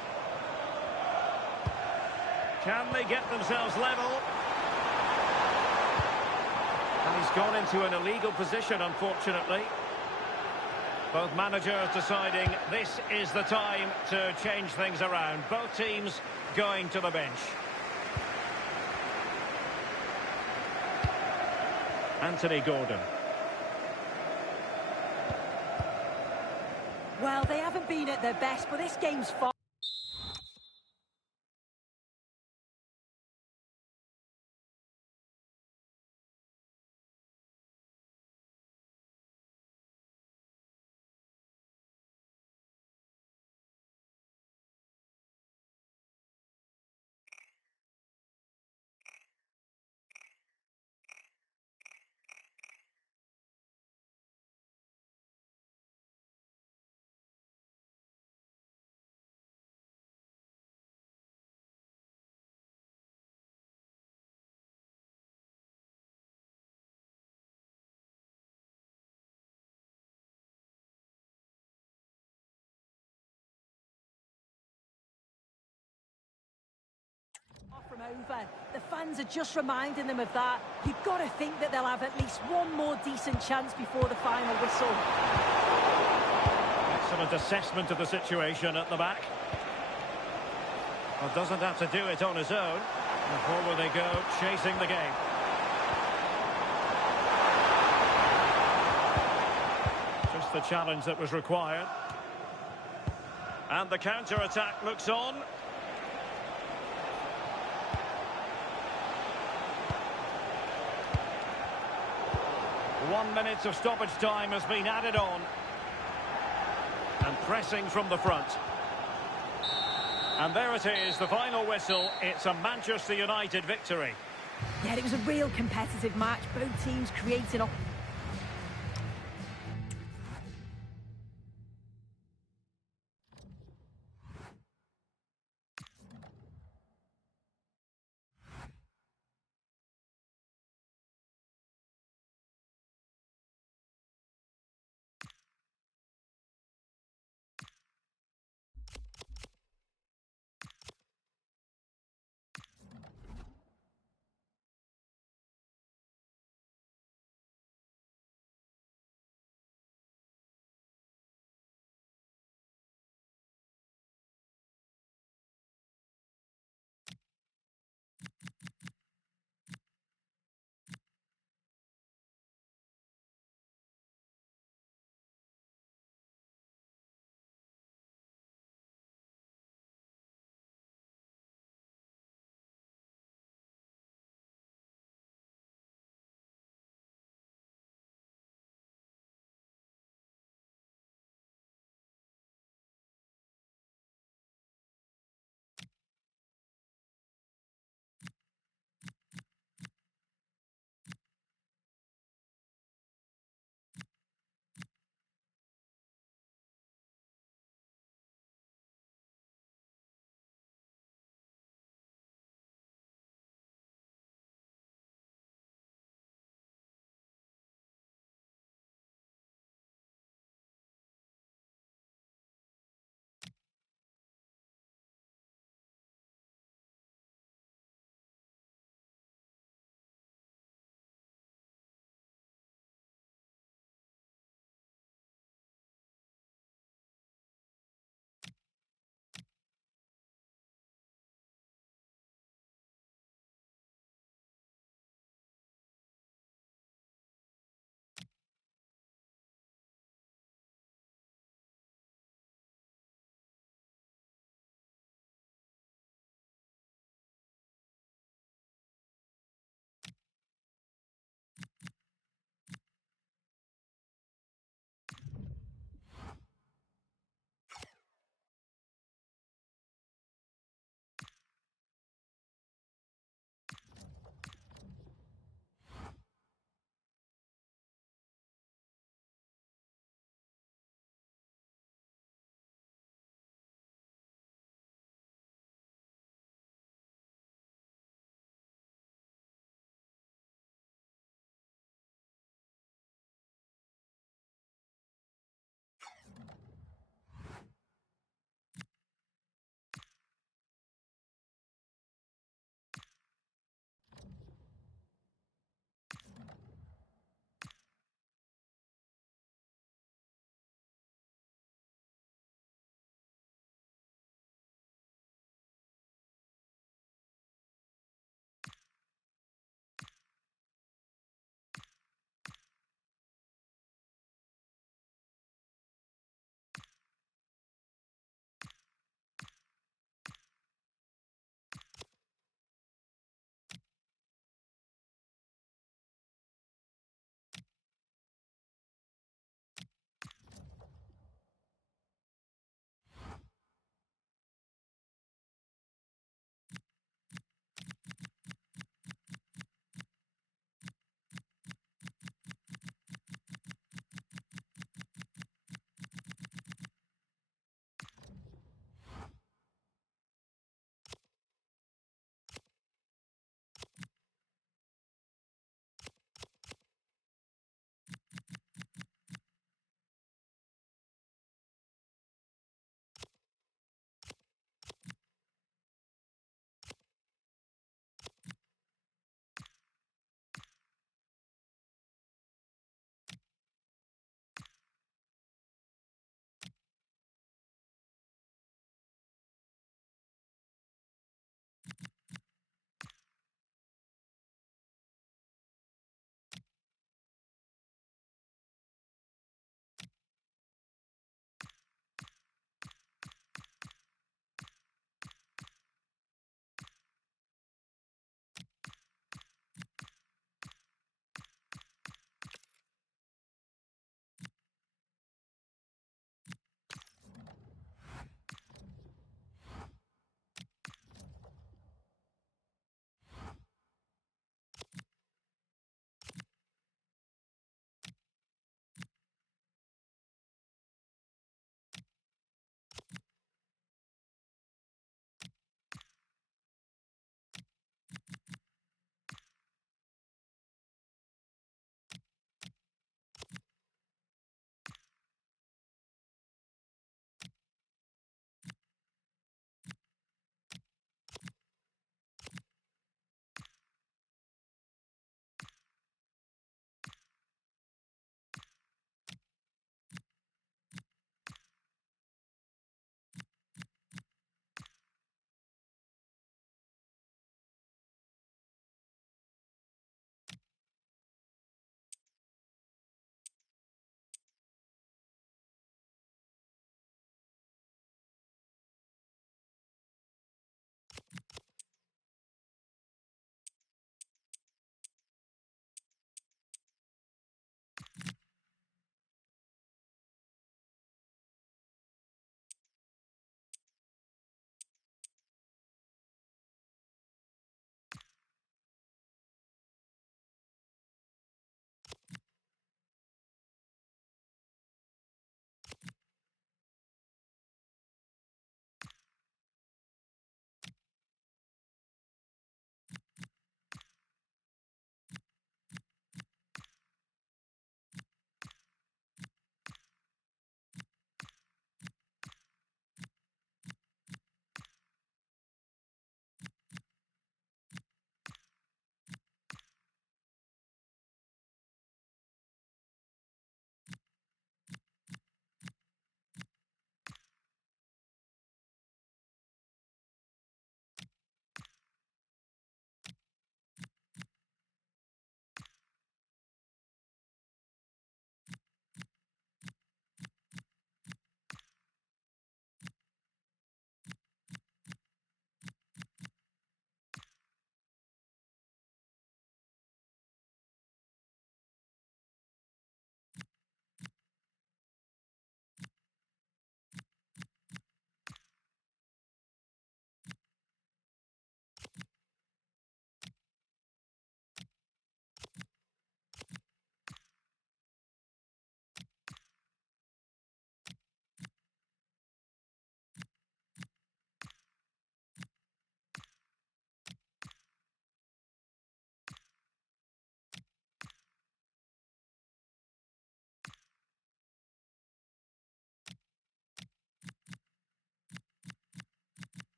Can they get themselves level? And he's gone into an illegal position, unfortunately. Both managers deciding this is the time to change things around. Both teams going to the bench. Anthony Gordon. Well, they haven't been at their best, but this game's far. From over. The fans are just reminding them of that. You've got to think that they'll have at least one more decent chance before the final whistle. Excellent assessment of the situation at the back. Well, doesn't have to do it on his own. And forward they go, chasing the game. Just the challenge that was required. And the counter-attack looks on. One minute of stoppage time has been added on. And pressing from the front. And there it is, the final whistle. It's a Manchester United victory. Yeah, it was a real competitive match. Both teams creating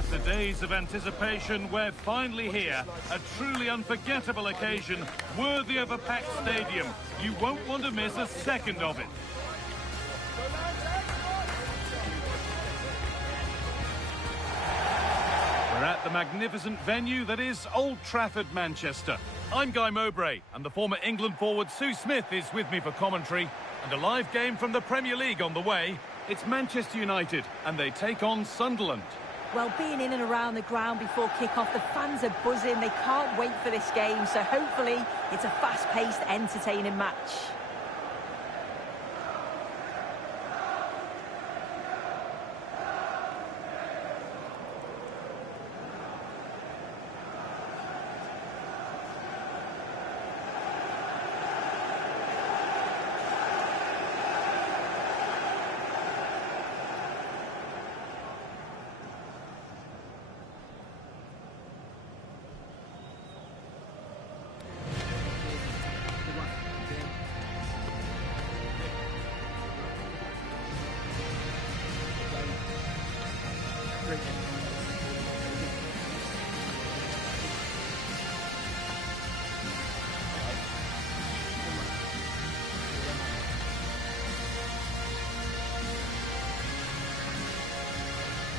After days of anticipation, we're finally here. A truly unforgettable occasion, worthy of a packed stadium. You won't want to miss a second of it. We're at the magnificent venue that is Old Trafford, Manchester. I'm Guy Mowbray, and the former England forward Sue Smith is with me for commentary. And a live game from the Premier League on the way. It's Manchester United, and they take on Sunderland. Well, being in and around the ground before kick-off, the fans are buzzing. They can't wait for this game, so hopefully it's a fast-paced, entertaining match.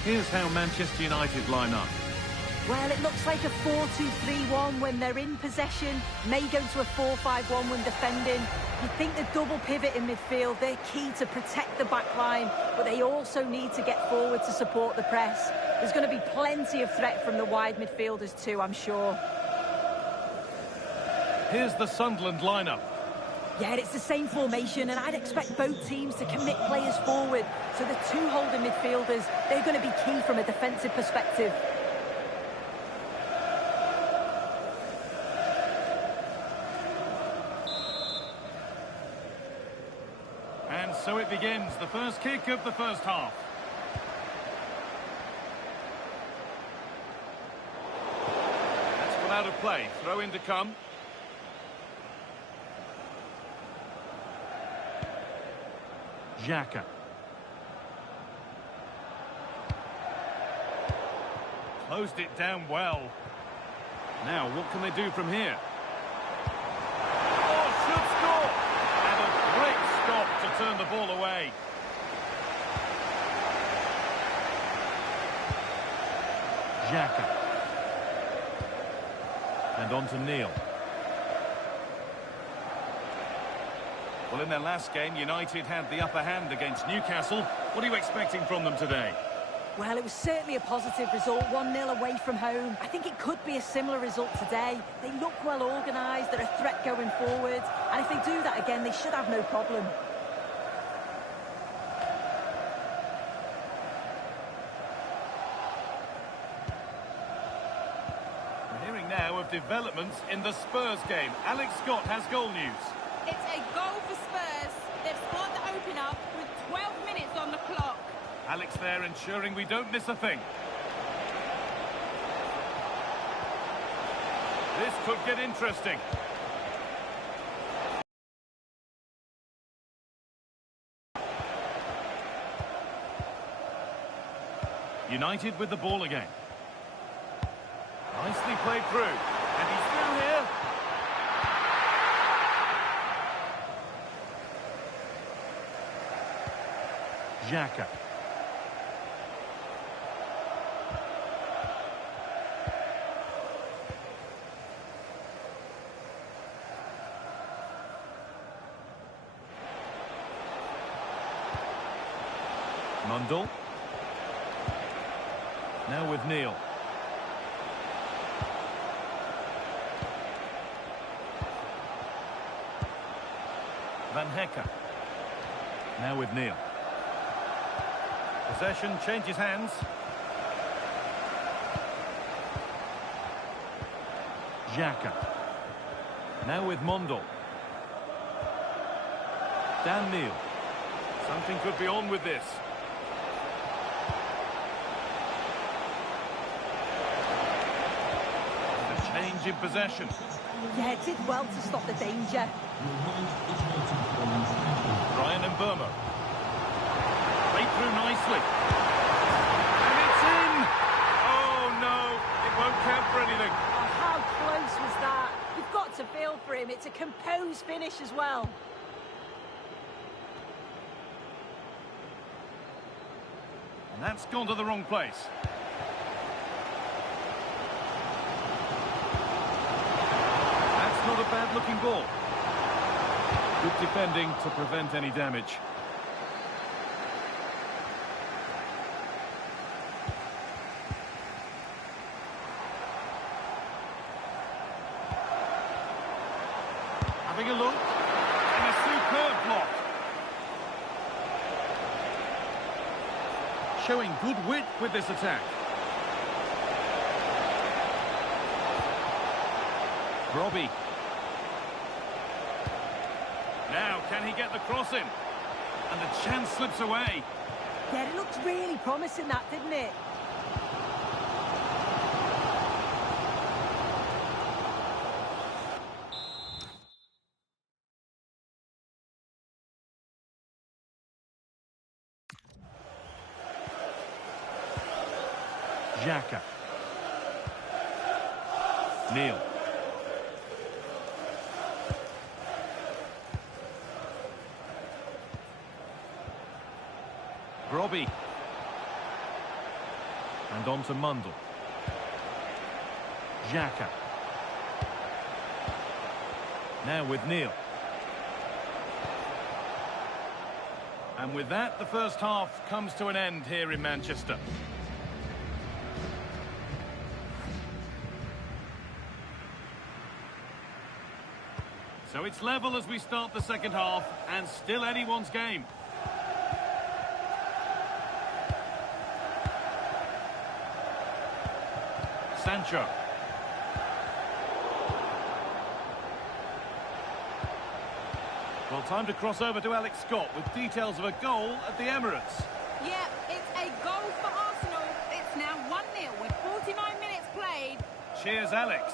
Here's how Manchester United line up. Well, it looks like a 4-2-3-1 when they're in possession. May go to a 4-5-1 when defending. You think the double pivot in midfield, they're key to protect the back line, but they also need to get forward to support the press. There's going to be plenty of threat from the wide midfielders too, I'm sure. Here's the Sunderland lineup. Yeah, it's the same formation, and I'd expect both teams to commit players forward. So the two holding midfielders, they're going to be key from a defensive perspective. And so it begins, the first kick of the first half. That's gone out of play, throw in to come. Xhaka. Closed it down well. Now, what can they do from here? Oh, should score! And a great stop to turn the ball away. Xhaka. And on to Neil. Well, in their last game, United had the upper hand against Newcastle. What are you expecting from them today? Well, it was certainly a positive result, 1-0 away from home. I think it could be a similar result today. They look well organised, they're a threat going forward. And if they do that again, they should have no problem. We're hearing now of developments in the Spurs game. Alex Scott has goal news. It's a goal for Spurs. They've scored the opener with 12 minutes on the clock. Alex there ensuring we don't miss a thing. This could get interesting. United with the ball again. Nicely played through. And he's through here. Xhaka. Mundell. Now with Neil. Van Hecke. Now with Neil. Possession changes hands. Xhaka. Now with Mundell. Dan Neil. Something could be on with this. And a change in possession. Yeah, it did well to stop the danger. Ryan and Burma. Right through nicely. And it's in! It's a composed finish as well. And that's gone to the wrong place. That's not a bad-looking ball. Good defending to prevent any damage. Having a look, and a superb block. Showing good wit with this attack. Robbie. Now, can he get the cross in? And the chance slips away. Yeah, it looked really promising, that, didn't it? Xhaka. Neil. Robbie. And on to Mundle. Xhaka. Now with Neil. And with that, the first half comes to an end here in Manchester. So it's level as we start the second half, and still anyone's game. Sancho. Well, time to cross over to Alex Scott with details of a goal at the Emirates. Yeah, it's a goal for Arsenal. It's now 1-0 with 49 minutes played. Cheers, Alex.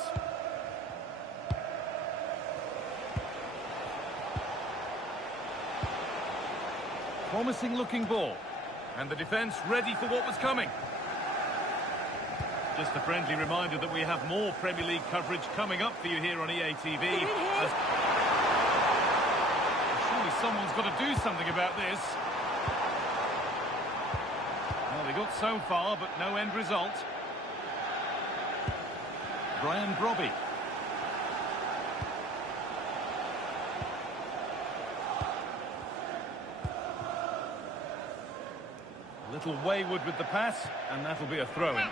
Promising looking ball. And the defence ready for what was coming. Just a friendly reminder that we have more Premier League coverage coming up for you here on EA TV. Surely someone's got to do something about this. Well, they got so far, but no end result. Brian Brobby. A little wayward with the pass, and that'll be a throw-in.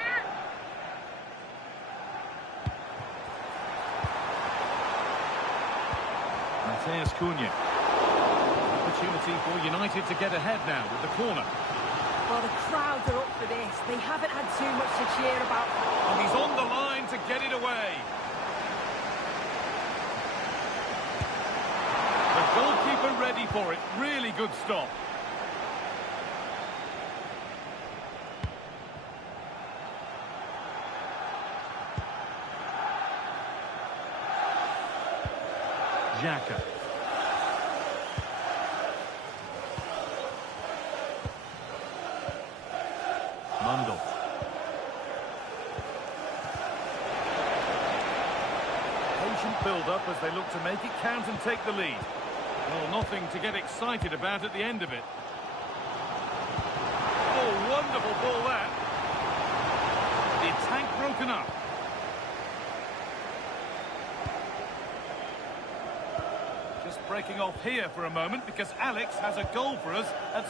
Mateus Cunha. Opportunity for United to get ahead now with the corner. Well, the crowds are up for this. They haven't had too much to cheer about. And he's on the line to get it away. The goalkeeper ready for it. Really good stop. Xhaka. Mundle. Patient build-up as they look to make it count and take the lead. Well, nothing to get excited about at the end of it. Oh, wonderful ball that. The attack broken up. Just breaking off here for a moment because Alex has a goal for us at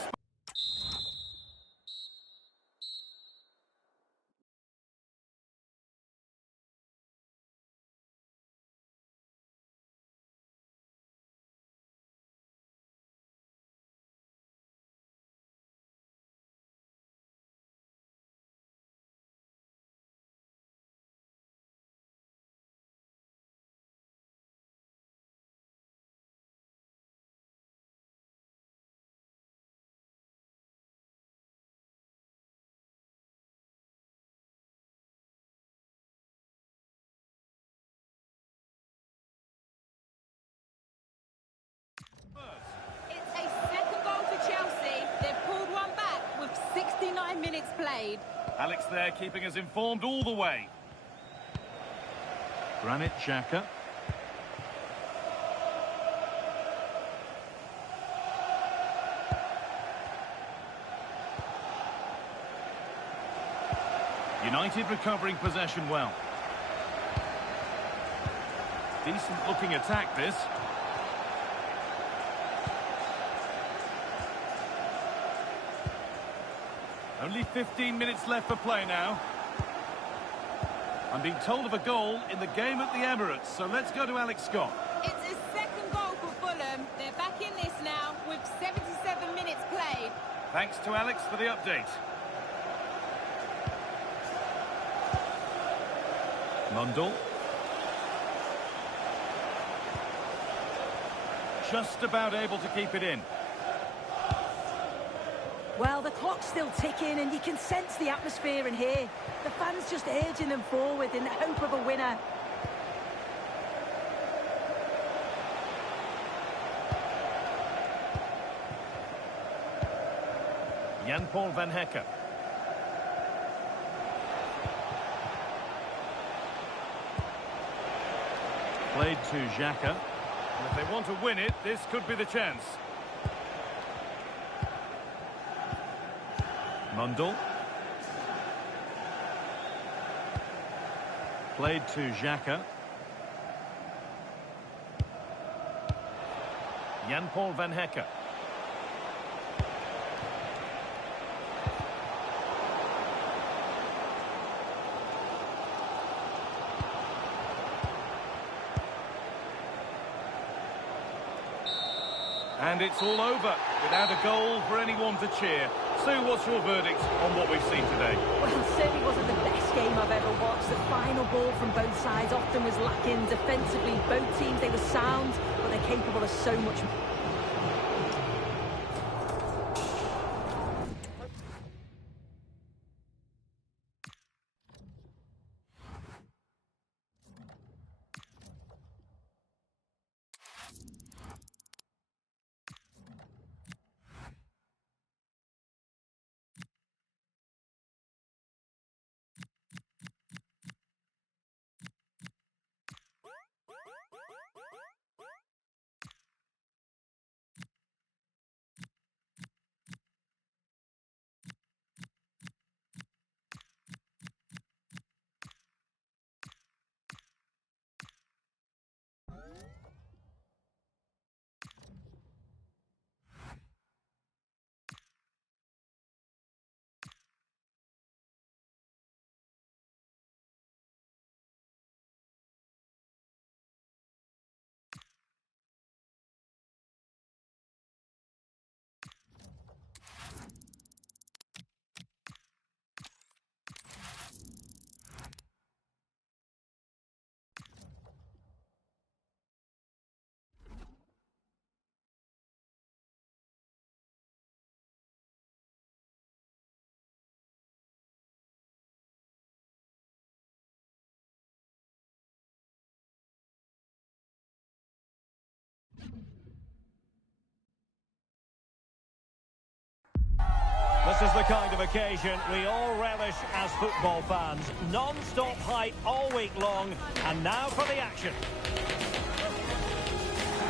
It's a second goal for Chelsea. They've pulled one back with 69 minutes played. Alex there keeping us informed all the way. Granit Xhaka. United recovering possession well. Decent looking attack this. Only 15 minutes left for play now. I'm being told of a goal in the game at the Emirates, so let's go to Alex Scott. It's his second goal for Fulham. They're back in this now with 77 minutes played. Thanks to Alex for the update. Mundell. Just about able to keep it in. Well, the clock's still ticking and you can sense the atmosphere in here. The fans just urging them forward in the hope of a winner. Jan-Paul van Hecke. Played to Xhaka. And if they want to win it, this could be the chance. Mundell. Played to Xhaka. Jan-Paul van Hecke. And it's all over, without a goal for anyone to cheer. Sue, what's your verdict on what we've seen today? Well, it certainly wasn't the best game I've ever watched. The final ball from both sides often was lacking. Defensively, both teams, they were sound, but they're capable of so much more. This is the kind of occasion we all relish as football fans. Non-stop hype all week long, and now for the action.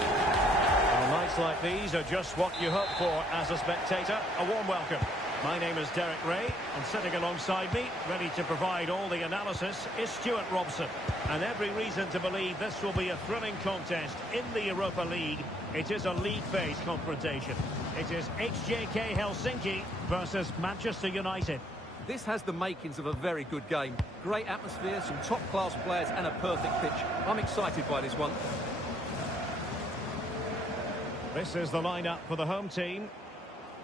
Well, nights like these are just what you hope for as a spectator. A warm welcome. My name is Derek Ray, and sitting alongside me, ready to provide all the analysis, is Stuart Robson. And every reason to believe this will be a thrilling contest in the Europa League. It is a league phase confrontation. It is HJK Helsinki versus Manchester United. This has the makings of a very good game. Great atmosphere, some top-class players and a perfect pitch. I'm excited by this one. This is the lineup for the home team.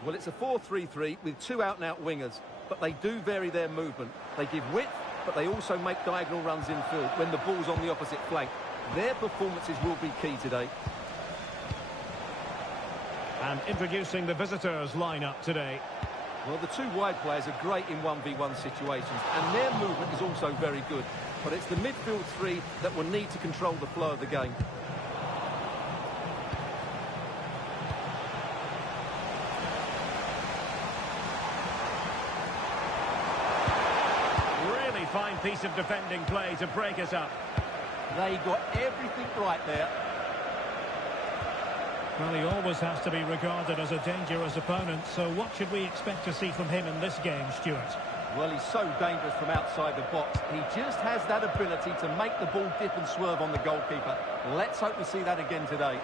Well, it's a 4-3-3 with two out-and-out wingers, but they do vary their movement. They give width, but they also make diagonal runs infield when the ball's on the opposite flank. Their performances will be key today. And introducing the visitors' lineup today. Well, the two wide players are great in 1v1 situations, and their movement is also very good. But it's the midfield three that will need to control the flow of the game. Really fine piece of defending play to break us up. They got everything right there. Well, he always has to be regarded as a dangerous opponent, so what should we expect to see from him in this game, Stuart? Well, he's so dangerous from outside the box. He just has that ability to make the ball dip and swerve on the goalkeeper. Let's hope we see that again today.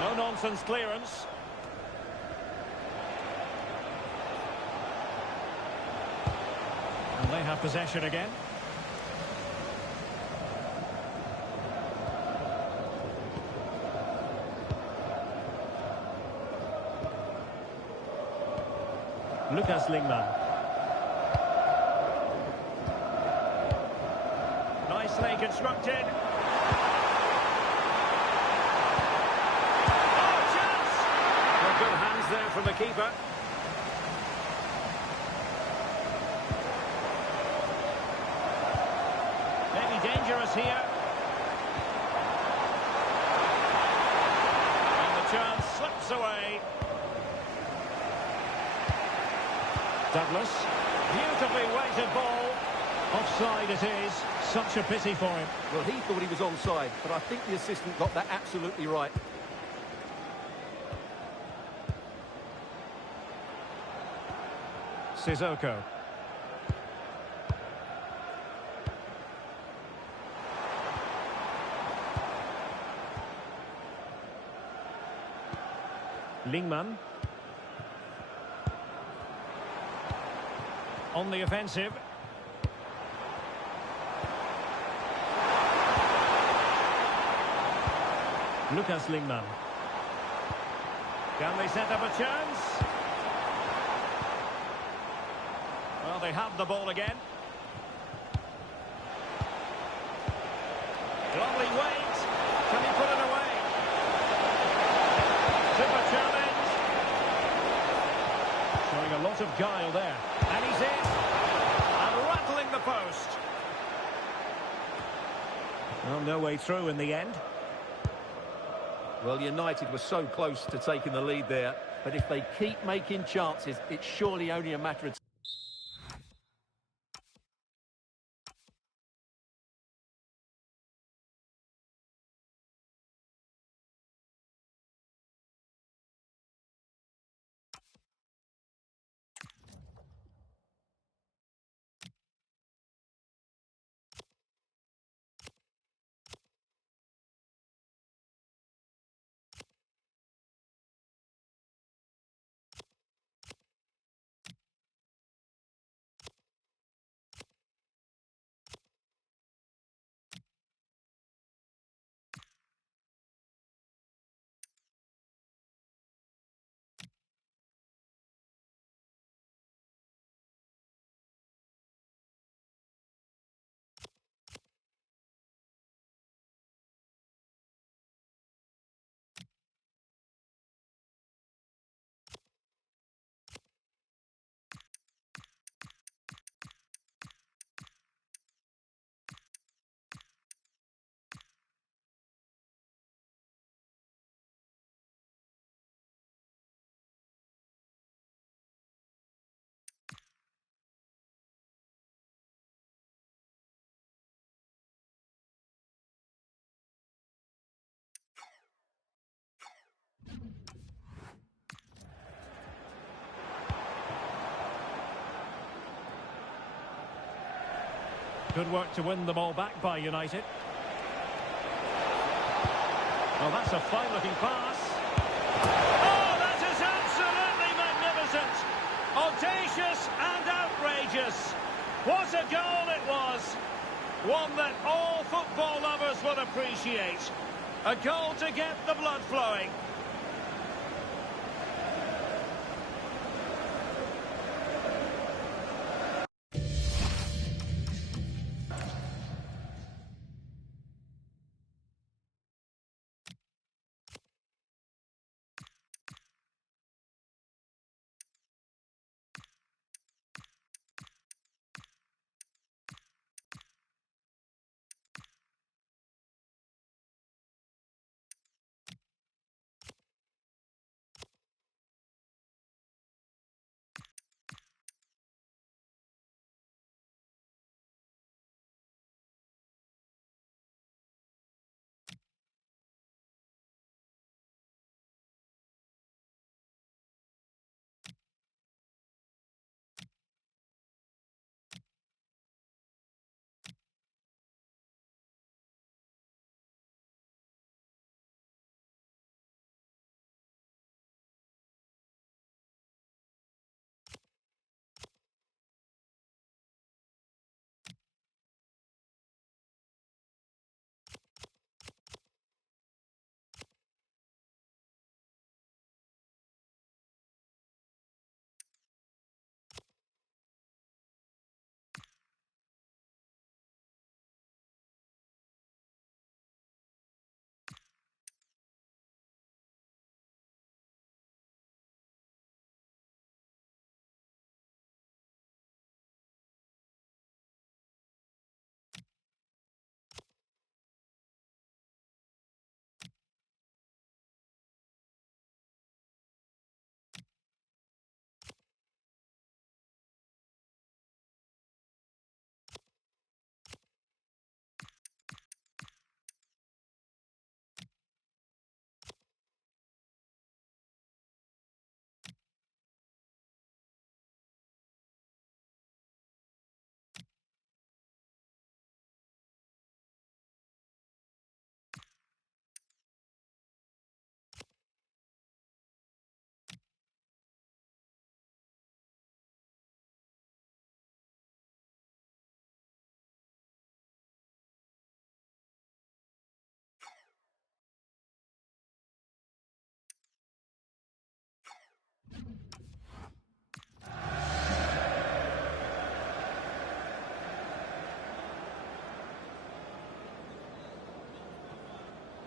No-nonsense clearance. And they have possession again. Lucas Lingman. Nicely constructed. Oh, chance! Well, good hands there from the keeper. Maybe dangerous here. And the chance slips away. Douglas, beautifully weighted ball. Offside it is. Such a pity for him. Well, he thought he was onside, but I think the assistant got that absolutely right. Sissoko. Lingman. On the offensive. Lucas Lingman. Can they set up a chance? Well, they have the ball again. Lovely weight. Can he put it away? Super challenge. Showing a lot of guile there. And he's in. And rattling the post. Well, no way through in the end. Well, United were so close to taking the lead there, but if they keep making chances, it's surely only a matter of... Good work to win the ball back by United. Well, that's a fine-looking pass. Oh, that is absolutely magnificent! Audacious and outrageous. What a goal it was! One that all football lovers will appreciate. A goal to get the blood flowing.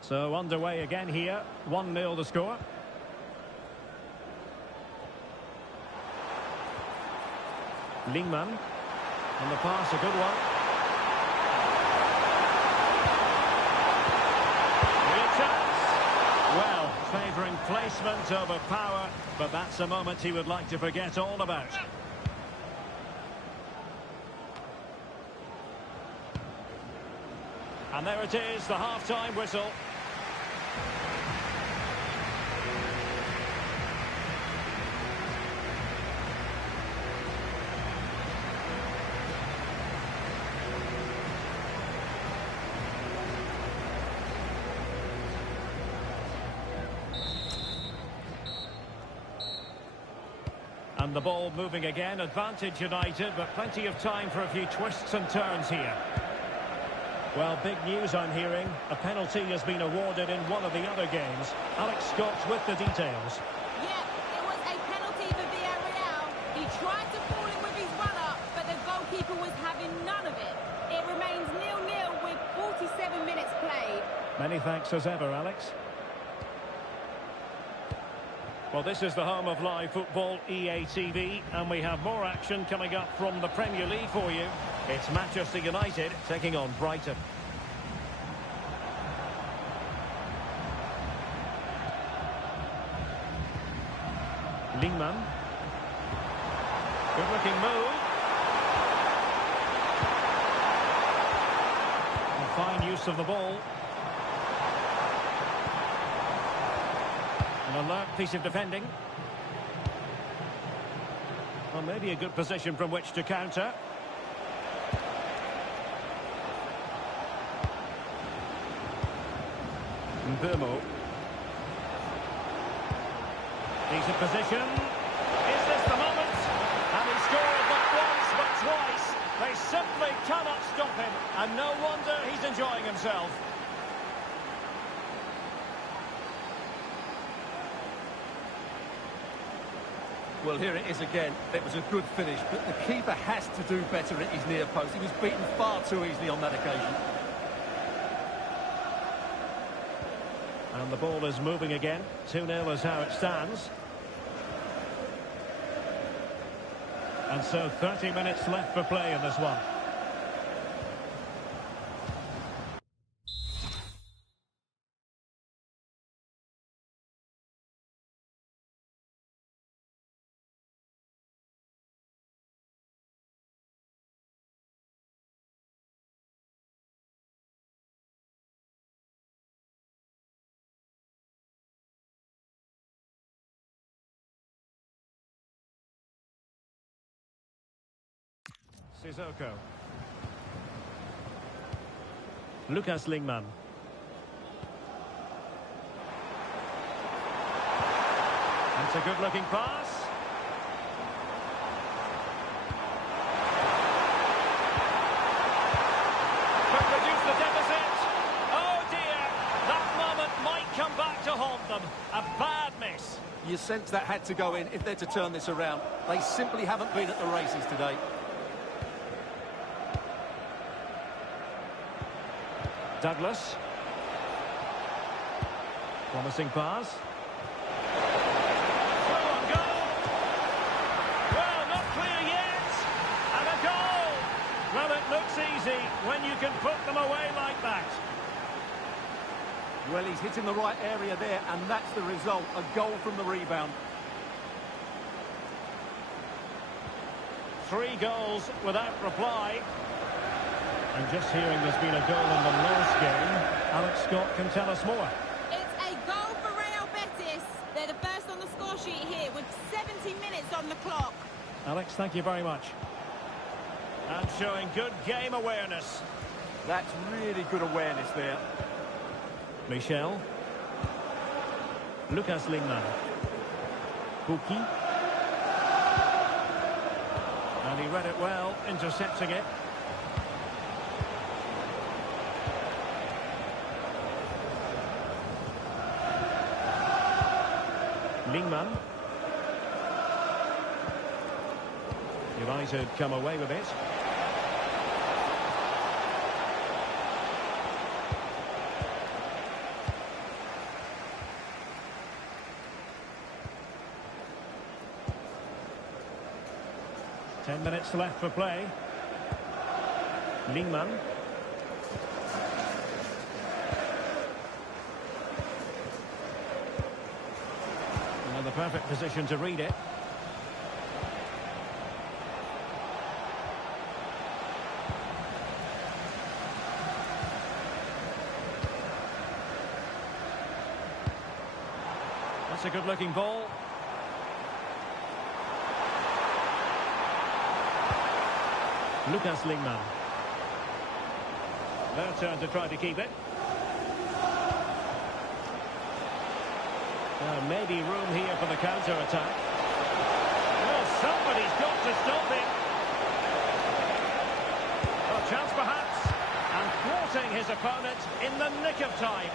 So underway again here. 1-0 the score. Lingman. And the pass, a good one. Real chance. Well, favouring placement over power, but that's a moment he would like to forget all about. And there it is, the half-time whistle. And the ball moving again, advantage United, but plenty of time for a few twists and turns here. Well, big news I'm hearing. A penalty has been awarded in one of the other games. Alex Scott with the details. Yeah, it was a penalty for Villarreal. He tried to fall in with his run-up, but the goalkeeper was having none of it. It remains 0-0 with 47 minutes played. Many thanks as ever, Alex. Well, this is the home of live football, EA TV, and we have more action coming up from the Premier League for you. It's Manchester United taking on Brighton. Lingman. Good-looking move. And fine use of the ball. An alert piece of defending. Well, maybe a good position from which to counter. Mbeumo. Decent position. Is this the moment? And he scored not once but twice. They simply cannot stop him. And no wonder he's enjoying himself. Well, here it is again. It was a good finish, but the keeper has to do better at his near post. He was beaten far too easily on that occasion. And the ball is moving again. 2-0 is how it stands. And so 30 minutes left for play in this one. Sissoko. Lucas Lingman. That's a good-looking pass. Could reduce the deficit. Oh dear, that moment might come back to haunt them. A bad miss. You sense that had to go in if they're to turn this around. They simply haven't been at the races today. Douglas. Promising pass. Through and goal. Well, not clear yet. And a goal. Well, it looks easy when you can put them away like that. Well, he's hitting the right area there, and that's the result. A goal from the rebound. 3 goals without reply. And just hearing there's been a goal in the last game, Alex Scott can tell us more. It's a goal for Real Betis. They're the first on the score sheet here with 70 minutes on the clock. Alex, thank you very much. And showing good game awareness. That's really good awareness there. Michel. Lucas Lingman. Buki. And he read it well, intercepting it. Lingman. United come away with it. 10 minutes left for play. Lingman. Well, the perfect position to read it. That's a good-looking ball. Lucas Lingman. Their turn to try to keep it. Maybe room here for the counter-attack. Well, somebody's got to stop him. A chance perhaps. And thwarting his opponent in the nick of time.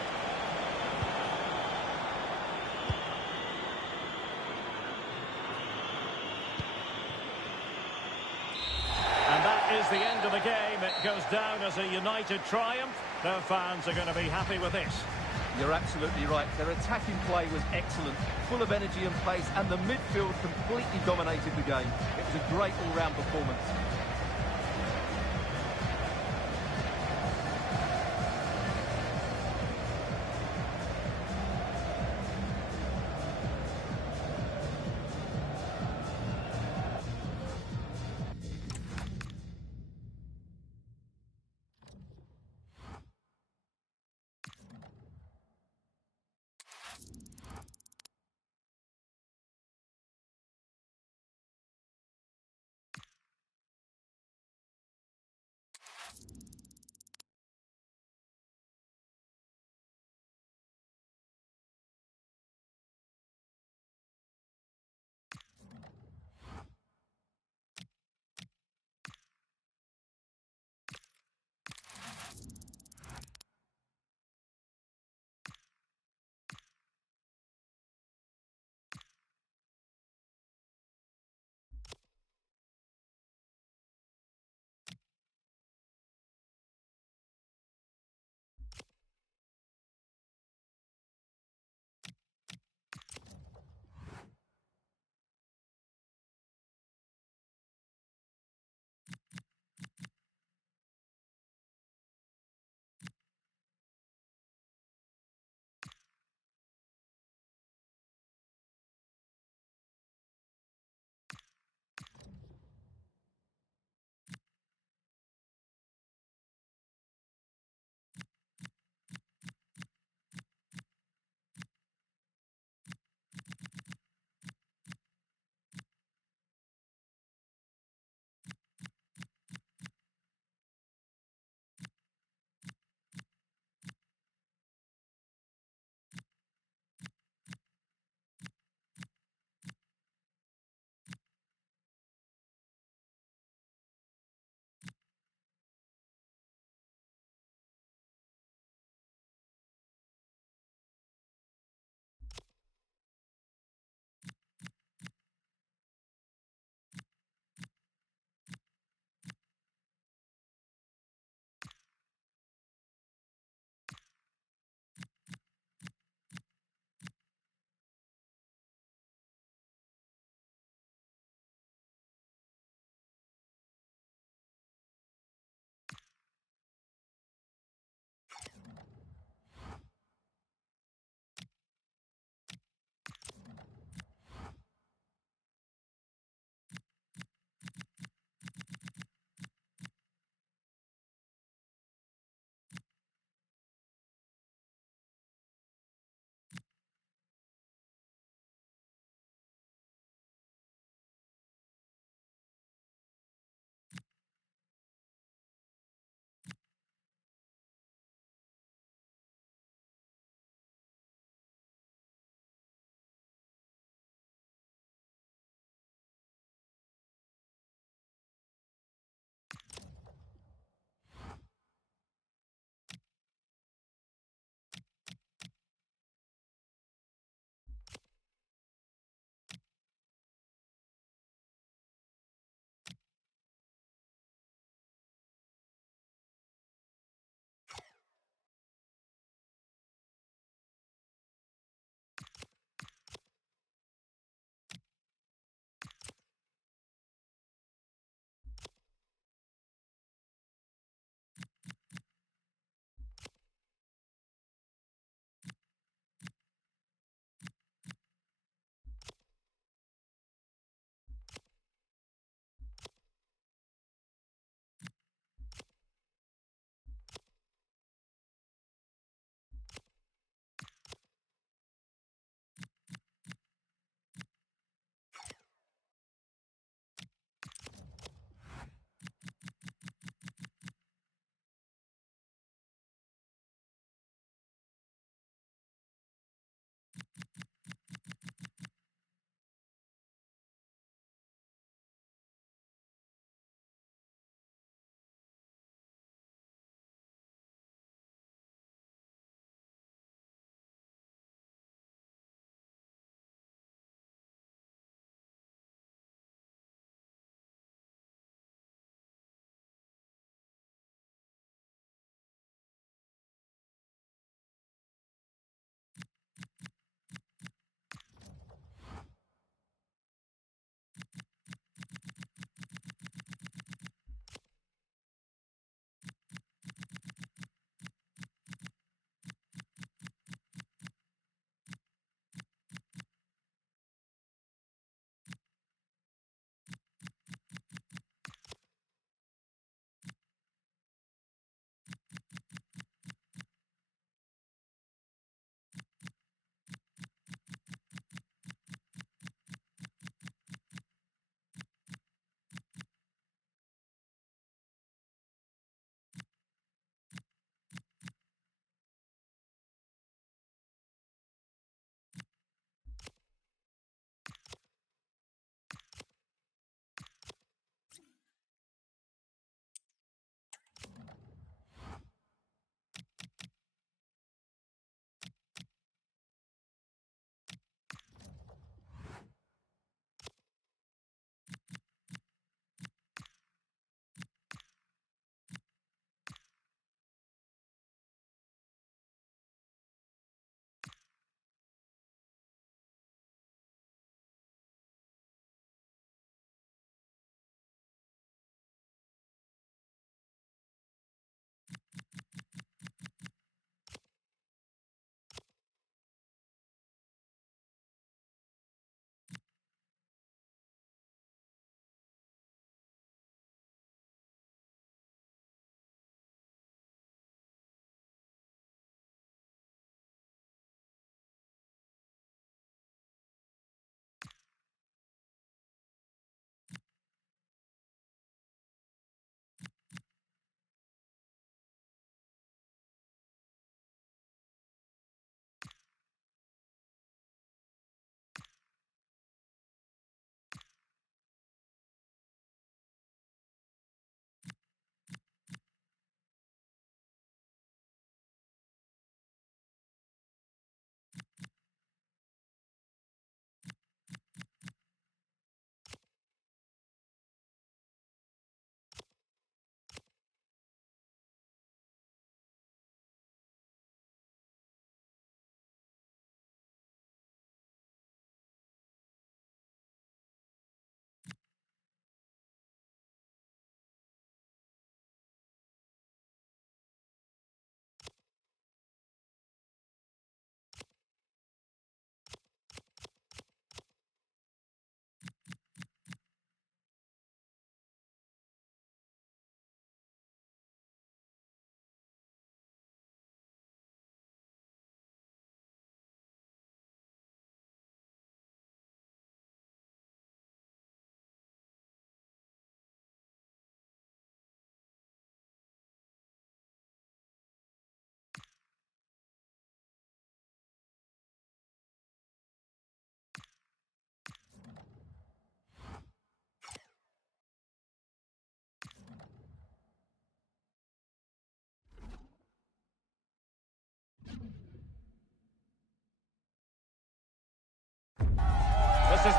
Is the end of the game. It goes down as a united triumph. Their fans are going to be happy with this. You're absolutely right. Their attacking play was excellent, full of energy and pace, and the midfield completely dominated the game. It was a great all-round performance.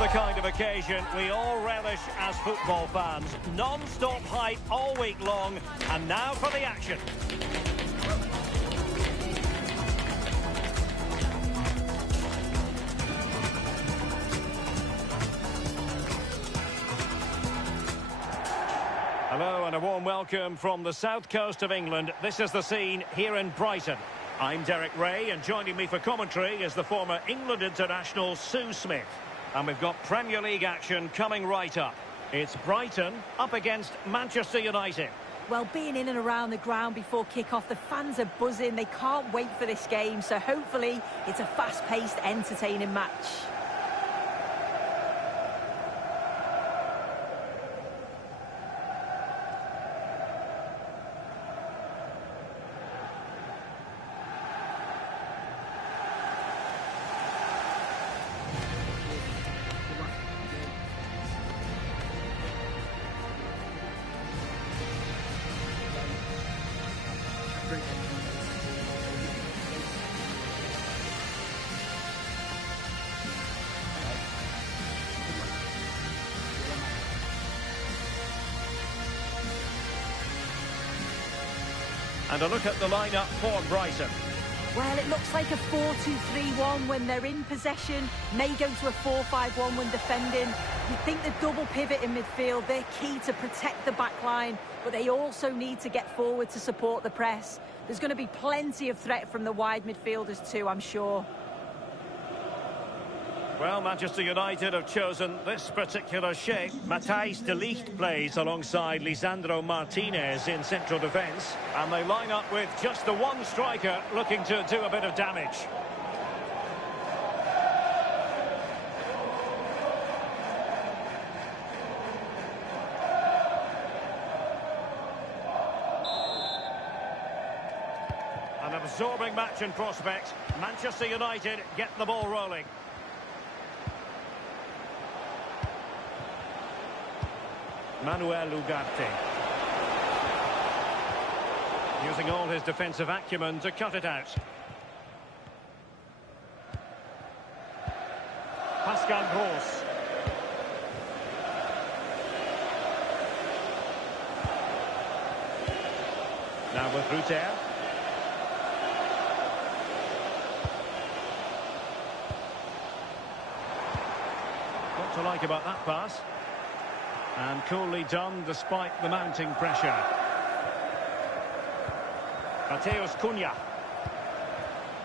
the kind of occasion we all relish as football fans. Non-stop hype all week long, and now for the action. Hello and a warm welcome from the south coast of England. This is the scene here in Brighton. I'm Derek Ray, and joining me for commentary is the former England international Sue Smith. And we've got Premier League action coming right up. It's Brighton up against Manchester United. Well, being in and around the ground before kick-off, the fans are buzzing. They can't wait for this game, so hopefully it's a fast-paced, entertaining match. And a look at the lineup for Brighton. Well, it looks like a 4-2-3-1 when they're in possession. May go to a 4-5-1 when defending. You think the double pivot in midfield, they're key to protect the back line, but they also need to get forward to support the press. There's going to be plenty of threat from the wide midfielders too, I'm sure. Well, Manchester United have chosen this particular shape. Matthijs de Ligt plays alongside Lisandro Martinez in central defence. And they line up with just the one striker looking to do a bit of damage. An absorbing match in prospect. Manchester United get the ball rolling. Manuel Ugarte. Using all his defensive acumen to cut it out. Pascal Gross. Now with Ruter. What to like about that pass? And coolly done despite the mounting pressure. Mateus Cunha.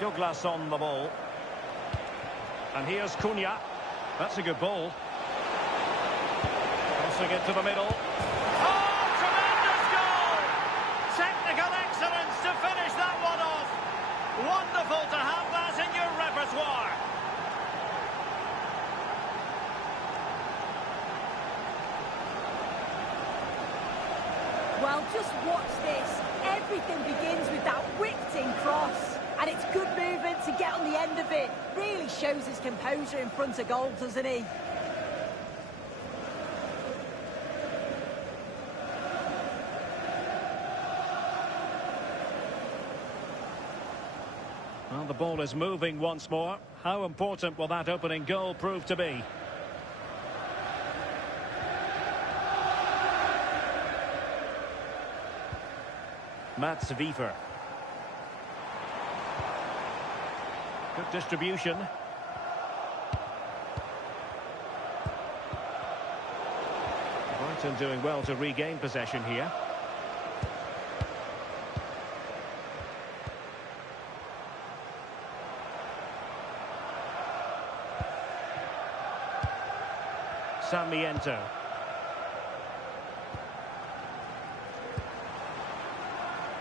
Douglas on the ball. And here's Cunha. That's a good ball. Crossing it to the middle. Oh, tremendous goal! Technical excellence to finish that one off. Wonderful to have that in your repertoire. Well, just watch this. Everything begins with that whipped-in cross. And it's good movement to get on the end of it. Really shows his composure in front of goal, doesn't he? Well, the ball is moving once more. How important will that opening goal prove to be? Mats Fifa. Good distribution. Brighton doing well to regain possession here. Sarmiento.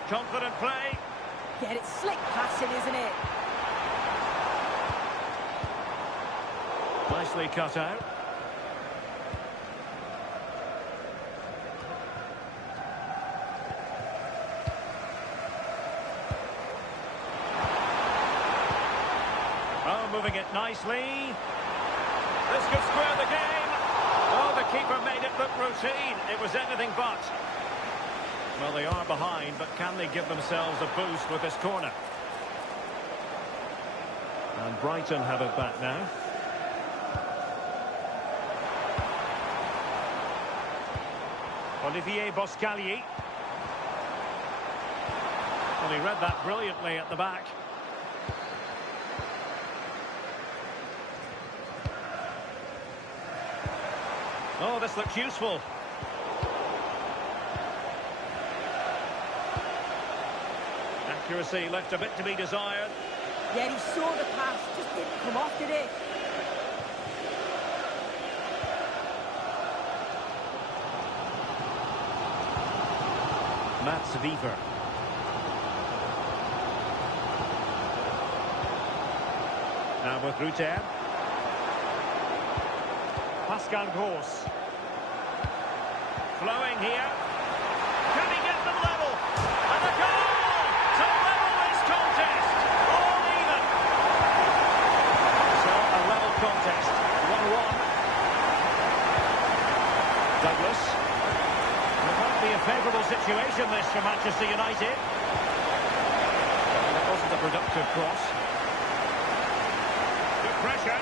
Confident play. Yeah, it's slick passing, isn't it? Nicely cut out. Oh, moving it nicely. This could square the game. Oh, the keeper made it look routine. It was anything but. Well, they are behind, but can they give themselves a boost with this corner? And Brighton have it back now. Olivier Boscagli. Well, he read that brilliantly at the back. Oh, this looks useful. Accuracy left a bit to be desired. Yeah, he saw the pass, just didn't come off, did it? Mats Viver. Now with Ruter. Pascal Gross. Flowing here. Can he get them level? And a goal! To level this contest. All even. So a level contest. 1-1. Douglas. It might be a favourable situation this for Manchester United. That wasn't a productive cross. Good pressure.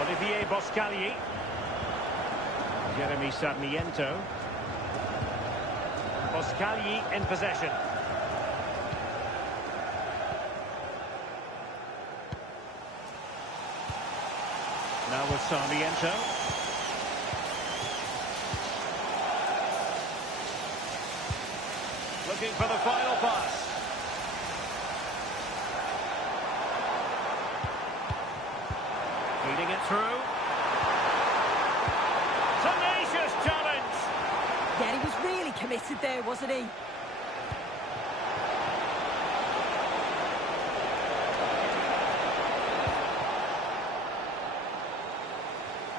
Olivier Boscagli. Jeremy Sarmiento. Boscagli in possession. Now with Sarmiento. Looking for the final pass. Feeding it through. Tenacious challenge. Yeah, he was really committed there, wasn't he?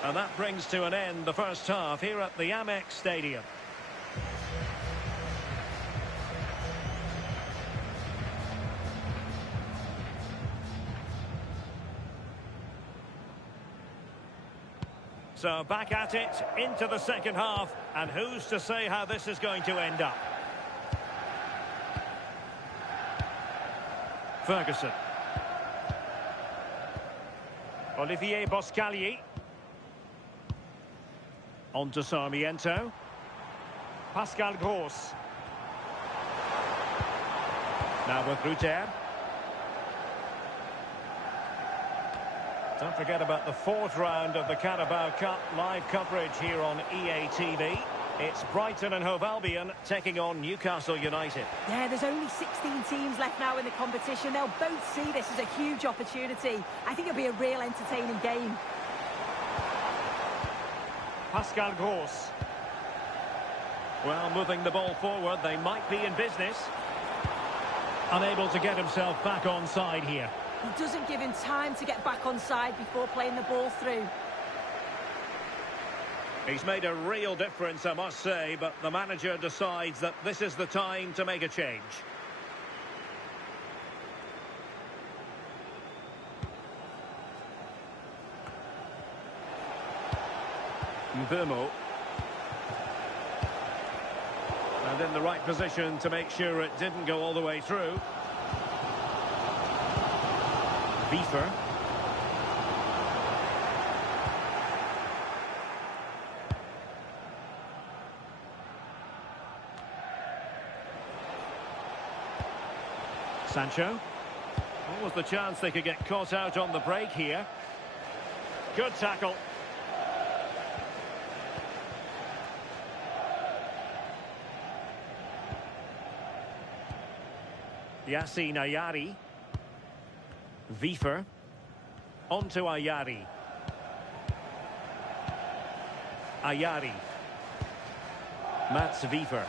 And that brings to an end the first half here at the Amex Stadium. So back at it, into the second half, and who's to say how this is going to end up? Ferguson. Olivier Boscagli. On to Sarmiento. Pascal Gross. Now with Ruter. Don't forget about the fourth round of the Carabao Cup live coverage here on EA TV. It's Brighton and Hove Albion taking on Newcastle United. Yeah, there's only 16 teams left now in the competition. They'll both see this as a huge opportunity. I think it'll be a real entertaining game. Pascal Gross. Well, moving the ball forward, they might be in business. Unable to get himself back on side here. He doesn't give him time to get back on side before playing the ball through. He's made a real difference, I must say, but the manager decides that this is the time to make a change. Mbeumo. And in the right position to make sure it didn't go all the way through. Viver. Sancho. What was the chance they could get caught out on the break here? Good tackle. Yassine Ayari. Viver. On to Ayari. Ayari. Mats Viver.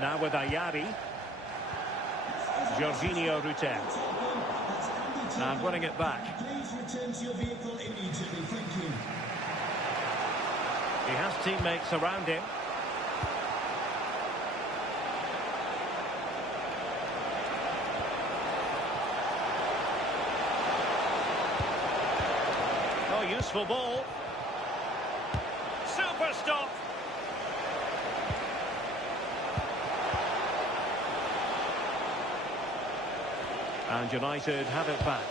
Now with Ayari. Jorginho Ruter. And winning it back. Please return to your vehicle immediately. Thank you. He has teammates around him. Oh, useful ball. Super stop. And United have it back.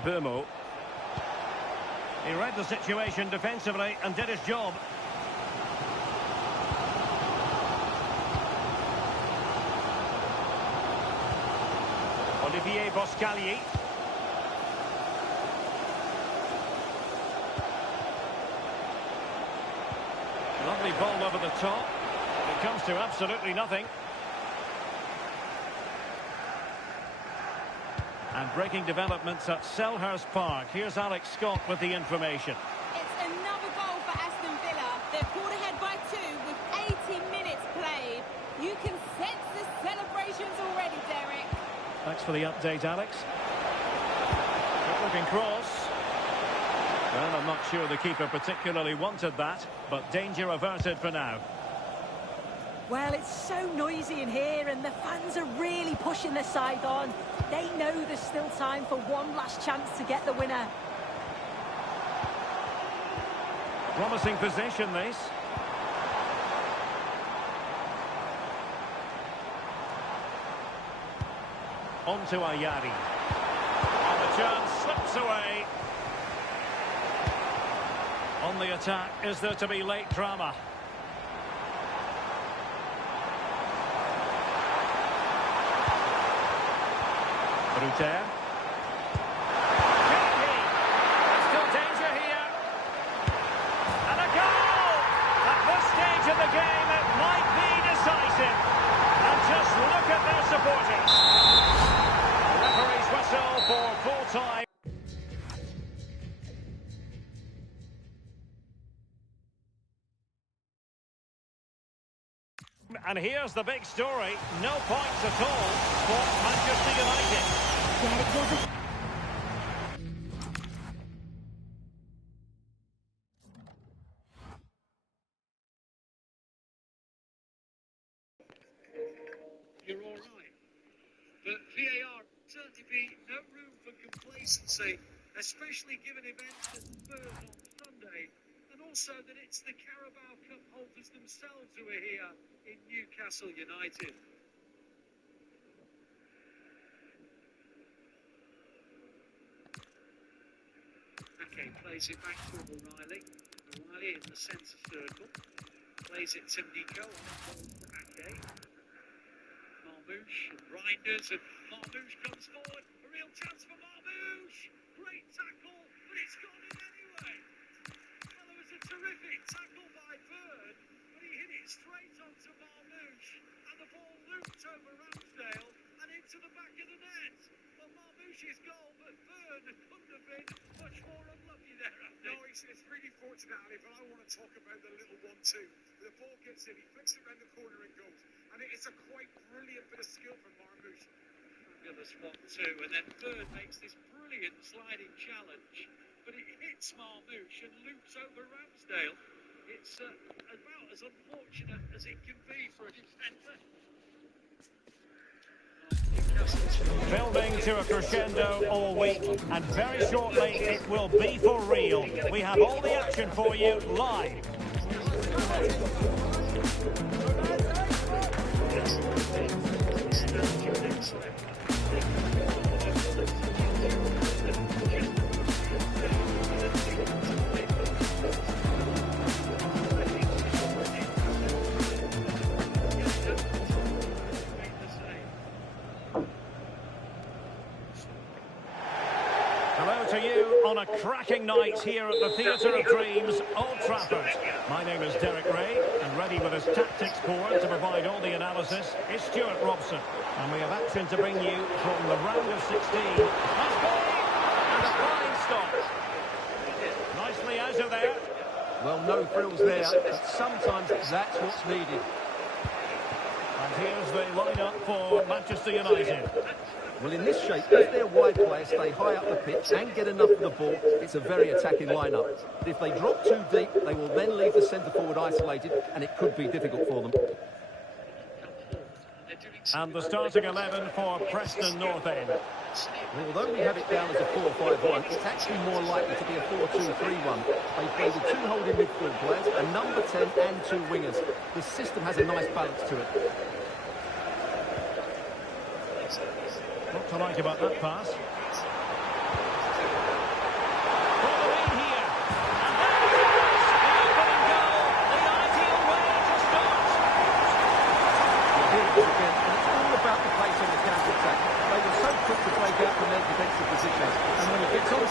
Mbumo. He read the situation defensively and did his job. Olivier Boscagli. Lovely ball over the top. It comes to absolutely nothing. And breaking developments at Selhurst Park. Here's Alex Scott with the information. It's another goal for Aston Villa. They're pulled ahead by 2 with 80 minutes played. You can sense the celebrations already, Derek. Thanks for the update, Alex. Good looking cross. Well, I'm not sure the keeper particularly wanted that, but danger averted for now. Well, it's so noisy in here and the fans are really pushing their side on. They know there's still time for one last chance to get the winner. Promising position, this. On to Ayari. And the chance slips away. On the attack, is there to be late drama? Ruter. There's still danger here. And a goal! At this stage of the game, it might be decisive. And just look at their supporters. The referee's whistle for full time. And here's the big story. No points at all for Manchester United. Yeah, it wasn't. You're all right. But VAR certainly be no room for complacency, especially given events at Spurs on Sunday, and also that it's the Carabao Cup holders themselves who are here in Newcastle United. Okay, plays it back to O'Reilly. O'Reilly in the centre circle. Plays it to Nico. Okay. Marmouche and Reinders, and Marmouche comes forward. A real chance for Marmouche. Great tackle, but it's gone in anyway. Well, it was a terrific tackle by Bird, but he hit it straight onto Marmouche, and the ball looped over Ramsdale and into the back of the net. Well, Marmouche's goal, but Bird couldn't have been much more unlucky there. No, it's really fortunate, Ali, but I want to talk about the little 1-2. The ball gets in, he flicks it around the corner and goes. And it's a quite brilliant bit of skill from Marmouche. Fabulous 1-2, and then Bird makes this brilliant sliding challenge, but it hits Marmouche and loops over Ramsdale. It's about as unfortunate as it can be for a defender. Building to a crescendo all week, and very shortly it will be for real. We have all the action for you live. Hello to you on a cracking night here at the Theatre of Dreams, Old Trafford. My name is Derek Ray, and ready with his tactics board to provide all the analysis is Stuart Robson. And we have action to bring you from the round of 16. That's ball! And a fine stop. Nicely out of there. Well, no frills there, but sometimes that's what's needed. And here's the lineup for Manchester United. Well, in this shape, if their wide players stay high up the pitch and get enough of the ball, it's a very attacking lineup. But if they drop too deep, they will then leave the centre-forward isolated, and it could be difficult for them. And the starting 11 for Preston North End. Although we have it down as a 4-5-1, it's actually more likely to be a 4-2-3-1. They play with 2 holding midfield players, a number 10 and 2 wingers. The system has a nice balance to it. What to like about that pass?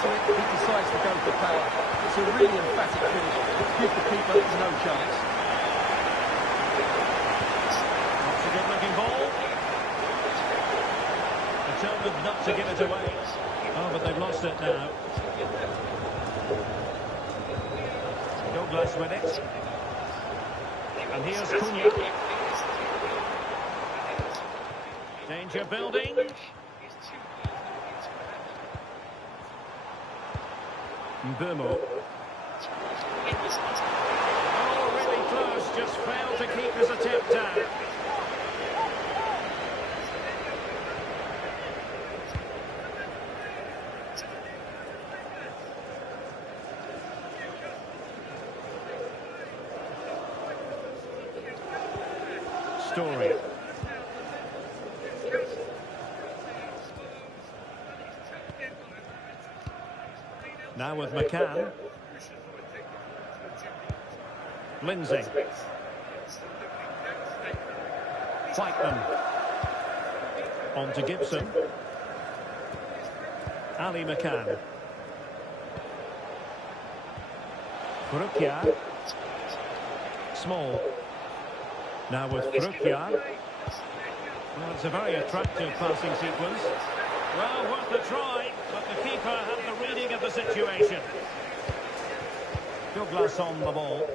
to it, he decides to go for power. It's a really emphatic finish, but gives the keeper no chance. That's a good-looking ball. Determined not to give it away. Oh, but they've lost it now. Douglas with it. And here's Cunha. Danger building. Mbumo. Oh, really close. Just failed to keep his attempt down. Story. Now with McCann. Lindsay. Whiteman. On to Gibson. Ali McCann. Frukia. Small. Now with Frukia. Well, it's a very attractive passing sequence. Well, worth a try, but the keeper had the reading of the situation. Douglas on the ball.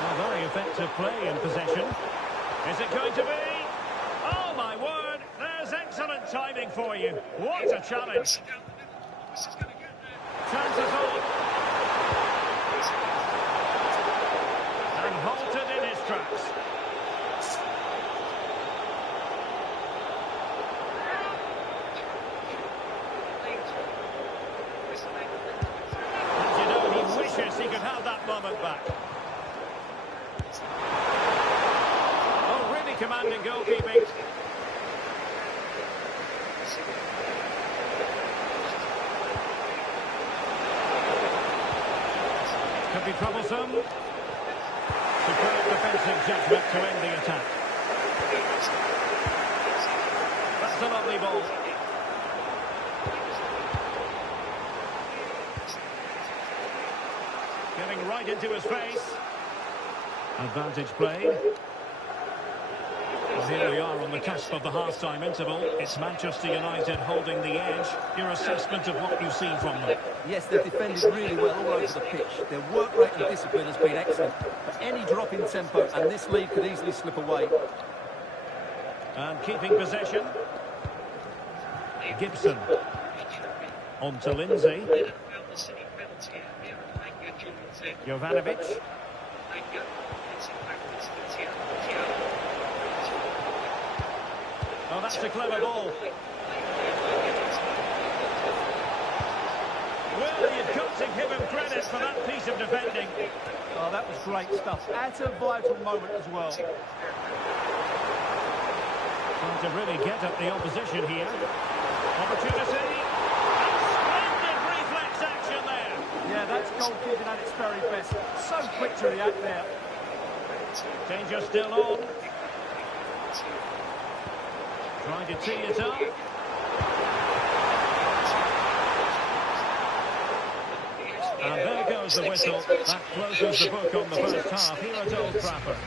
Well, very effective play in possession. Is it going to be? Oh, my word! There's excellent timing for you. What a challenge. Chances on. And halted in his tracks. He could have that moment back. Oh, really commanding goalkeeping. Could be troublesome. Superb defensive judgment to end the attack. That's a lovely ball. Getting right into his face. Advantage played. Well, here we are on the cusp of the half-time interval. It's Manchester United holding the edge. Your assessment of what you've seen from them? Yes, they've defended really well all over the pitch. Their work rate and discipline has been excellent. But any drop in tempo and this lead could easily slip away. And keeping possession. Gibson. On to Lindsay. Jovanovic. Oh, that's a clever ball. Well, you've got to give him credit for that piece of defending. Oh, that was great stuff. At a vital moment as well. Trying to really get at the opposition here. Opportunity. And splendid reflex action there. Yeah, that's goalkeeping at its very best. So quick to react there. Danger still on. Trying to tee it up. And there goes the whistle. That closes the book on the first half here at Old Trafford.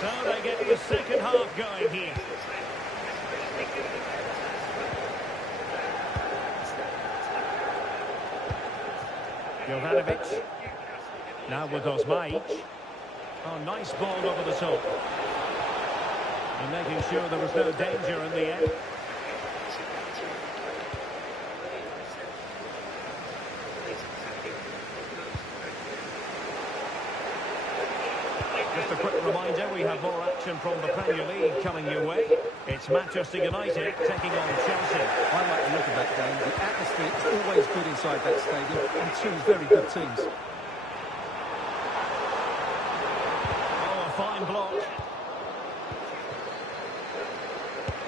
So they get the second half going here. Jovanovic. Now with Osmaic. Oh, nice ball over the top. And making sure there was no danger in the end. Just a quick reminder, we have more action from the Premier League coming your way. It's Manchester United taking on Chelsea. I like the look of that game. The atmosphere is always good inside that stadium, and two very good teams. Oh, a fine block.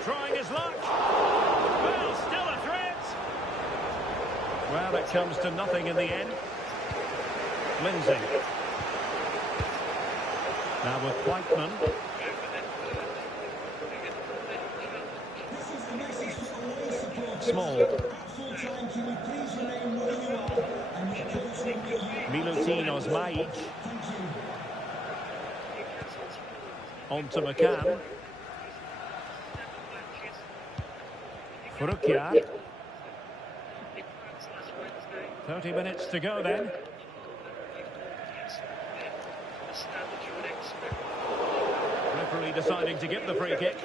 Trying his luck. Well, still a threat. Well, it comes to nothing in the end. Lindsay. Now with Whiteman. Small. Milutino's Majic. On to McCann. Frukiar. 30 minutes to go then. Referee deciding to give the free kick.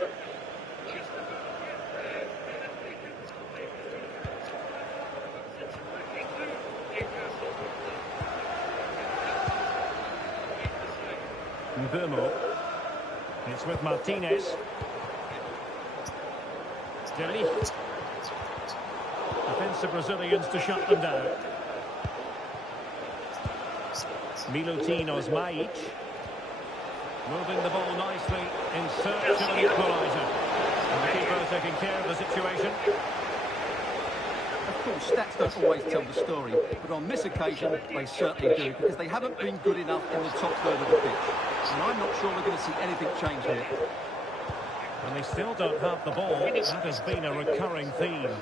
Mbeumo. It's with Martinez. De Ligt. Defensive Brazilians to shut them down. Milutino's Majic. Moving the ball nicely in search of an equaliser. And the keeper taking care of the situation. Of course, stats don't always tell the story, but on this occasion, they certainly do, because they haven't been good enough in the top third of the pitch. And I'm not sure we're going to see anything change here. And they still don't have the ball. That has been a recurring theme.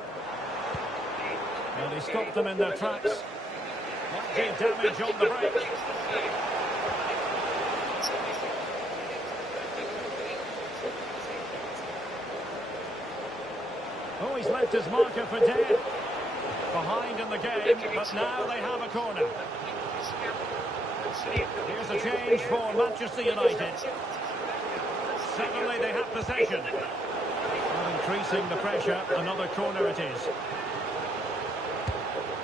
And he stopped them in their tracks. Might do damage on the break. Oh, he's left his marker for dead. Behind in the game, but now they have a corner. Here's a change for Manchester United. Suddenly they have possession. And increasing the pressure, another corner it is.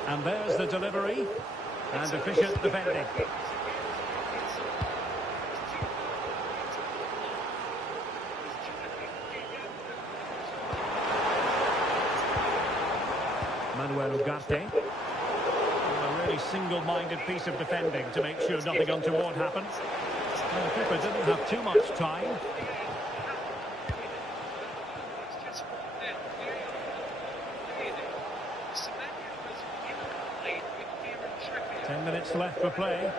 And there's the delivery. And efficient defending. Manuel Ugarte. A really single-minded piece of defending to make sure nothing untoward happens. And the keeper didn't have too much time. Minutes left for play.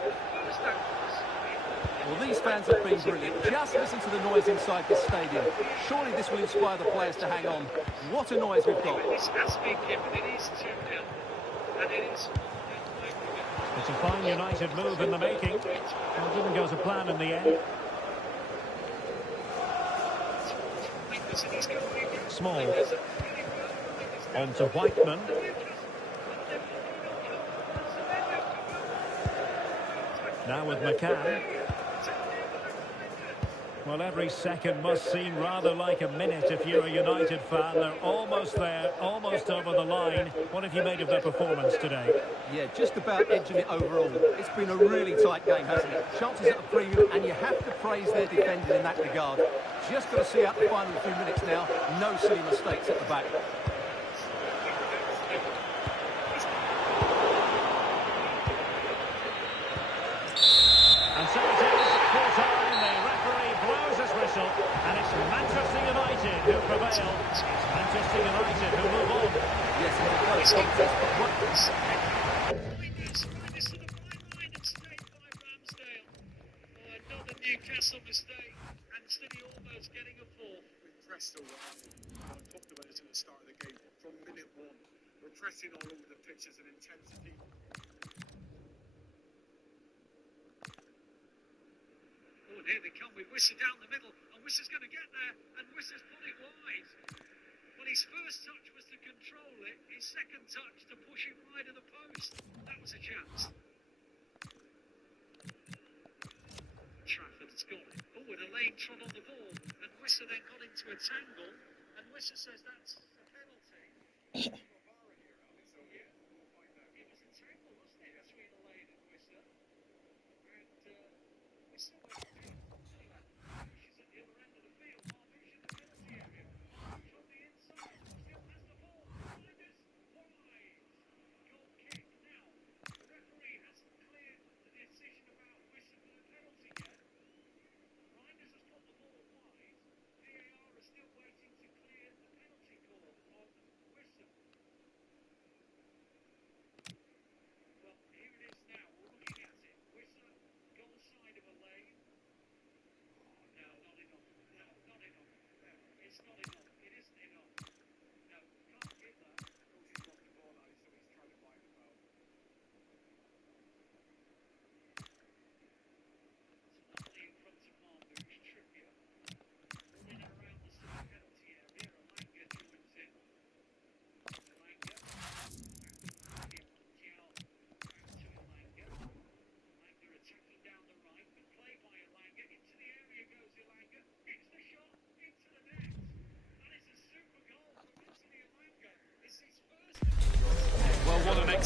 Well, these fans have been brilliant. Just listen to the noise inside this stadium. Surely this will inspire the players to hang on. What a noise we've got. This has been given. It is 2-0. And it is... It's a fine United move in the making. Well, it didn't go to plan in the end. Small. On to Whiteman. Now with McCann. Well, every second must seem rather like a minute if you're a United fan. They're almost there, almost over the line. What have you made of their performance today? Yeah, just about edging it overall. It's been a really tight game, hasn't it? Chances at a premium, and you have to praise their defending in that regard. Just got to see out the final few minutes now. No silly mistakes at the back. And so it is, full time, the referee blows his whistle, and it's Manchester United who prevail. It's Manchester United who move on. Yes, it's a close contest, but what... Another Newcastle mistake, and City almost getting a fourth. We pressed all right. I talked about it at the start of the game. From minute one, we're pressing all over the pitch as an intensity. Oh, here they come with Wissa down the middle, and Wissa's going to get there, and Wissa's put it wide. Well, his first touch was to control it, his second touch to push it wide of the post. That was a chance. Trafford's got it. Oh, and Elaine trod on the ball, and Wissa then got into a tangle, and Wissa says that's a penalty. It was a tangle, wasn't it, between Elaine and Wissa? And Wissa went down. She's at the other end of the field. Marmouche in the penalty area. Marmouche on the inside. Still has the ball. Blinders wide. Goal kick now. The referee hasn't cleared the decision about Wissa for the penalty yet. Blinders has put the ball wide. VAR is still waiting to clear the penalty call on Wissa. Well, here it is now. We're looking at it. Wissa, goal side of Elaine.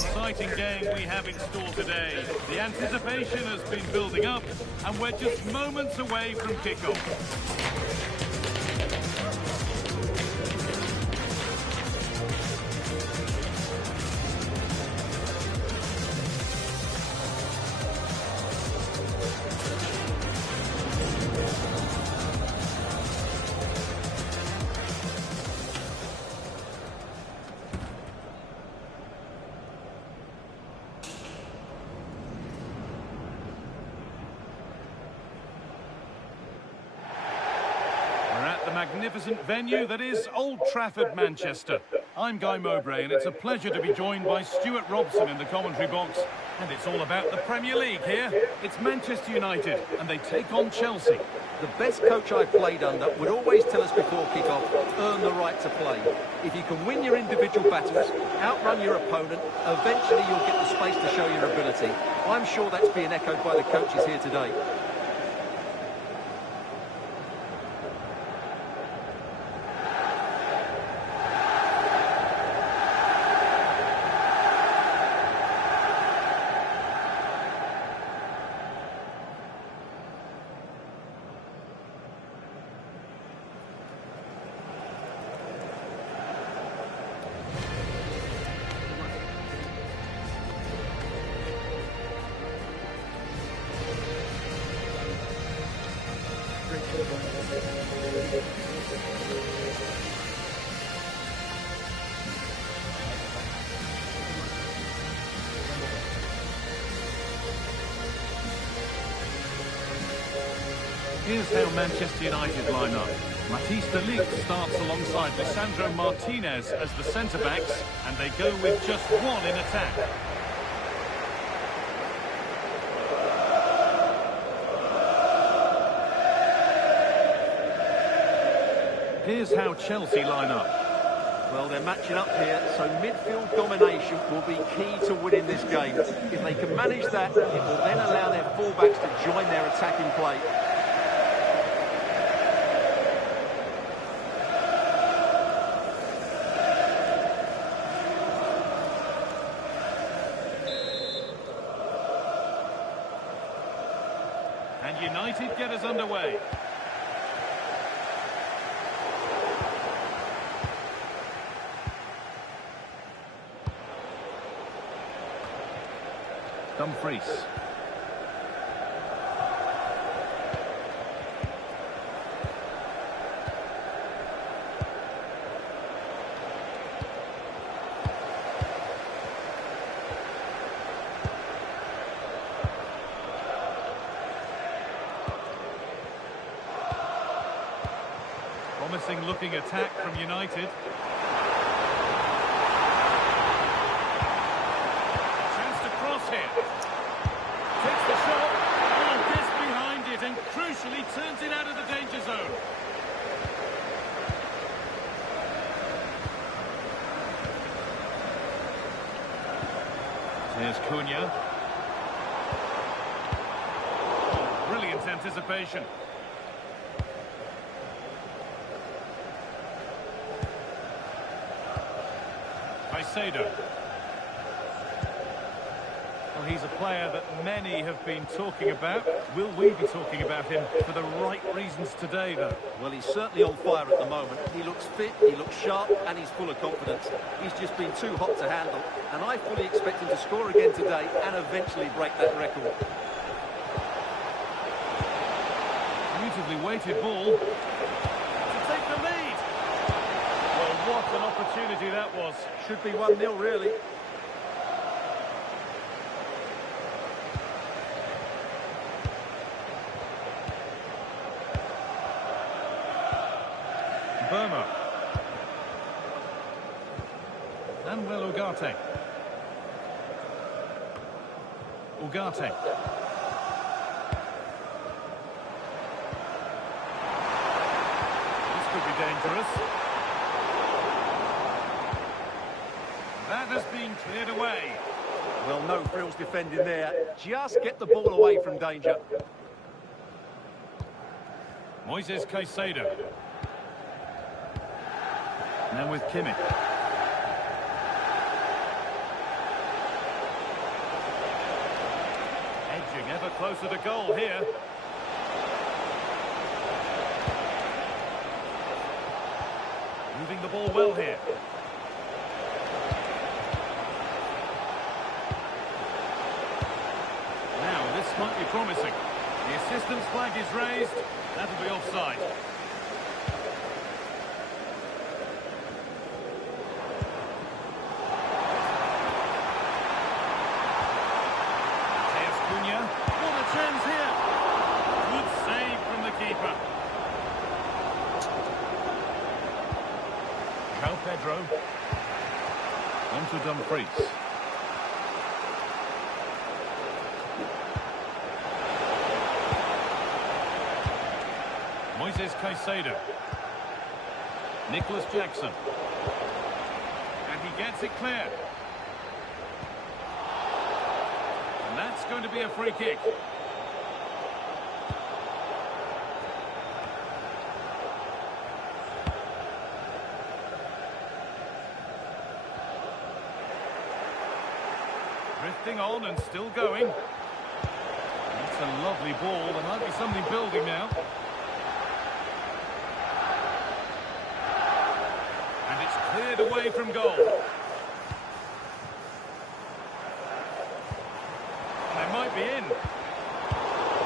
exciting game we have in store today. The anticipation has been building up, and we're just moments away from kickoff. Magnificent venue that is Old Trafford, Manchester. I'm Guy Mowbray, and it's a pleasure to be joined by Stuart Robson in the commentary box. And it's all about the Premier League here. It's Manchester United, and they take on Chelsea. The best coach I've played under would always tell us before kick-off, earn the right to play. If you can win your individual battles, outrun your opponent, eventually you'll get the space to show your ability. I'm sure that's being echoed by the coaches here today. Here's how Manchester United line up. Matthijs de Ligt starts alongside Lisandro Martinez as the centre-backs, and they go with just one in attack. Here's how Chelsea line up. Well, they're matching up here, so midfield domination will be key to winning this game. If they can manage that, it will then allow their fullbacks to join their attacking play. And United get us underway. Dumfries. Promising looking attack from United. Chance to cross here. Takes the shot, and gets behind it, and crucially turns it out of the danger zone. Here's Cunha. Brilliant anticipation. Caicedo. Well, he's a player that many have been talking about. Will we be talking about him for the right reasons today, though? Well, he's certainly on fire at the moment. He looks fit, he looks sharp, and he's full of confidence. He's just been too hot to handle, and I fully expect him to score again today and eventually break that record. Beautifully weighted ball to take the lead. Well, what an opportunity that was. Should be 1-0, really. Burma. And well, Ugarte. Ugarte. This could be dangerous. That has been cleared away. Well, no frills defending there. Just get the ball away from danger. Moises Caicedo. Now with Kimmich. Edging ever closer to goal here. Moving the ball well here. Now, this might be promising. The assistant's flag is raised. That'll be offside. What a chance here. Good save from the keeper. João Pedro. On to Dumfries. Moises Caicedo. Nicholas Jackson. And he gets it clear. And that's going to be a free kick. Drifting on and still going. That's a lovely ball. There might be something building now. And it's cleared away from goal. They might be in. The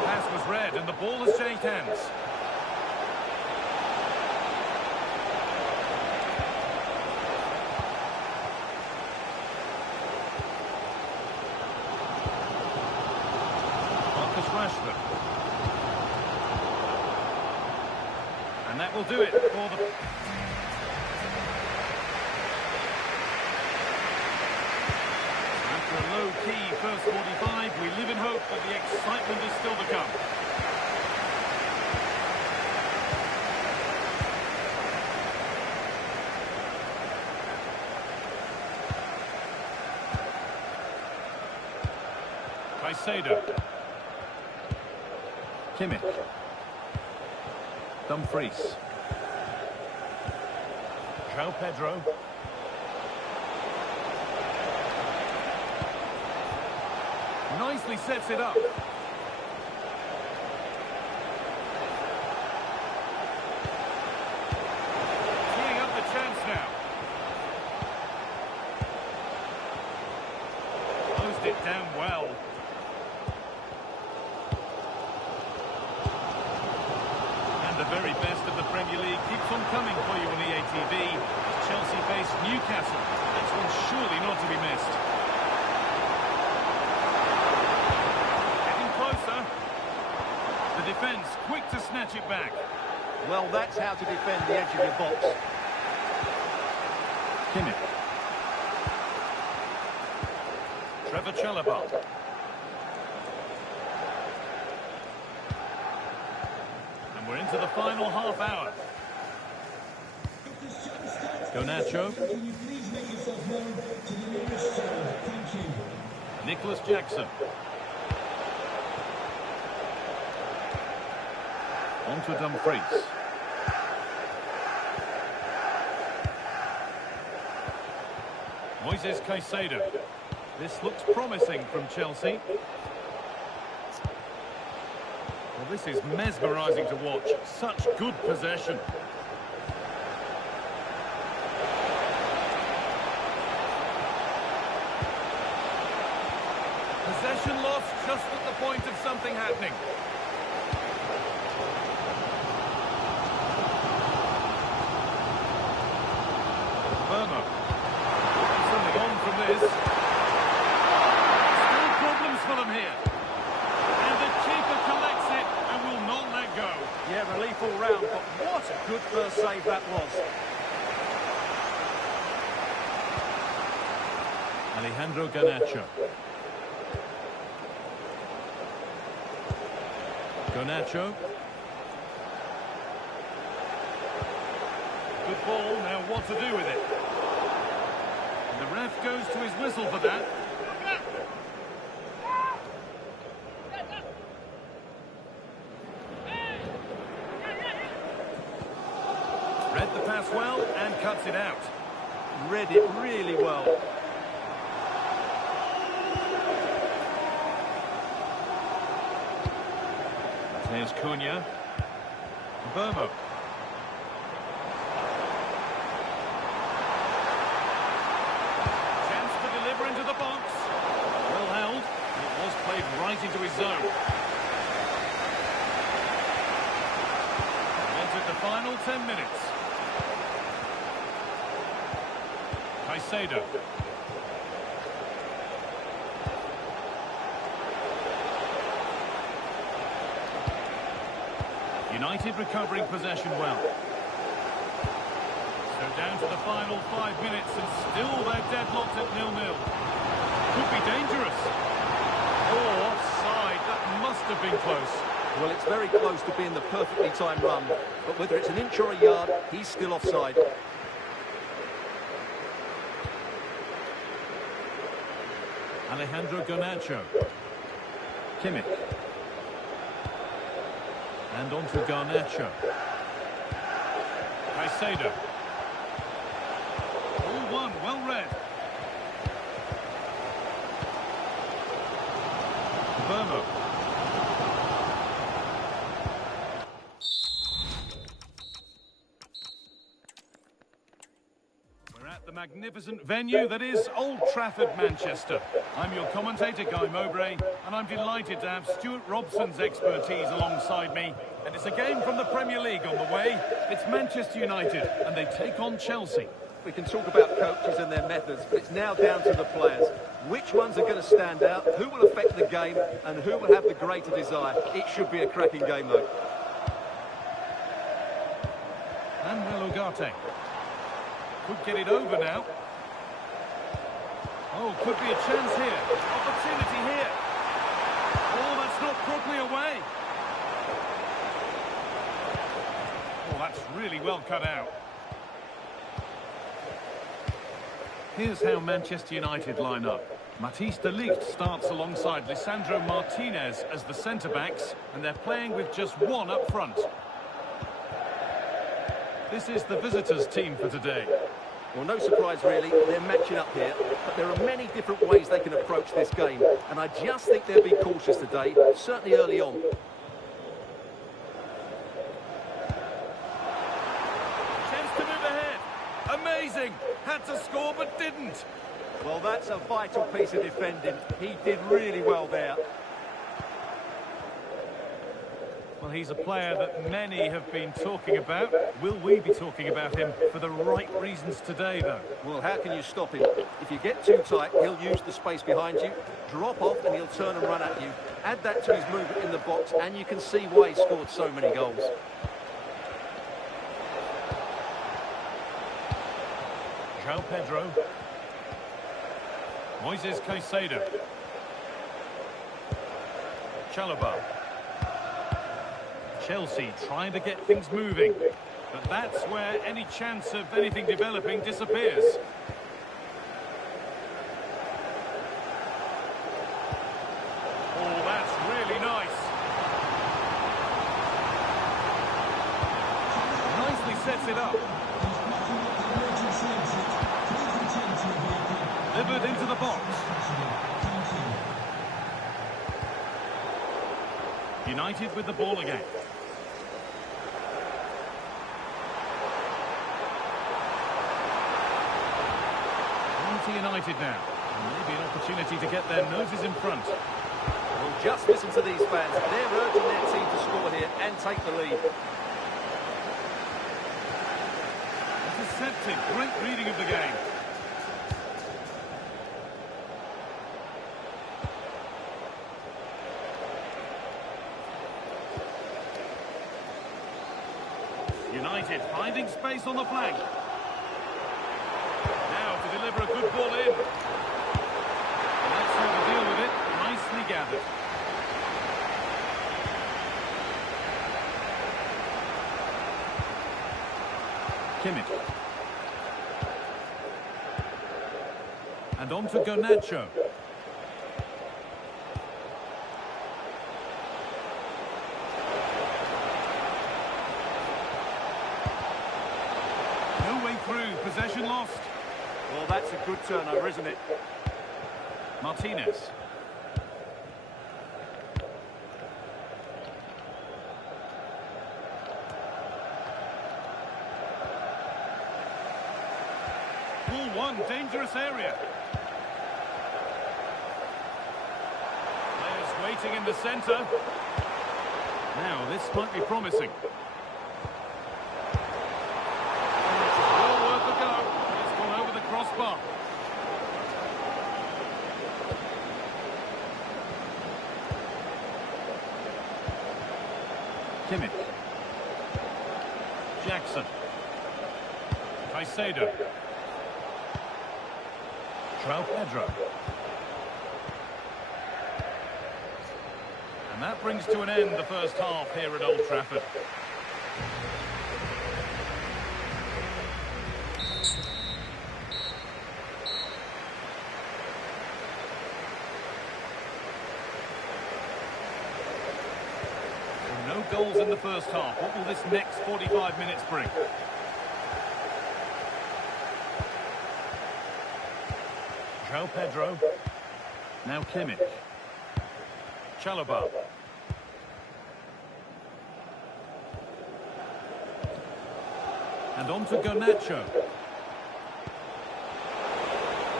pass was read and the ball has changed hands. Rashford. And that will do it for the... After a low-key first 45, we live in hope that the excitement is still to come. Caicedo. Kimmich. Dumfries. João Pedro. Nicely sets it up. Teeing up the chance now. Closed it down well. The very best of the Premier League keeps on coming for you on EA TV. As Chelsea face Newcastle. That's one surely not to be missed. Getting closer. The defence quick to snatch it back. Well, that's how to defend the edge of your box. Kimmich. Trevor Chalobah. We're into the final half hour. Garnacho. Nicholas Jackson. On to Dumfries. Moises Caicedo. This looks promising from Chelsea. Well, this is mesmerising to watch. Such good possession. Possession lost just at the point of something happening. Burma. Something on from this. Still problems for them here. And the keeper collects it and will not let go. Yeah, relief all round, but what a good first save that was. Alejandro Garnacho. Garnacho. Good ball, now what to do with it? And the ref goes to his whistle for that. Read the pass well and cuts it out. Read it really well. Here's Cunha. Burmo. Chance to deliver into the box. Well held. It was played right into his zone. Entered the final 10 minutes. Caicedo. United recovering possession well. So down to the final 5 minutes and still they're deadlocked at 0-0. Could be dangerous. Oh, offside. That must have been close. Well, it's very close to being the perfectly timed run, but whether it's an inch or a yard, he's still offside. Alejandro Garnacho. Kimmich. And on to Garnacho. Caicedo. All one, well read. Burmo. We're at the magnificent venue that is Old Trafford, Manchester. I'm your commentator, Guy Mowbray, and I'm delighted to have Stuart Robson's expertise alongside me. And it's a game from the Premier League on the way. It's Manchester United, and they take on Chelsea. We can talk about coaches and their methods, but it's now down to the players. Which ones are going to stand out, who will affect the game, and who will have the greater desire. It should be a cracking game, though. Manuel Ugarte. Could get it over now. Oh, could be a chance here. Opportunity here. Oh, that's not properly away. Oh, that's really well cut out. Here's how Manchester United line up. Matthijs de Ligt starts alongside Lisandro Martinez as the centre-backs, and they're playing with just one up front. This is the visitors' team for today. Well, no surprise, really. They're matching up here, but there are many different ways they can approach this game, and I just think they'll be cautious today, certainly early on. Chance to move ahead. Amazing. Had to score, but didn't. Well, that's a vital piece of defending. He did really well there. Well, he's a player that many have been talking about. Will we be talking about him for the right reasons today, though? Well, how can you stop him? If you get too tight, he'll use the space behind you, drop off, and he'll turn and run at you. Add that to his movement in the box, and you can see why he scored so many goals. João Pedro. Moises Caicedo. Chalobah. Chelsea trying to get things moving, but that's where any chance of anything developing disappears. Oh, that's really nice. Nicely sets it up. Delivered into the box. United with the ball again. United now. Maybe an opportunity to get their noses in front. Well, just listen to these fans. They're urging their team to score here and take the lead. Intercepted. Great reading of the game. United finding space on the flank. To deliver a good ball in. And that's how to deal with it. Nicely gathered. Kimmich. And on to Garnacho. No way through. Possession lost. Well, that's a good turnover, isn't it? Martinez. one, dangerous area. Players waiting in the centre. Now, this might be promising. Well worth a go. It's gone over the crossbar. Kimmich. Jackson. Caicedo. João Pedro. And that brings to an end the first half here at Old Trafford. No goals in the first half. What will this next 45 minutes bring? João Pedro. Now Kimmich. Chalobah. And on to Garnacho.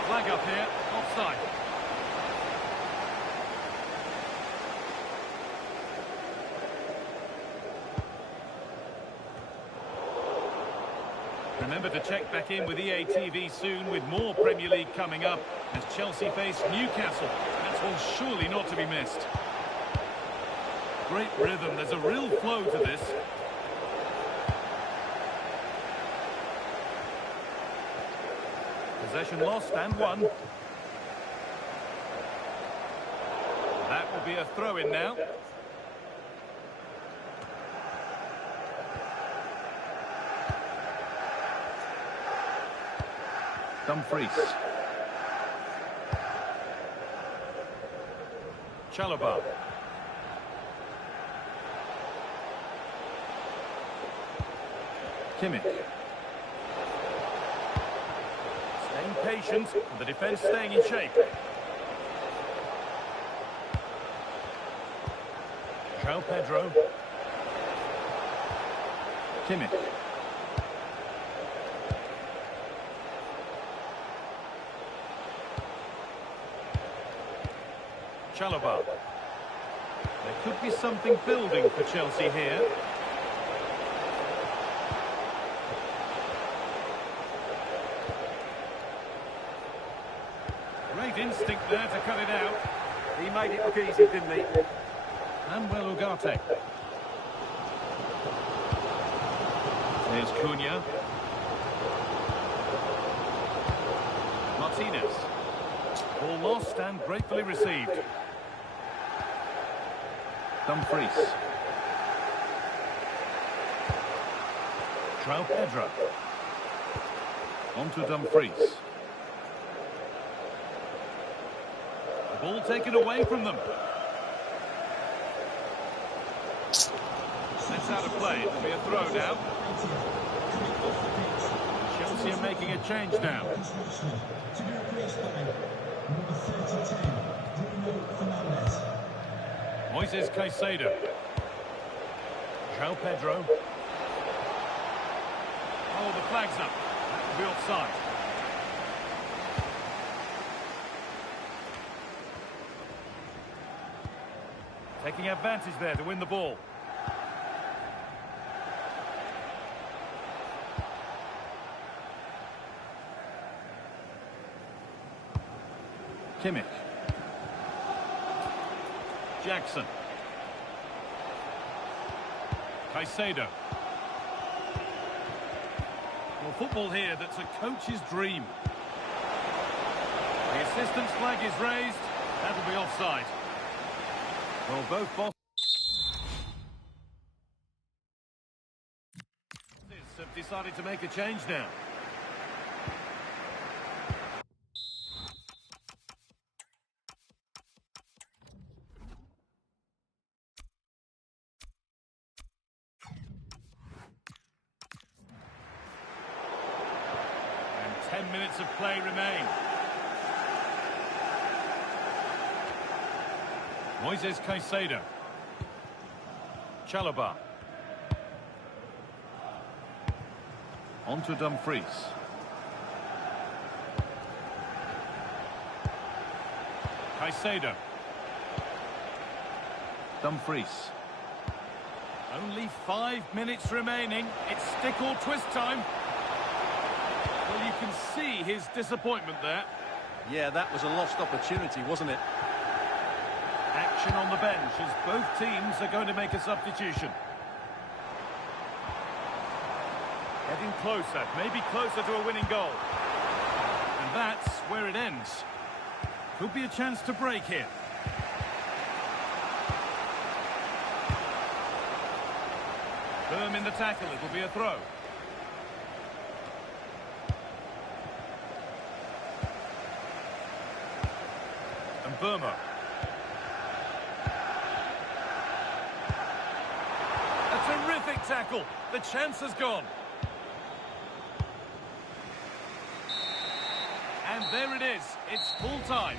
Flag up here. Offside. Remember to check back in with EA TV soon with more Premier League coming up as Chelsea face Newcastle. That's one surely not to be missed. Great rhythm. There's a real flow to this. Possession lost and won. That will be a throw-in now. Dumfries. Chalobah. Kimmich. Staying patient, and the defence staying in shape. João Pedro. Kimmich. Chalobah. There could be something building for Chelsea here. Great instinct there to cut it out. He made it look easy, didn't he? Manuel Ugarte. There's Cunha. Martinez. Ball lost and gratefully received. Dumfries. João Pedro. On to Dumfries. The ball taken away from them. That's out of play. It'll be a throw now. Chelsea are making a change now. Moises Caicedo. João Pedro. Oh, the flag's up. That will be offside. Taking advantage there to win the ball. Kimmich. Jackson. Caicedo. Well, football here that's a coach's dream. The assistant's flag is raised. That'll be offside. Well, both bosses have decided to make a change now. And 10 minutes of play remain. Moises Caicedo. Chalobah. On to Dumfries. Caicedo. Dumfries. Only 5 minutes remaining. It's stick or twist time. Well, you can see his disappointment there. Yeah, that was a lost opportunity, wasn't it? Action on the bench as both teams are going to make a substitution. Getting closer, maybe closer to a winning goal. And that's where it ends. Could be a chance to break here. Firm in the tackle, it will be a throw. And Burma. A terrific tackle. The chance has gone. And there it is. It's full time.